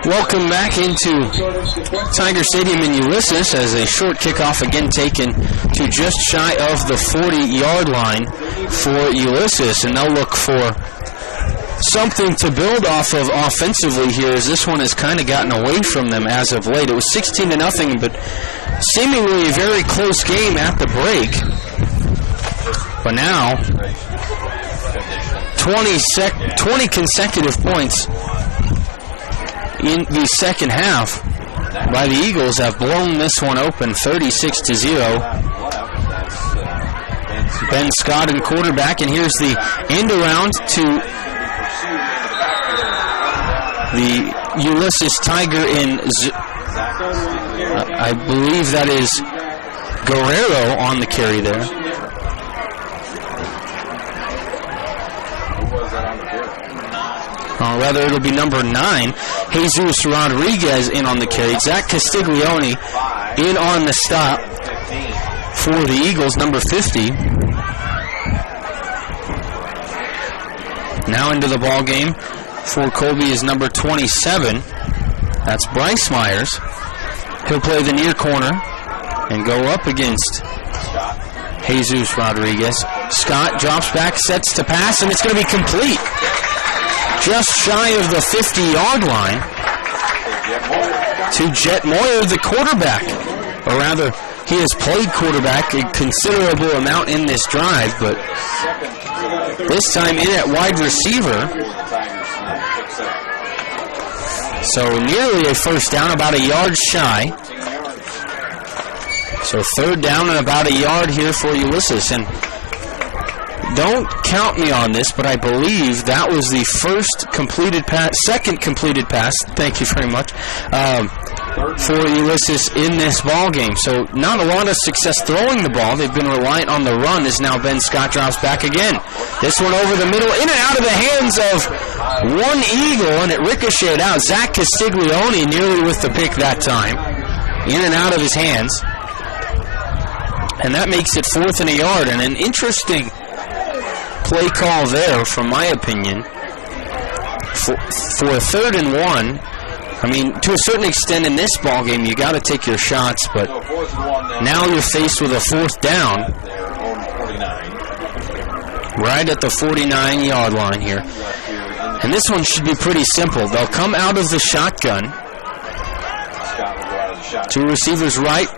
Welcome back into Tiger Stadium in Ulysses as a short kickoff again taken to just shy of the 40-yard line for Ulysses, and they'll look for something to build off of offensively here, as this one has kind of gotten away from them as of late. It was 16-0, but seemingly a very close game at the break. But now, 20 consecutive points in the second half by the Eagles have blown this one open, 36-0. Ben Scott in quarterback, and here's the end around to the Ulysses Tiger in, I believe that is Guerrero on the carry there. Rather, it'll be number 9, Jesus Rodriguez in on the carry. Zach Castiglione in on the stop for the Eagles, number 50. Now into the ball game for Colby is number 27. That's Bryce Myers. He'll play the near corner and go up against Jesus Rodriguez. Scott drops back, sets to pass, and it's going to be complete. Just shy of the 50-yard line to Jet Moyer, the quarterback. Or rather, he has played quarterback a considerable amount in this drive, but this time in at wide receiver. So nearly a first down, about a yard shy. So third down and about a yard here for Ulysses. And don't count me on this, but I believe that was the second completed pass, thank you very much, for Ulysses in this ball game. So not a lot of success throwing the ball. They've been reliant on the run, as now Ben Scott drops back again. This one over the middle, in and out of the hands of one Eagle, and it ricocheted out. Zach Castiglione nearly with the pick that time. In and out of his hands. And that makes it 4th and a yard, and an interesting play call there, from my opinion. for a 3rd and 1. I mean, to a certain extent in this ball game, you got to take your shots, but now you're faced with a 4th down. Right at the 49-yard line here. And this one should be pretty simple. They'll come out of the shotgun. 2 receivers right.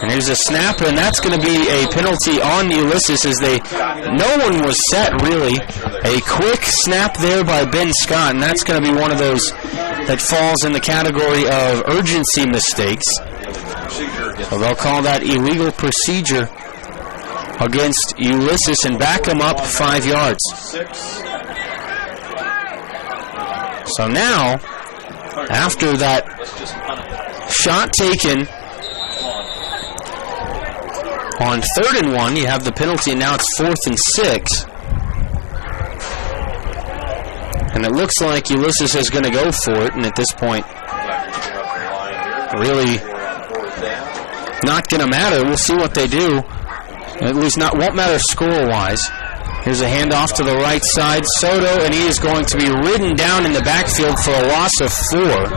And here's a snap, and that's going to be a penalty on Ulysses as no one was set, really. A quick snap there by Ben Scott, and that's going to be one of those that falls in the category of urgency mistakes. So they'll call that illegal procedure against Ulysses and back him up 5 yards. So now, after that shot taken on 3rd and 1, you have the penalty, and now it's 4th and 6. And it looks like Ulysses is going to go for it, and at this point, really not going to matter. We'll see what they do. At least won't matter score-wise. Here's a handoff to the right side. Soto, and he is going to be ridden down in the backfield for a loss of 4.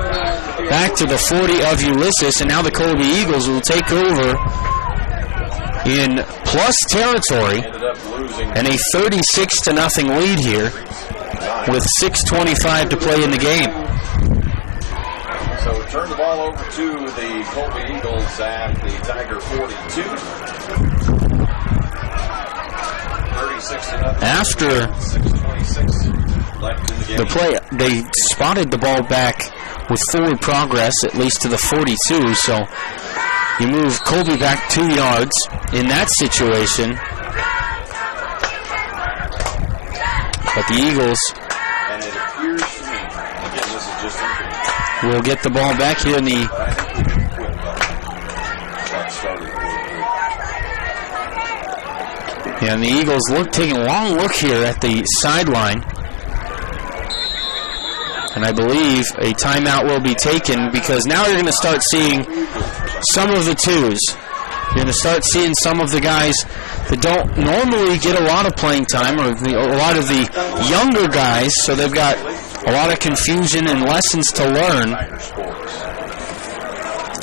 Back to the 40 of Ulysses, and now the Colby Eagles will take over in plus territory and a 36-0 lead here with 6:25 to play in the game. So turn the ball over to the Colby Eagles at the Tiger 42. 36-0. After 6:26 left in the game. the play, they spotted the ball back with forward progress, at least to the 42, so you move Colby back 2 yards in that situation. But the Eagles And it appears to me, again, this is just will get the ball back here in the and the Eagles taking a long look here at the sideline. And I believe a timeout will be taken because now you're going to start seeing some of the twos. You're going to start seeing some of the guys that don't normally get a lot of playing time, or a lot of the younger guys, so they've got a lot of confusion and lessons to learn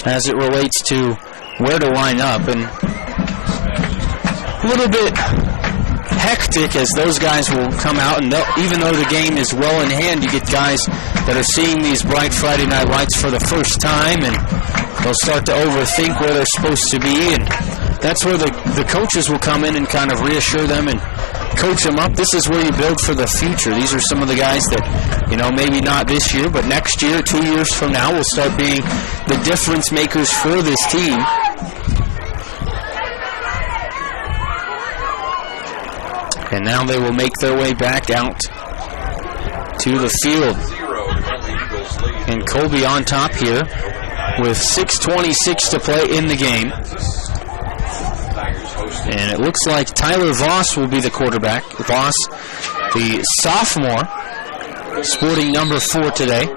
as it relates to where to line up. And a little bit hectic as those guys will come out, and even though the game is well in hand, you get guys that are seeing these bright Friday night lights for the first time, and they'll start to overthink where they're supposed to be, and that's where the coaches will come in and kind of reassure them and coach them up. This is where you build for the future. These are some of the guys that, maybe not this year, but next year, 2 years from now, will start being the difference makers for this team. And now they will make their way back out to the field. And Colby on top here with 6:26 to play in the game. And it looks like Tyler Voss will be the quarterback. Voss, the sophomore, sporting number 4 today.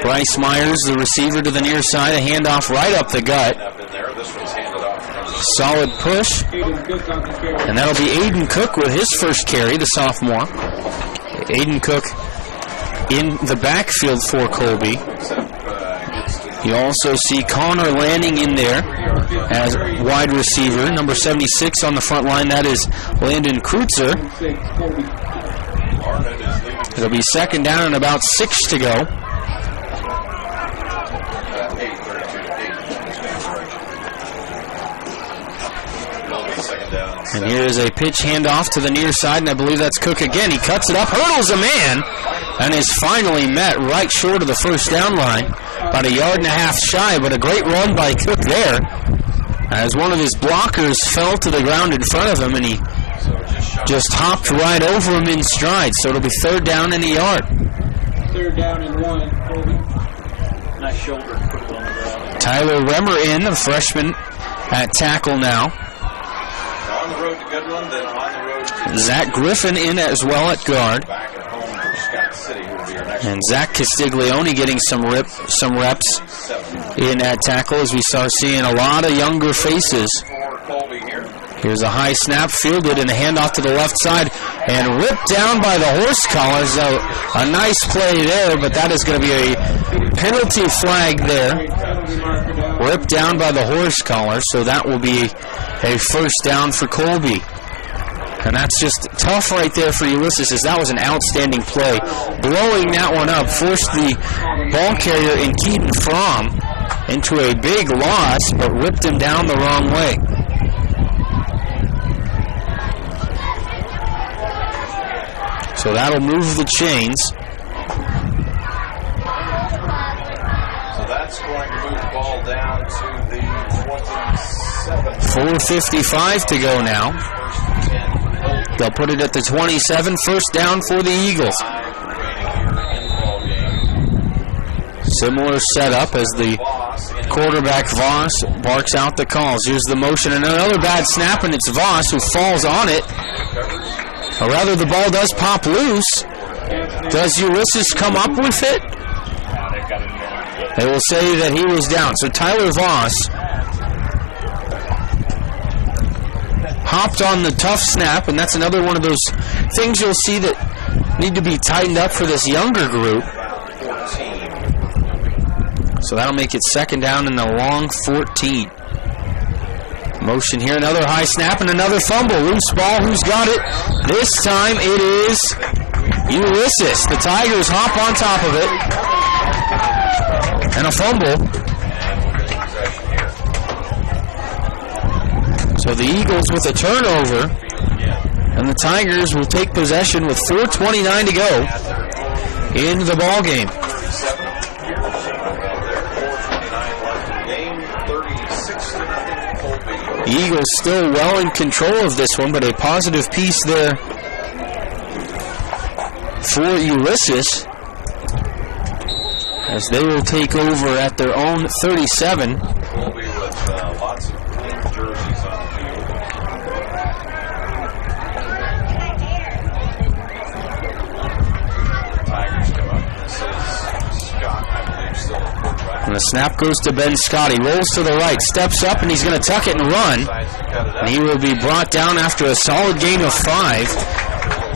Bryce Myers, the receiver to the near side, a handoff right up the gut. Solid push. And that'll be Aiden Cook with his first carry, the sophomore. Aiden Cook in the backfield for Colby. You also see Connor Lanning in there as wide receiver, number 76 on the front line. That is Landon Kreutzer. It'll be second down and about 6 to go. And here is a pitch handoff to the near side, and I believe that's Cook again. He cuts it up, hurdles a man, and is finally met right short of the first down line. About 1.5 yards shy, but a great run by Cook there, as one of his blockers fell to the ground in front of him, and he just hopped right over him in stride. So it'll be 3rd down and 1 yard. 3rd down and 1. Nice shoulder. Put it on the ground. Tyler Remmer in, the freshman at tackle now. On the road to Goodland, then on the road to Zach Griffin in as well at guard. back at home for Scott City, who will be our next. And Zach Castiglione getting some reps in at tackle as we start seeing a lot of younger faces. For Colby here. Here's a high snap fielded and a handoff to the left side. and ripped down by the horse collars. A nice play there, but that is going to be a penalty flag there. Ripped down by the horse collar, so that will be a first down for Colby. And that's just tough right there for Ulysses, as that was an outstanding play. Blowing that one up forced the ball carrier in Keaton Fromm into a big loss, but ripped him down the wrong way. So that'll move the chains. So that's going to move the ball down to the 27. 4:55 to go now. They'll put it at the 27, first down for the Eagles. Similar setup as the quarterback Voss barks out the calls. Here's the motion and another bad snap, and it's Voss who falls on it. Or rather, the ball does pop loose. Does Ulysses come up with it? They will say that he was down. So Tyler Voss hopped on the tough snap, and that's another one of those things you'll see that need to be tightened up for this younger group. So that'll make it second down in the long 14. Motion here, another high snap and another fumble. Loose ball, who's got it? This time it is Ulysses. The Tigers hop on top of it. And a fumble. So the Eagles with a turnover, and the Tigers will take possession with 4:29 to go in the ball game. The Eagles still well in control of this one, but a positive piece there for Ulysses, as they will take over at their own 37. And the snap goes to Ben Scott. He rolls to the right, steps up, and he's going to tuck it and run. And he will be brought down after a solid gain of 5.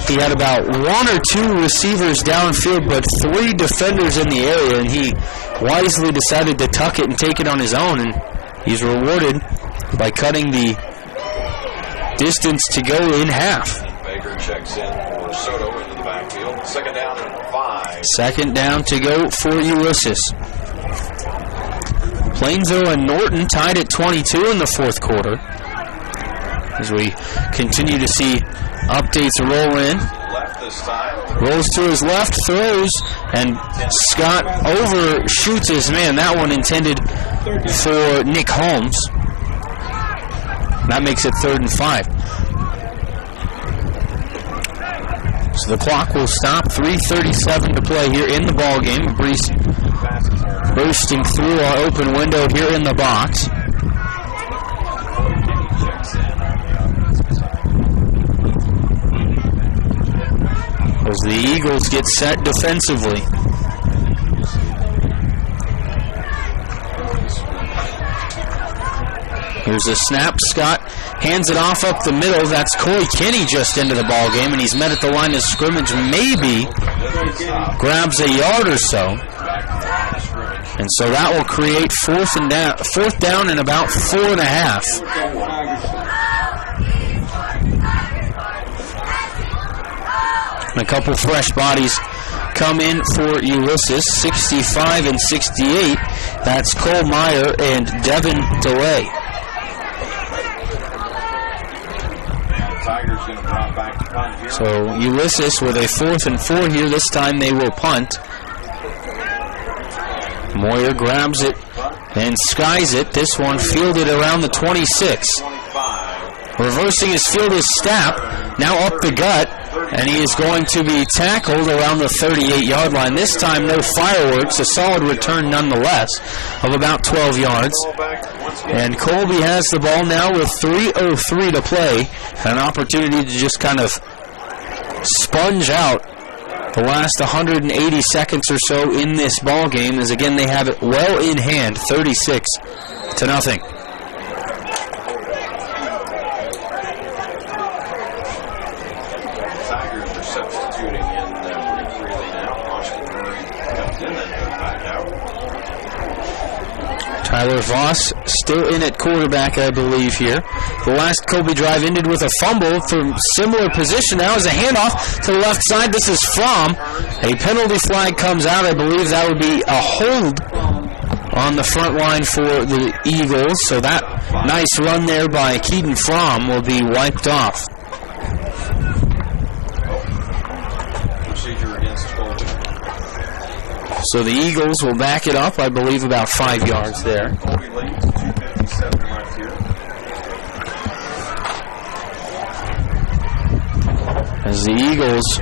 He had about 1 or 2 receivers downfield, but 3 defenders in the area, and he wisely decided to tuck it and take it on his own. And he's rewarded by cutting the distance to go in half. Baker checks in for Soto into the backfield. Second down and 5. Second down to go for Ulysses. Plainville and Norton tied at 22 in the fourth quarter. As we continue to see updates roll in. Rolls to his left, throws, and Scott overshoots his man. That one intended for Nick Holmes. That makes it 3rd and 5. So the clock will stop. 3:37 to play here in the ball game. Breeze bursting through our open window here in the box. As the Eagles get set defensively. Here's a snap. Scott hands it off up the middle. That's Coy Kinney just into the ball game, and he's met at the line of scrimmage. Maybe grabs a yard or so. And so that will create fourth down and about 4.5. And a couple fresh bodies come in for Ulysses, 65 and 68. That's Cole Meyer and Devin DeLay. So Ulysses with a 4th and 4 here. This time they will punt. Moyer grabs it and skies it. This one fielded around the 26. Reversing his field is Stapp. Now up the gut. And he is going to be tackled around the 38-yard line. This time, no fireworks. A solid return nonetheless of about 12 yards. And Colby has the ball now with 3:03 to play. An opportunity to just kind of sponge out the last 180 seconds or so in this ball game, as again they have it well in hand, 36-0. shooting in pretty freely now. Austin Murray comes in and goes back out. Tyler Voss still in at quarterback, I believe, here. The last Colby drive ended with a fumble from similar position. Now is a handoff to the left side. This is Fromm. A penalty flag comes out. I believe that would be a hold on the front line for the Eagles. So that nice run there by Keaton Fromm will be wiped off. Procedure against Colby. So the Eagles will back it up, I believe, about 5 yards there. Colby leads, 2:57 left here. As the Eagles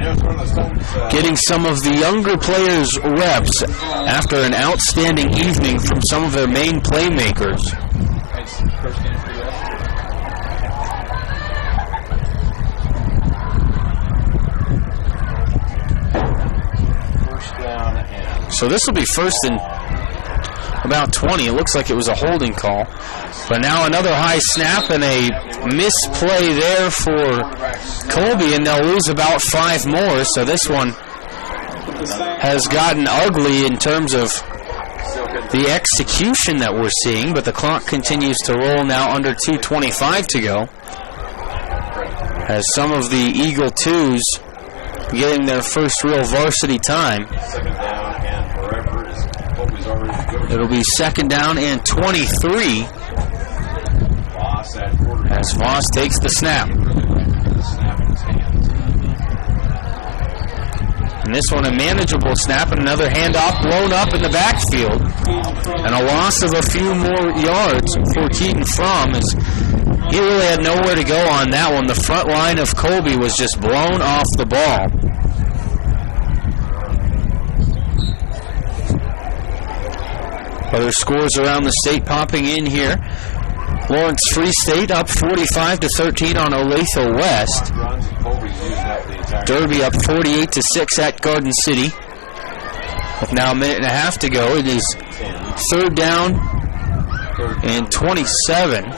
getting some of the younger players reps after an outstanding evening from some of their main playmakers. First down and So this will be first and about 20. It looks like it was a holding call. But now another high snap and a misplay there for Colby, and they'll lose about 5 more. So this one has gotten ugly in terms of the execution that we're seeing, but the clock continues to roll now, under 2:25 to go, as some of the Eagle 2s getting their first real varsity time. second down and forever is Colby's already good. It'll be second down and 23 Voss at quarterback. as Voss takes the snap. The snap in his hands. And this one a manageable snap, and another handoff blown up in the backfield. And a loss of a few more yards for Keaton Fromm, as he really had nowhere to go on that one. The front line of Colby was just blown off the ball. Other scores around the state popping in here. Lawrence Free State up 45-13 on Olathe West. Runs, Colby's using up the entire Derby up 48-6 at Garden City. With now a minute and a half to go, it is third down and 27.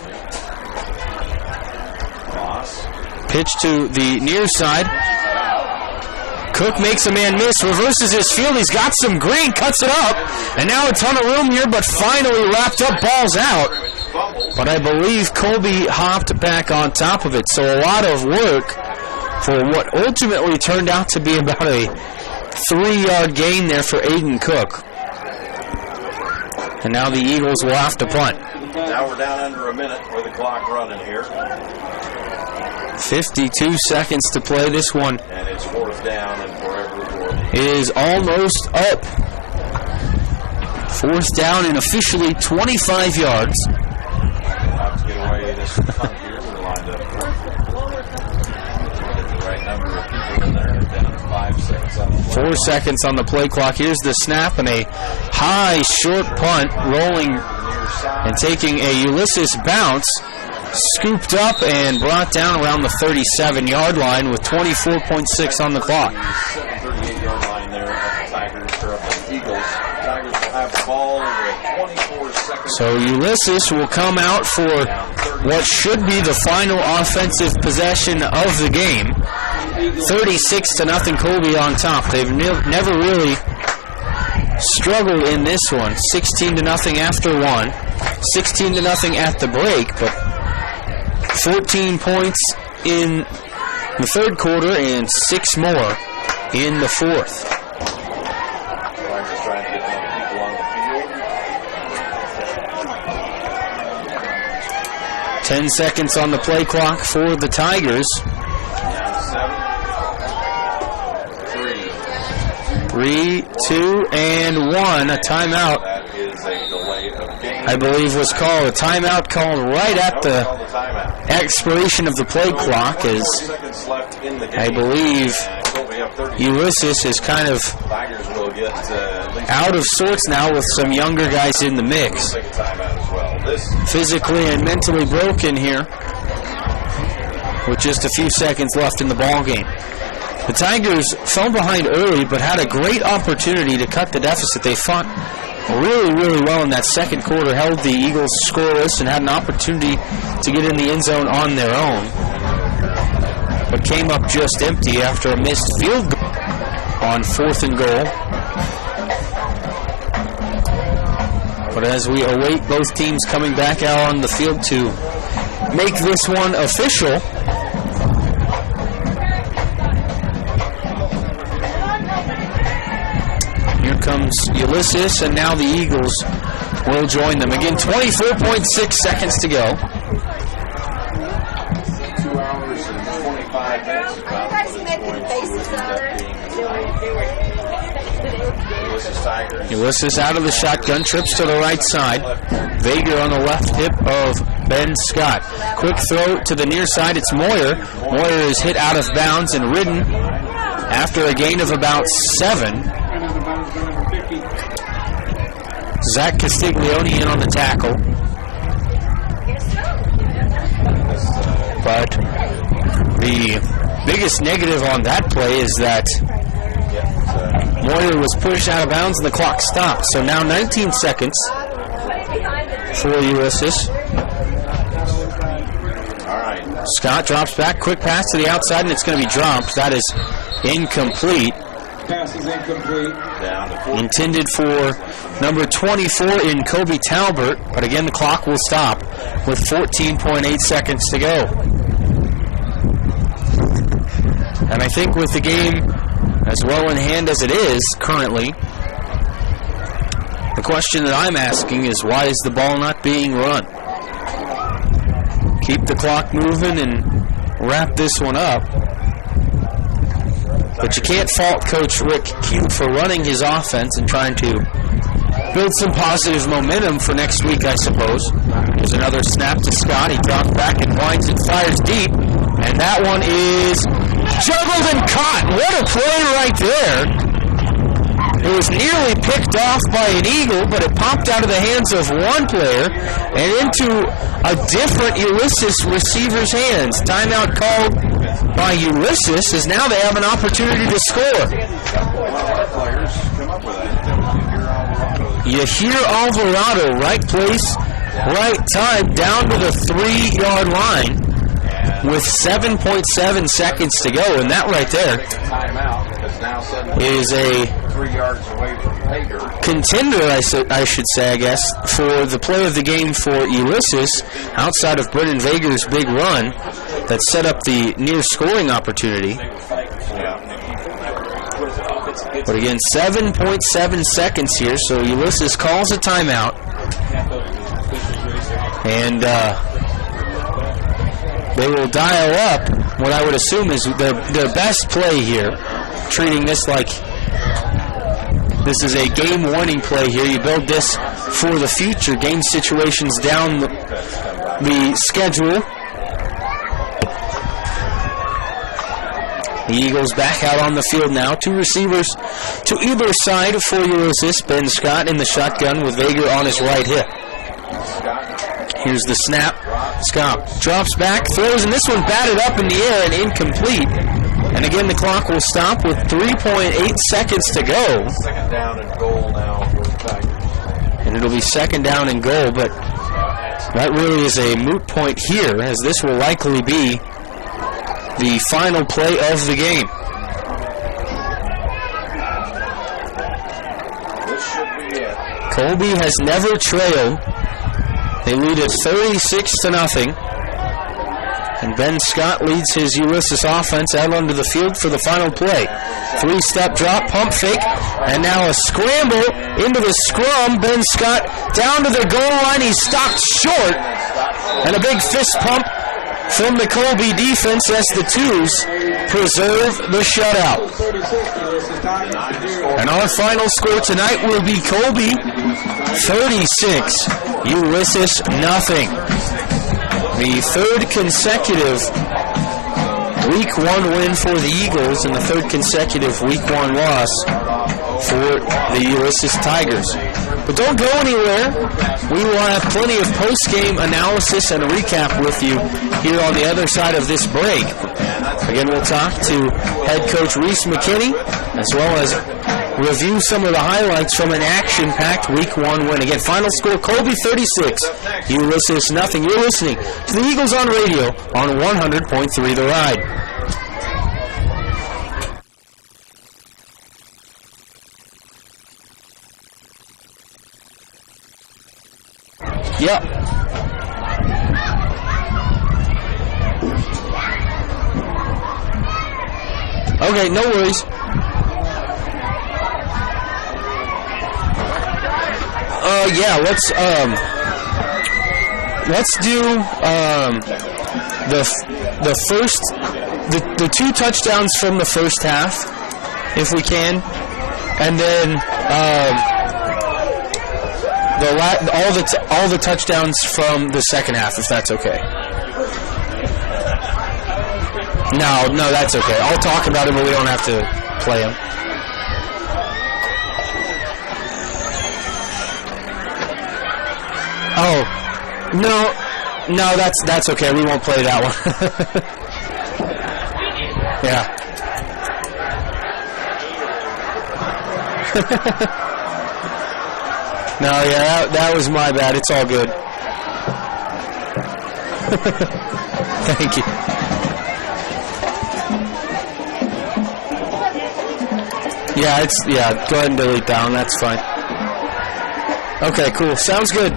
Voss. Pitch to the near side. Cook makes a man miss, reverses his field. He's got some green, cuts it up, and now a ton of room here, but finally wrapped up, ball's out. But I believe Colby hopped back on top of it, so a lot of work for what ultimately turned out to be about a 3-yard gain there for Aiden Cook. And now the Eagles will have to punt. Now we're down under a minute with the clock running here. 52 seconds to play. This one And it's fourth down and forever for the is almost up. Fourth down and officially 25 yards. Have to get away this punt here. We're lined up for get the right number of people in there. Down to 5 seconds on the play. 4 seconds on the play clock. Here's the snap and a high short punt rolling Near side. and taking a Ulysses bounce. Scooped up and brought down around the 37-yard line with 24.6 on the clock. 38-yard line there of the Tigers, or of the Eagles. Tigers will have the ball with 24 seconds. So Ulysses will come out for what should be the final offensive possession of the game. 36-0 Colby on top. They've never really struggled in this one. 16-0 after one. 16-0 at the break, but 14 points in the third quarter and 6 more in the fourth. Tigers trying to get more people on the field. 10 seconds on the play clock for the Tigers. Down 7, 3. 3, 2, and 1. A timeout, That is a delay of game. I believe, was called. A timeout called right at the Call the timeout. expiration of the play clock, 24 as seconds left in the game. I believe And Colby up 30. Ulysses is kind of Tigers will get at least out of sorts now with some younger guys in the mix. take a timeout as well. This Physically and mentally broken here with just a few seconds left in the ball game. The Tigers fell behind early but had a great opportunity to cut the deficit. They fought really, really well in that second quarter, held the Eagles scoreless, and had an opportunity to get in the end zone on their own, but came up just empty after a missed field goal. on 4th and goal. But as we await both teams coming back out on the field to make this one official, here comes Ulysses, and now the Eagles will join them. Again, 24.6 seconds to go. 2 hours and 25 minutes. Ulysses out of the shotgun, trips to the right side. Vega on the left hip of Ben Scott. Quick throw to the near side. It's Moyer. Moyer is hit out of bounds and ridden after a gain of about 7. Zach Castiglione in on the tackle. But the biggest negative on that play is that Moyer was pushed out of bounds and the clock stopped. So now 19 seconds for Ulysses. Scott drops back, quick pass to the outside, and it's going to be dropped. That is incomplete. Pass is incomplete. Intended for number 24 in Colby Talbert, but again the clock will stop with 14.8 seconds to go. And I think with the game as well in hand as it is currently, the question that I'm asking is, why is the ball not being run? Keep the clock moving and wrap this one up. But you can't fault Coach Rick Q for running his offense and trying to build some positive momentum for next week, I suppose. There's another snap to Scott. He drops back and winds and fires deep. And that one is juggled and caught. What a play right there. It was nearly picked off by an Eagle, but it popped out of the hands of one player and into a different Ulysses receiver's hands. Timeout called by Ulysses, as now they have an opportunity to score. Yahir Alvarado, right place, right time, down to the 3-yard line with 7.7 seconds to go, and that right there is a 3 yards away from Hager. Contender, I should say, I guess, for the play of the game for Ulysses, outside of Brendan Vager's big run that set up the near scoring opportunity. But again, 7.7 seconds here, so Ulysses calls a timeout. And they will dial up what I would assume is their best play here, treating this like this is a game-winning play here. You build this for the future. Game situations down the schedule. The Eagles back out on the field now. 2 receivers to either side for Ulysses. Ben Scott in the shotgun with Vega on his right hip. Here's the snap. Scott drops back, throws, and this one batted up in the air and incomplete. And again, the clock will stop with 3.8 seconds to go. Second down and goal now for the Tigers. And it'll be second down and goal, but that really is a moot point here, as this will likely be the final play of the game. This should be it. Colby has never trailed. They lead it 36-0. And Ben Scott leads his Ulysses offense out onto the field for the final play. 3-step drop, pump fake, and now a scramble into the scrum. Ben Scott down to the goal line. He's stopped short. And a big fist pump from the Colby defense as the Twos preserve the shutout. And our final score tonight will be Colby 36, Ulysses nothing. The third consecutive Week 1 win for the Eagles and the third consecutive Week 1 loss for the Ulysses Tigers. But don't go anywhere. We will have plenty of post-game analysis and a recap with you here on the other side of this break. Again, we'll talk to head coach Reese McKinney, as well as review some of the highlights from an action-packed Week 1 win. Again, final score, Colby 36, Ulysses nothing. You're listening to the Eagles on Radio on 100.3 The Ride. Yep. Okay, no worries. Yeah, let's do the 2 touchdowns from the first half, if we can, and then all the touchdowns from the second half, if that's okay. No, that's okay. I'll talk about it, but we don't have to play them. Oh, no, that's okay. We won't play that one. Yeah. No, yeah, that was my bad. It's all good. Thank you. Yeah, go ahead and delete that one. That's fine. Okay, cool. Sounds good.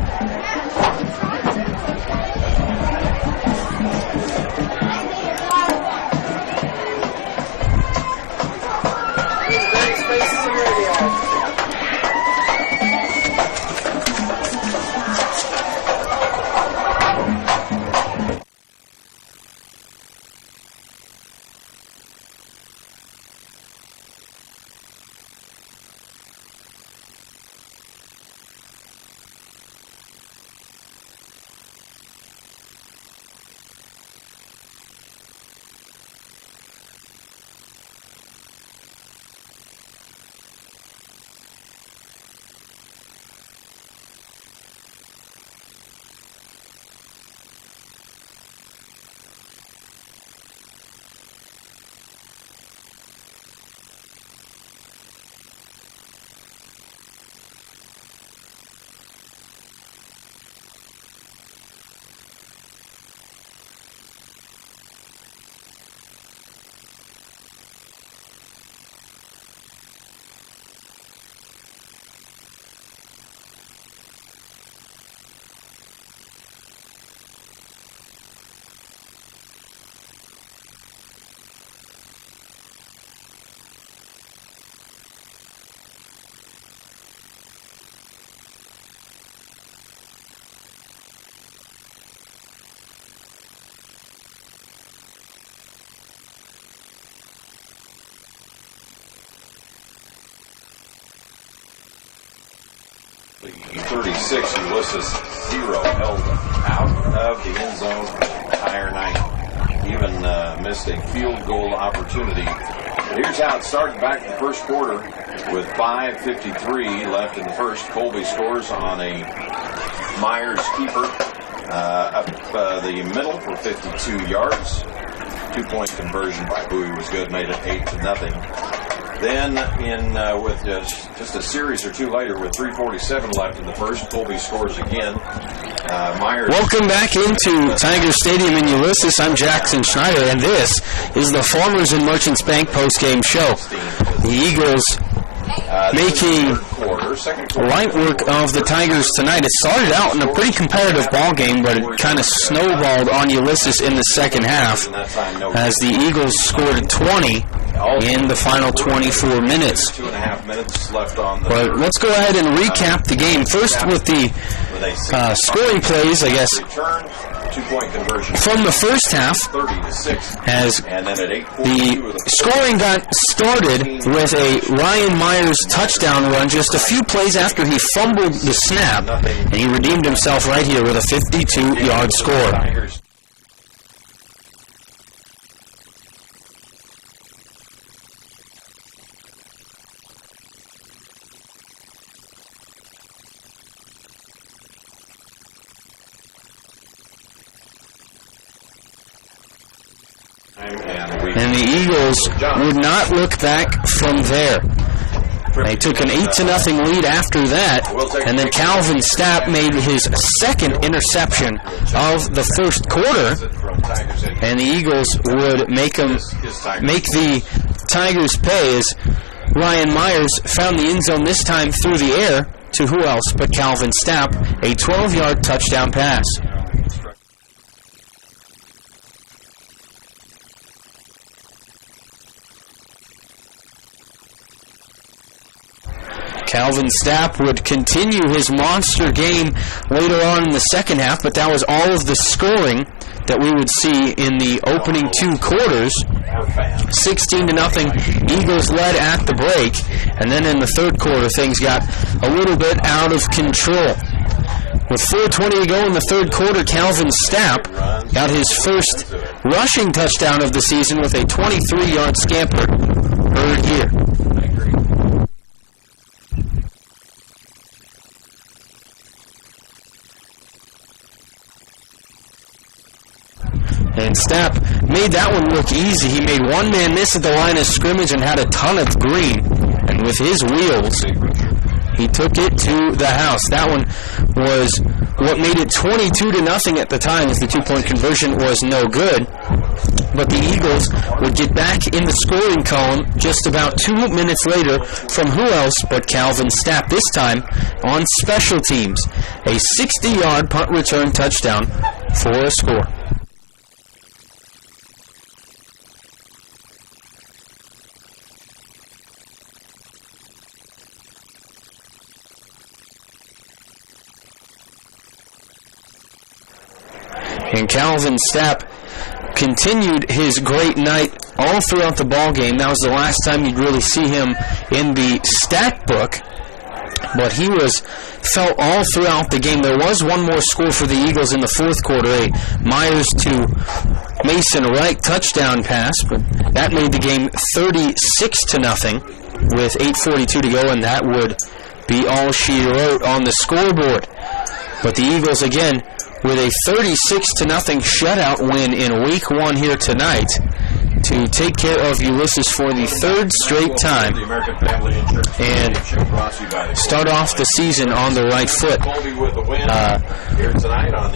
The 36, Ulysses 0, held out of the end zone the entire night. Even missed a field goal opportunity. But here's how it started back in the first quarter with 5:53 left in the first. Colby scores on a Myers keeper up the middle for 52 yards. 2-point conversion by Bowie was good, made it 8-0. Then, with just a series or two later, with 3:47 left in the first, Colby scores again. Myers. Welcome back into Tiger Stadium in Ulysses. I'm Jackson Schneider, and this is the Farmers and Merchants Bank postgame show. The Eagles making light work of the Tigers tonight. It started out in a pretty competitive ball game, but it kind of snowballed on Ulysses in the second half as the Eagles scored 20 in the final 24 minutes. 2.5 minutes left on the. But let's go ahead and recap the game. First with the scoring plays, I guess, from the first half, 30-6, as and then at the scoring got started with a Ryan Myers touchdown run just a few plays after he fumbled the snap, and he redeemed himself right here with a 52-yard score. And the Eagles would not look back from there. They took an 8-0 lead after that, and then Calvin Stapp made his second interception of the first quarter, and the Eagles would make the Tigers pay as Ryan Myers found the end zone this time through the air to who else but Calvin Stapp, a 12-yard touchdown pass. Calvin Stapp would continue his monster game later on in the second half, but that was all of the scoring that we would see in the opening two quarters. 16-0, Eagles led at the break, and then in the third quarter things got a little bit out of control. With 4:20 to go in the third quarter, Calvin Stapp got his first rushing touchdown of the season with a 23-yard scamper. Heard here. And Stapp made that one look easy. He made one man miss at the line of scrimmage and had a ton of green. And with his wheels, he took it to the house. That one was what made it 22-0 at the time, as the two-point conversion was no good. But the Eagles would get back in the scoring column just about 2 minutes later from who else but Calvin Stapp, this time on special teams. A 60-yard punt return touchdown for a score. And Calvin Stapp continued his great night all throughout the ball game. That was the last time you'd really see him in the stat book. But he was felt all throughout the game. There was one more score for the Eagles in the fourth quarter, a Myers to Mason Wright touchdown pass, but that made the game 36-0 with 8:42 to go, and that would be all she wrote on the scoreboard. But the Eagles, again, with a 36-0 shutout win in Week 1 here tonight to take care of Ulysses for the third straight time and start off the season on the right foot.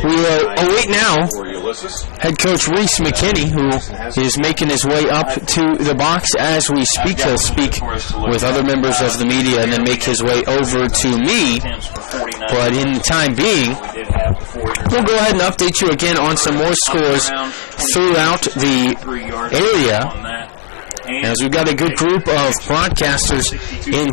We await now head coach Reese McKinney, who is making his way up to the box as we speak. He'll speak with other members of the media and then make his way over to me. But in the time being, we'll go ahead and update you again on some more scores throughout the area, as we've got a good group of broadcasters in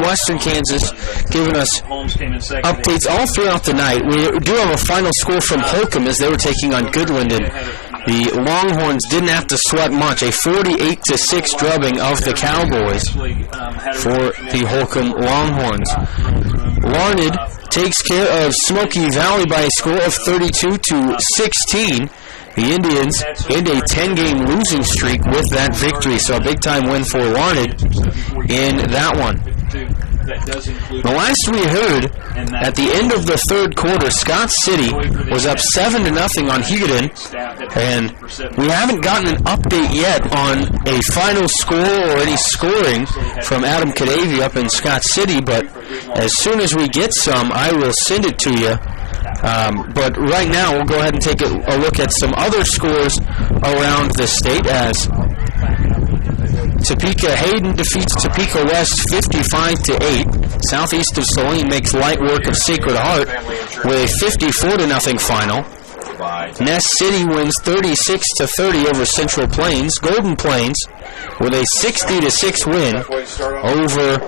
western Kansas giving us updates all throughout the night. We do have a final score from Holcomb as they were taking on Goodland, and the Longhorns didn't have to sweat much. A 48-6 drubbing of the Cowboys for the Holcomb Longhorns. Larned takes care of Smoky Valley by a score of 32-16. The Indians end a 10-game losing streak with that victory, so a big-time win for Larned in that one. The last we heard, at the end of the third quarter, Scott City was up 7-0 on Hugoton, and we haven't gotten an update yet on a final score or any scoring from Adam Kadavy up in Scott City, but as soon as we get some, I will send it to you. But right now, we'll go ahead and take a look at some other scores around the state as Topeka Hayden defeats Topeka West 55-8. Southeast of Saline makes light work of Sacred Heart with a 54-0 final. Ness City wins 36-30 over Central Plains. Golden Plains with a 60-6 win over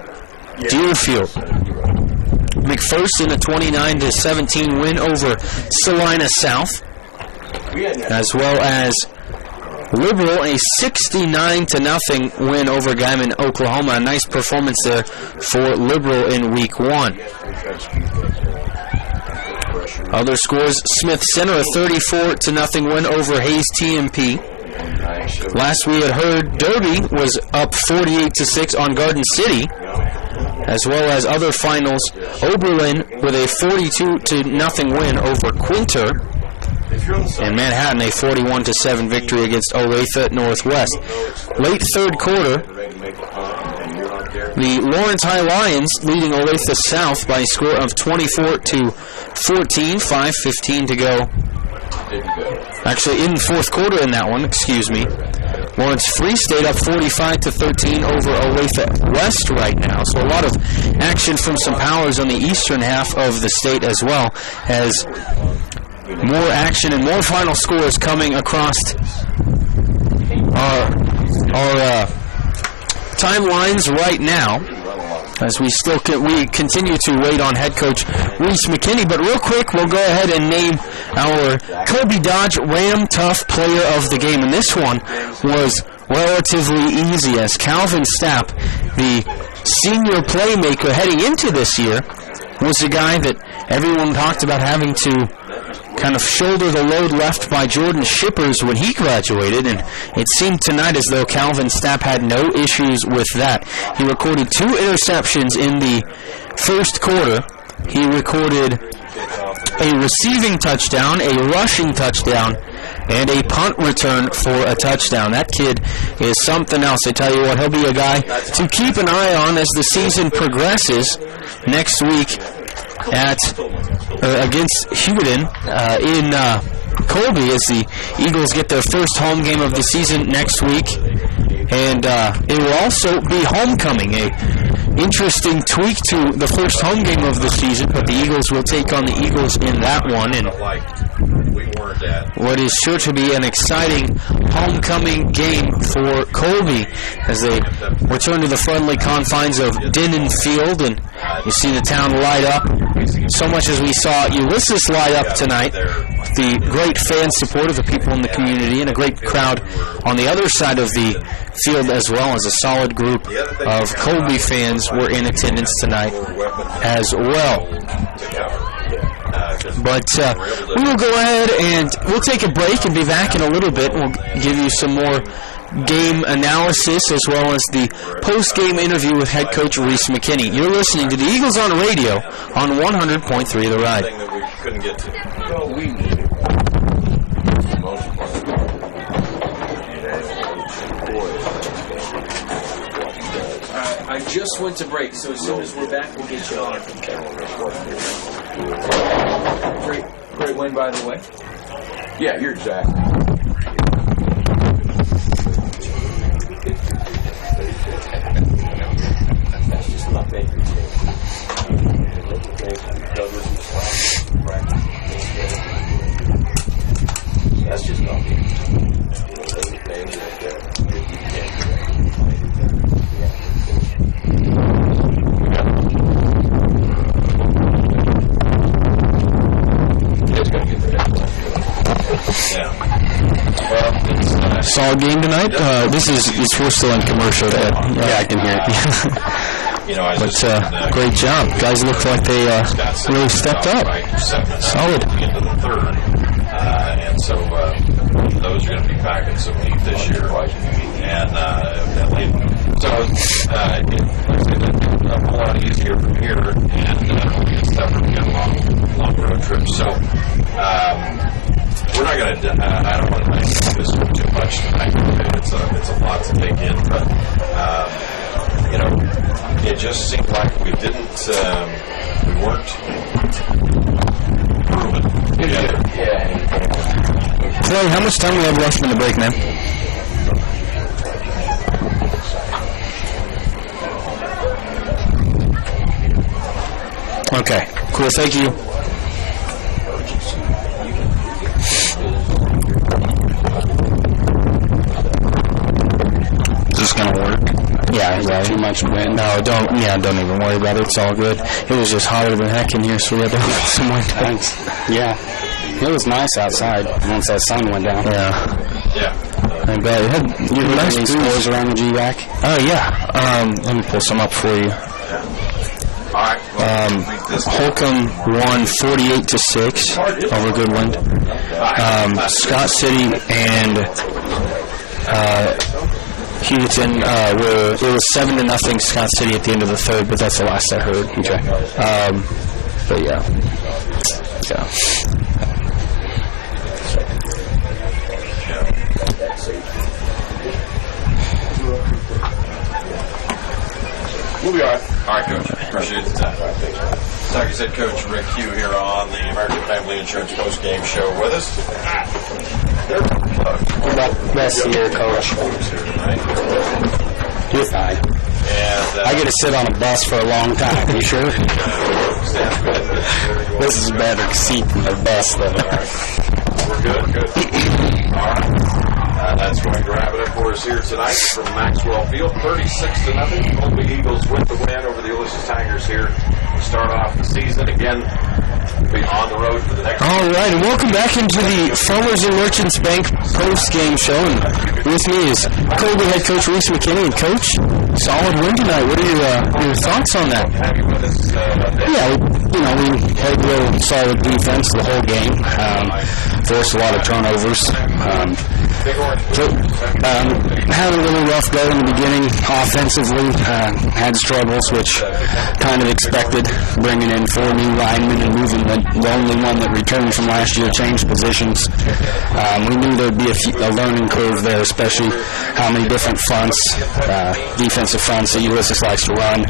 Deerfield. McPherson a 29-17 win over Salina South, as well as Liberal a 69-0 win over Guyman, Oklahoma. A nice performance there for Liberal in Week 1. Other scores: Smith Center a 34-0 win over Hayes TMP. Last we had heard, Derby was up 48-6 on Garden City, as well as other finals. Oberlin with a 42-0 win over Quinter, and Manhattan a 41-7 victory against Olathe Northwest. Late third quarter, the Lawrence High Lions leading Olathe South by a score of 24-14, 5:15 to go. Actually, in the fourth quarter in that one, excuse me. Lawrence Free State up 45-13 over Olathe West right now. So a lot of action from some powers on the eastern half of the state as well, as more action and more final scores coming across our timelines right now, as we continue to wait on head coach Reese McKinney. But real quick, we'll go ahead and name our Colby Dodge Ram Tough Player of the Game, and this one was relatively easy, as Calvin Stapp, the senior playmaker heading into this year, was a guy that everyone talked about having to kind of shoulder the load left by Jordan Shippers when he graduated, and it seemed tonight as though Calvin Stapp had no issues with that. He recorded 2 interceptions in the first quarter. He recorded a receiving touchdown, a rushing touchdown, and a punt return for a touchdown. That kid is something else. I tell you what, he'll be a guy to keep an eye on as the season progresses next week against Hugoton in Colby, as the Eagles get their first home game of the season next week. And it will also be homecoming, a interesting tweak to the first home game of the season, but the Eagles will take on the Eagles in that one. And what is sure to be an exciting homecoming game for Colby as they return to the friendly confines of Dinnan Field, and you see the town light up, so much as we saw Ulysses light up tonight, with the great fan support of the people in the community, and a great crowd on the other side of the field, as well as a solid group of Colby fans were in attendance tonight as well. But we will go ahead and we'll take a break and be back in a little bit. We'll give you some more game analysis as well as the post-game interview with head coach Reese McKinney. You're listening to the Eagles on Radio on 100.3 The Ride. I just went to break, so as soon as we're back, we'll get you on. Great win, by the way. Yeah, you're exactly. That's just not big. That's just not big. Solid game tonight. We're still in commercial. Yeah, I can hear it. But great job. Guys look like they really stepped up. Solid. And so those are going to be back in some heat this year. And so it's a whole lot easier from here, and it's tougher to get long road trips. So we're not going to, I don't want to make this too much tonight. It's a lot to take in, but, it just seemed like we weren't proven together. Yeah. Clay, how much time do we have left in the break, man? Okay, cool, thank you. Is this gonna work? Yeah. Too much wind. No, don't even worry about it. It's all good. It was just hotter than heck in here, so we had to open some windows. Yeah. It was nice outside once that sun went down. Yeah. I bet. You had nice scores around the GVAC? Oh, yeah. Let me pull some up for you. All right. Holcomb won 48-6 over Goodland. Scott City and Hugoton it was 7-0 Scott City at the end of the third, but that's the last I heard. Okay. But yeah. We'll be all right. All right, Coach. Appreciate the time. Kentucky's head coach Rick Hugh here on the American Family Insurance post-game show with us. Best year, Coach. You're fine. And I get to sit on a bus for a long time. You sure? This is a better seat than the bus, though. we're good. All right. That's going to wrap it up for us here tonight from Maxwell Field. 36-0. Colby Eagles with the win over the Ulysses Tigers here to start off the season. Again, we'll be on the road for the next. All right, and welcome back into the Farmers and Merchants Bank post-game show. And with me is Colby head coach Reese McKinney. And Coach, solid win tonight. What are your thoughts on that? Have you with us? Yeah, we played real solid defense the whole game. Forced a lot of turnovers. Had a really rough go in the beginning offensively. Had struggles, which kind of expected, bringing in 4 new linemen and moving the only one that returned from last year, changed positions. We knew there would be a learning curve there, especially how many different fronts, defensive fronts that Ulysses likes to run.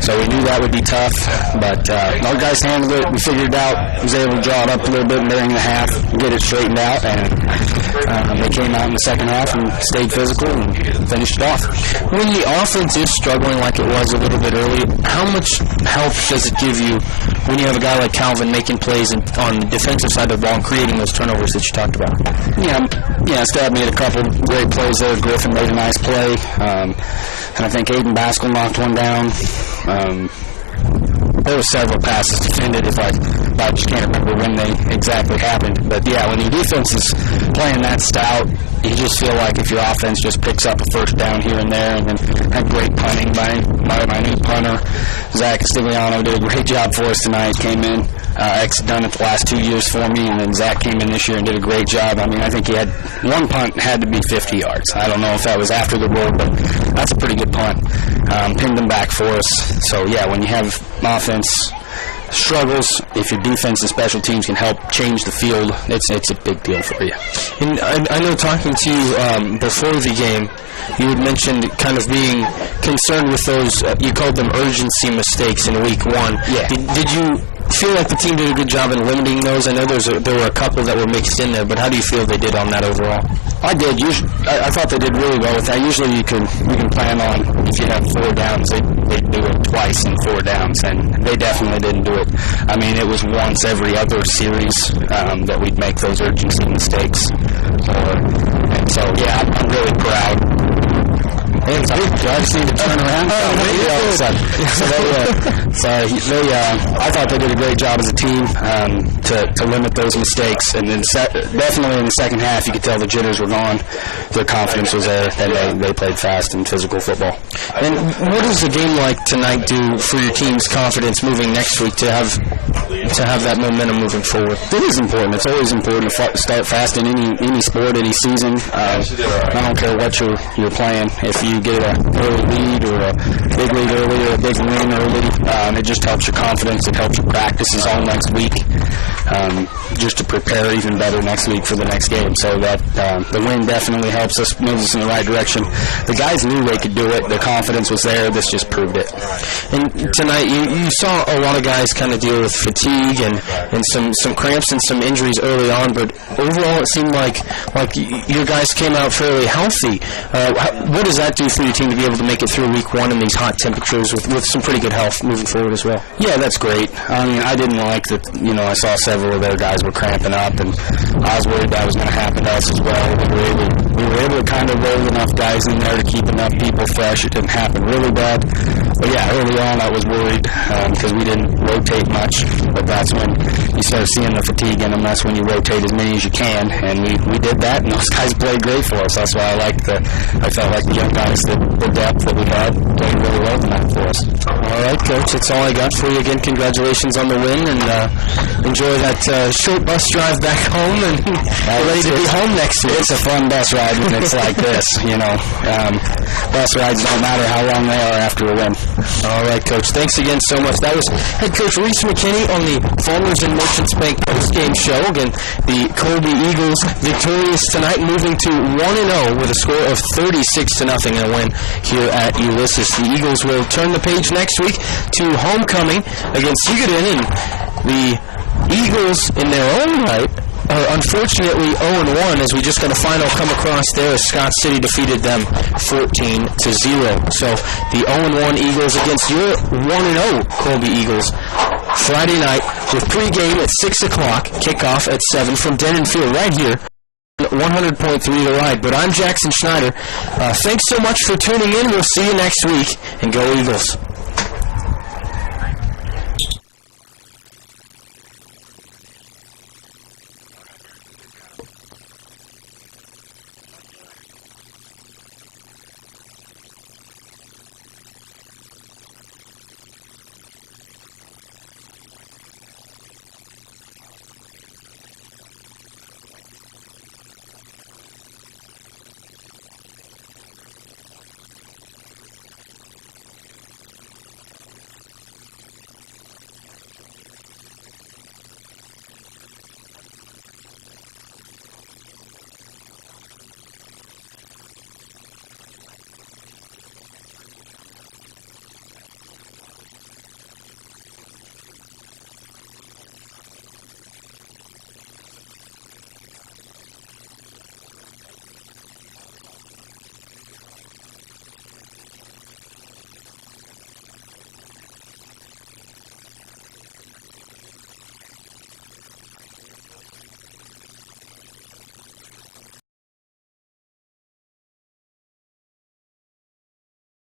So we knew that would be tough, but our guys handled it. We figured it out. Was able to draw it up a little bit during the half, get it straightened out, and they came out in the second half and stayed physical and finished it off. When the offense is struggling like it was a little bit early, how much help does it give you when you have a guy like Calvin making plays on the defensive side of the ball and creating those turnovers that you talked about? Yeah, Stab made a couple great plays there. Griffin made a nice play. And I think Aiden Baskell knocked one down. There were several passes defended. I just can't remember when they exactly happened. But yeah, when your defense is playing that stout, you just feel like if your offense just picks up a first down here and there, and then had great punting by my new punter, Zach Castigliano, did a great job for us tonight. Came in, done it the last 2 years for me, and then Zach came in this year and did a great job. I mean, I think he had one punt had to be 50 yards. I don't know if that was after the roll, but that's a pretty good punt. Pinned them back for us. So yeah, when you have offense struggles, if your defense and special teams can help change the field, it's a big deal for you. And I know talking to you before the game, you had mentioned kind of being concerned with those, you called them urgency mistakes in week 1. Yeah. Did you feel like the team did a good job in limiting those? I know there were a couple that were mixed in there, but how do you feel they did on that overall? I did. I thought they did really well with that. Usually you can plan on, if you have 4 downs, they do it twice in 4 downs, and they definitely didn't do it. I mean, it was once every other series that we'd make those urgency mistakes. And so, yeah, I'm really proud. I just need to turn around. I thought they did a great job as a team to limit those mistakes. And then definitely in the second half, you could tell the jitters were gone. Their confidence was there, and they played fast and physical football. And what does a game like tonight do for your team's confidence moving next week to have that momentum moving forward? It is important. It's always important to start fast in any sport, any season. I don't care what you're playing. If you get an early lead or a big lead early or a big win early, it just helps your confidence. It helps your practices all next week, just to prepare even better next week for the next game. So that the win definitely helps us, moves us in the right direction. The guys knew they could do it. Their confidence was there. This just proved it. And tonight you saw a lot of guys kind of deal with fatigue and some cramps and some injuries early on, but overall it seemed like your guys came out fairly healthy. What does that do for your team to be able to make it through week 1 in these hot temperatures with some pretty good health moving forward as well? Yeah, that's great. I mean, I didn't like that, I saw several of their guys were cramping up, and I was worried that was going to happen to us as well. We were able to kind of roll enough guys in there to keep enough people fresh. It didn't happen really bad. But yeah, early on I was worried because we didn't rotate much, but that's when you start seeing the fatigue in them. That's when you rotate as many as you can, and we did that, and those guys played great for us. That's why I felt like the young guys, the depth that we had, played really well tonight for us. All right, Coach, that's all I got for you. Again, congratulations on the win, and enjoy that short bus drive back home, and ready to be home next week. It's a fun bus ride when it's like this, Bus rides don't matter how long they are after a win. All right, Coach. Thanks again so much. That was head coach Reese McKinney on the Farmers and Merchants Bank post-game show. Again, the Colby Eagles victorious tonight, moving to 1-0 with a score of 36-0 in a win here at Ulysses. The Eagles will turn the page next week to homecoming against Hugoton, and the Eagles, in their own right, unfortunately 0-1, as we just got a final come across there as Scott City defeated them 14-0. So the 0-1 Eagles against your 1-0 Colby Eagles Friday night with pregame at 6 o'clock, kickoff at 7 from Denon Field right here. 100.3 The Ride. But I'm Jackson Schneider. Thanks so much for tuning in. We'll see you next week, and go Eagles.